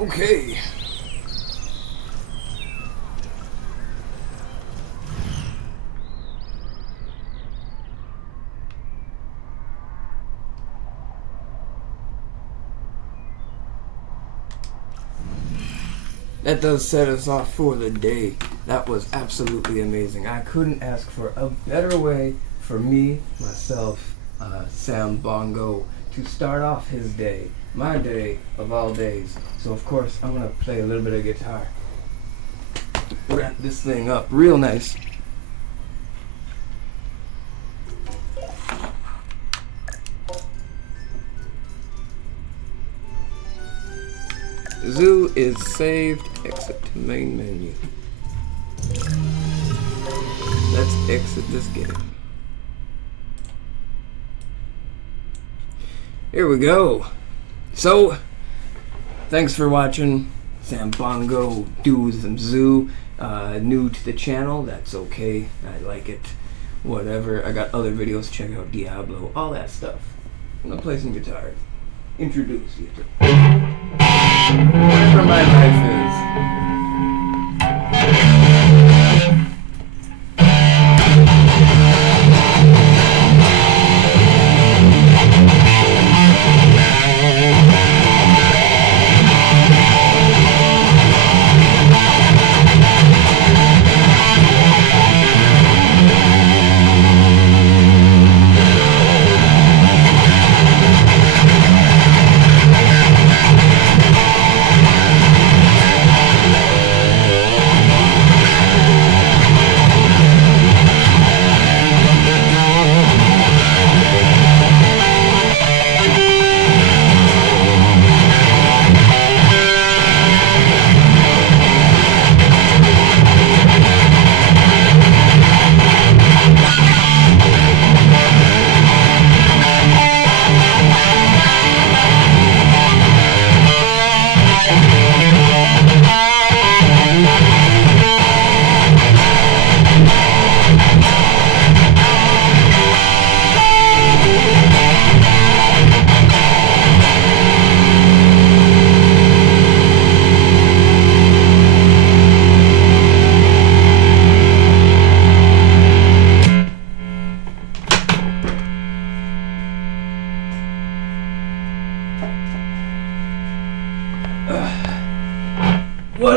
Okay. That does set us off for the day. That was absolutely amazing. I couldn't ask for a better way for me, myself, San Bongo, to start off his day. My day of all days. So of course I'm gonna play a little bit of guitar. Wrap this thing up real nice. Zoo is saved. Exit to main menu. Let's exit this game. Here we go. So, thanks for watching San Bongo Zoo. New to the channel, that's okay. I like it. Whatever. I got other videos. Check out Diablo. All that stuff. I'm gonna play some guitar. Introduce you to whatever my life is.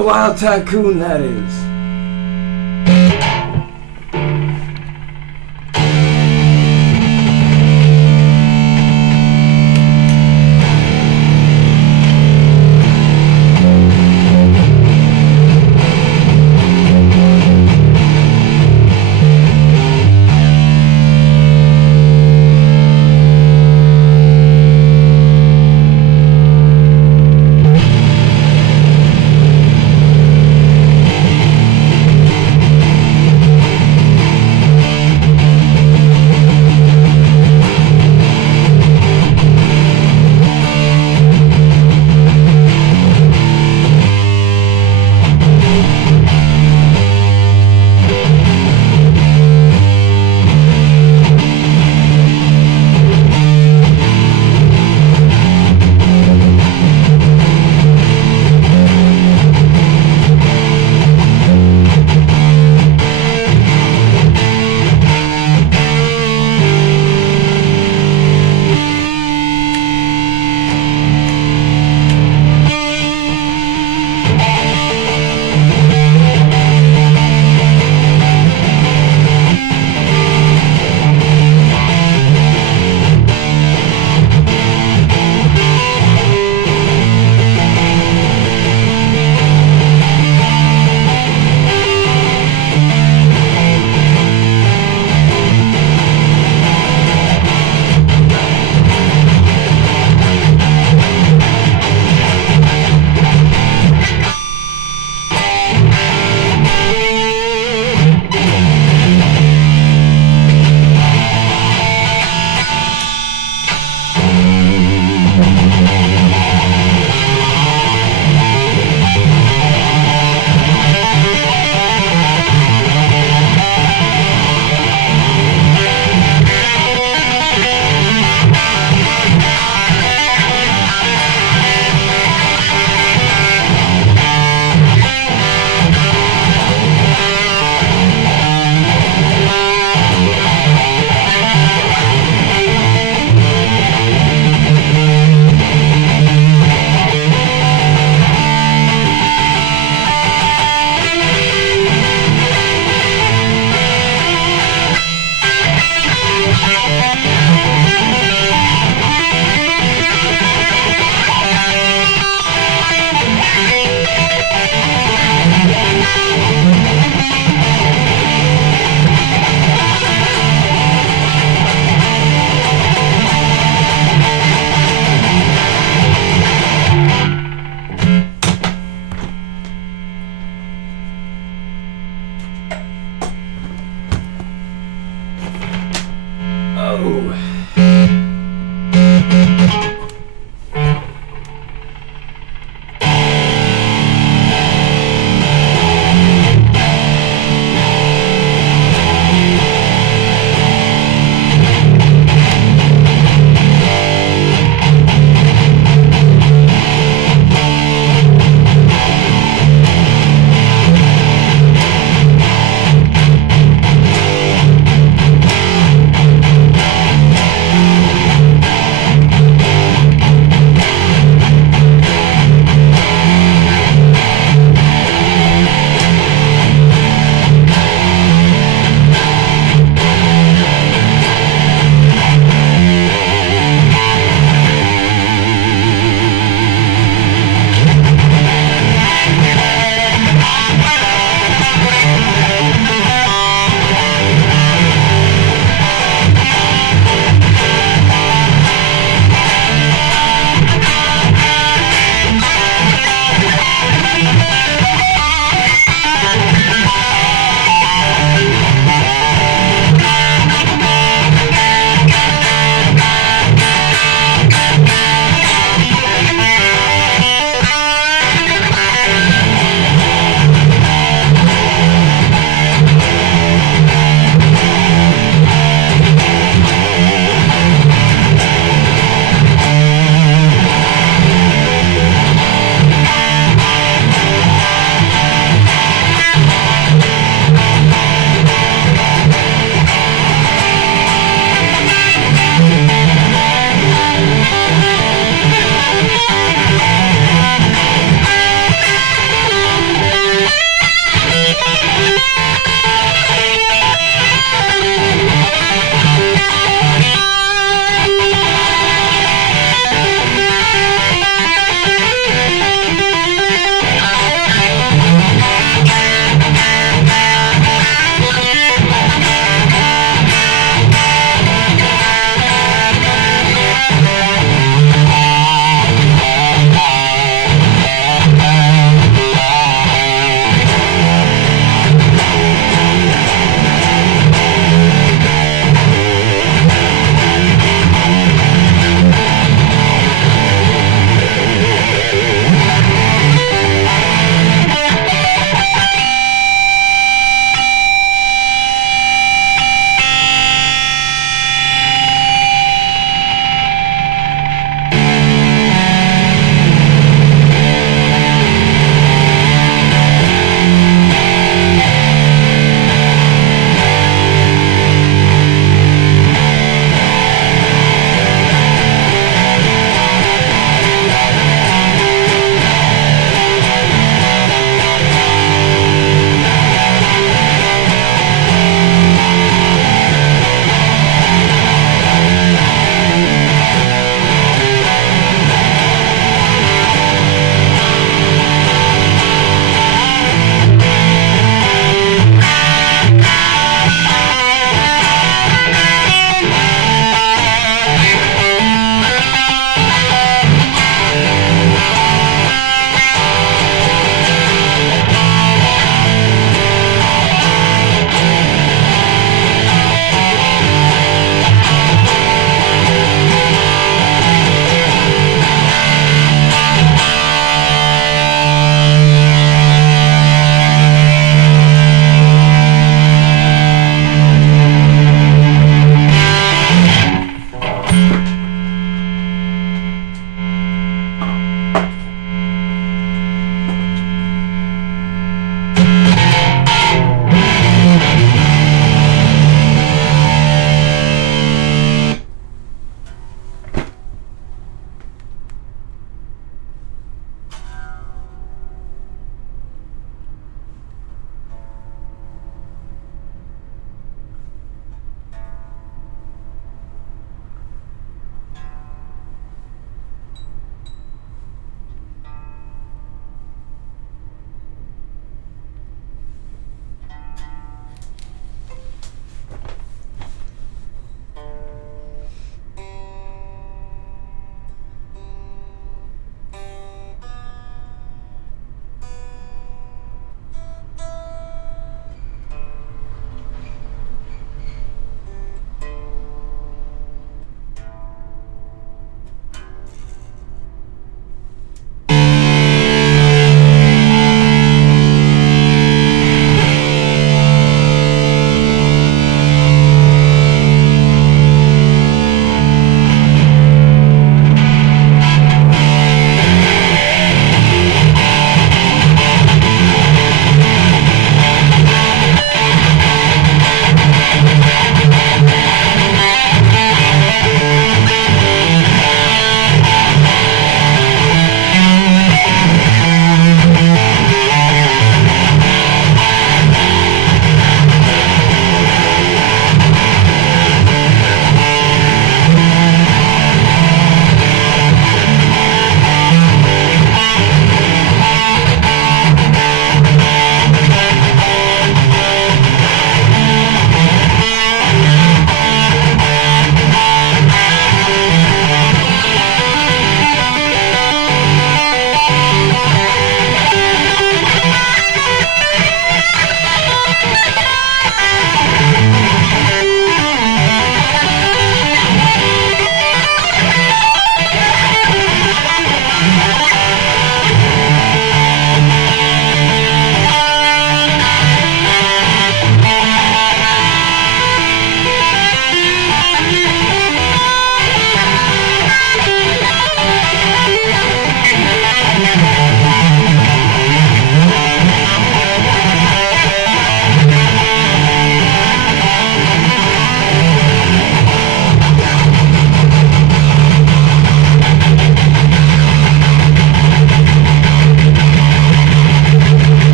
a wild tycoon, that is.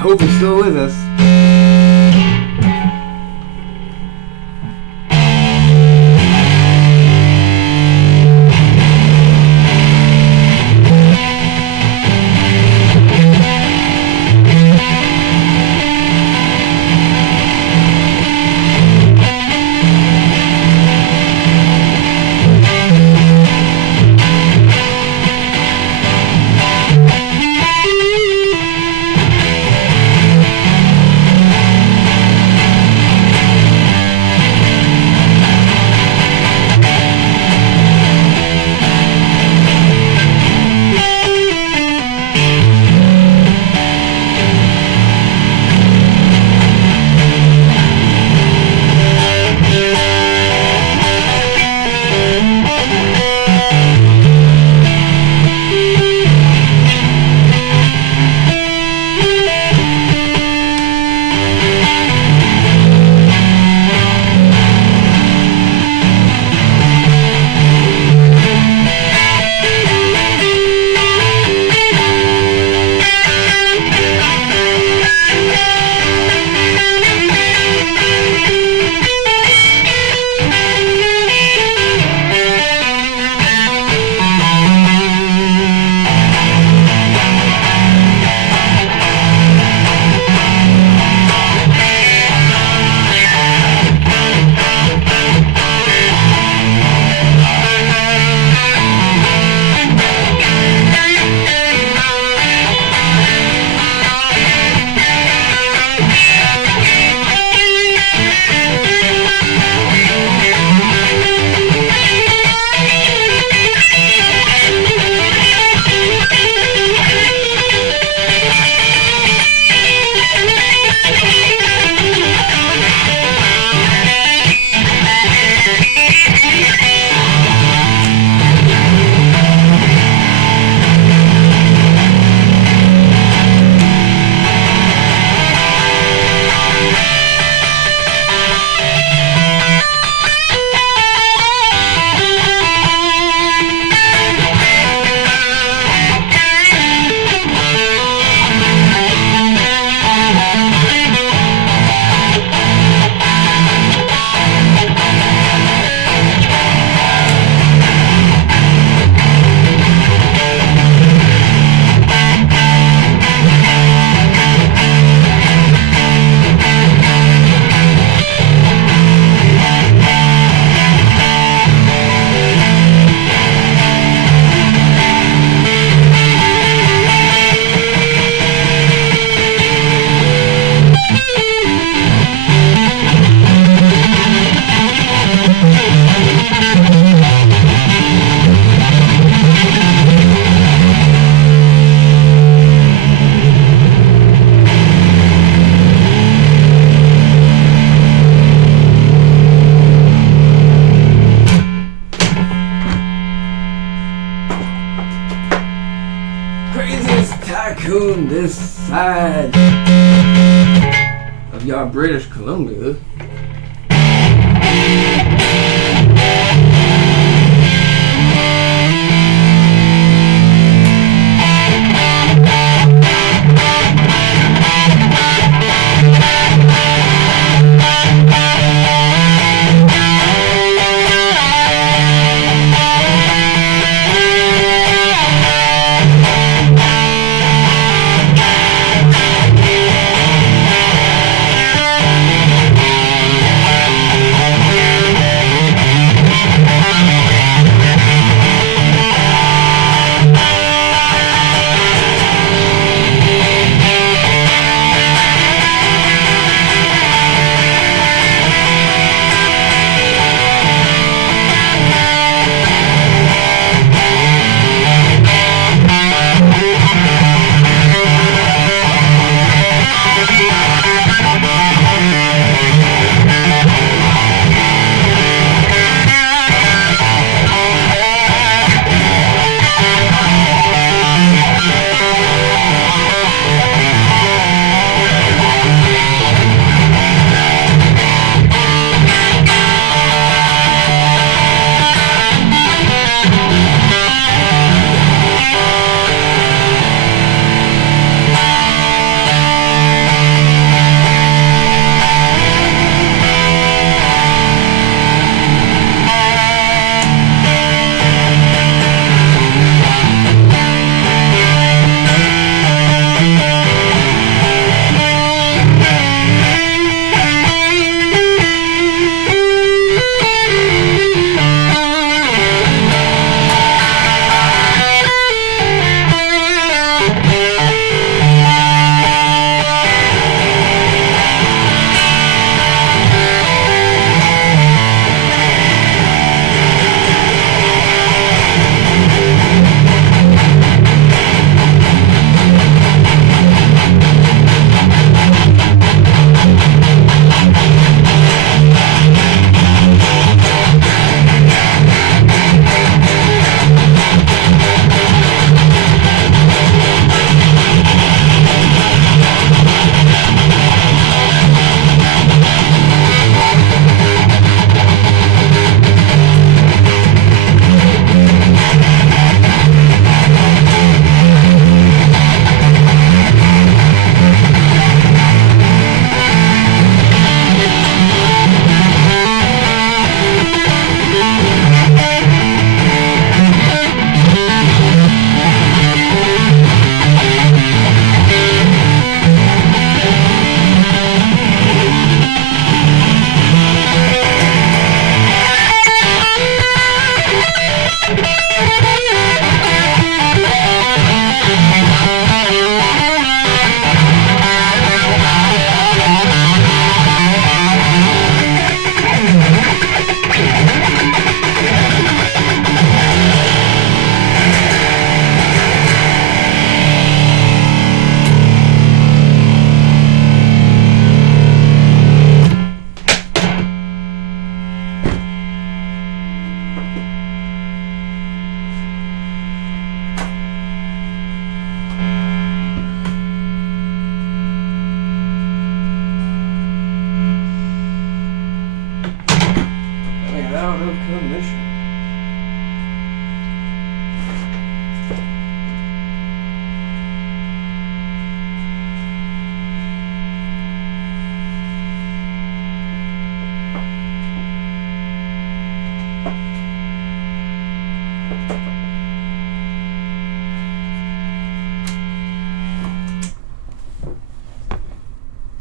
hope he's still with us. Tycoon this side of y'all British Columbia.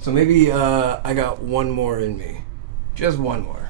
So maybe I got one more in me. Just one more.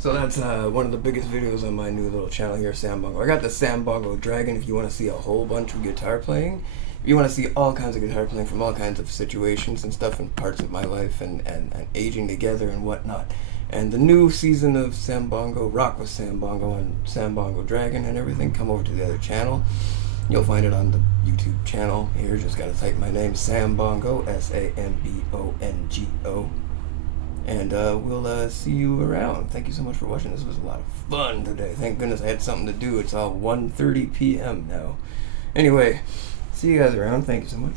So that's one of the biggest videos on my new little channel here, San Bongo. I got the San Bongo Dragon if you want to see a whole bunch of guitar playing. If you want to see all kinds of guitar playing from all kinds of situations and stuff and parts of my life and aging together and whatnot. And the new season of San Bongo, Rock with San Bongo and San Bongo Dragon and everything, come over to the other channel. You'll find it on the YouTube channel here. Just gotta type my name, San Bongo, SAMBONGO. And we'll see you around. Thank you so much for watching. This was a lot of fun today. Thank goodness I had something to do. It's all 1:30 p.m. now. Anyway, see you guys around. Thank you so much.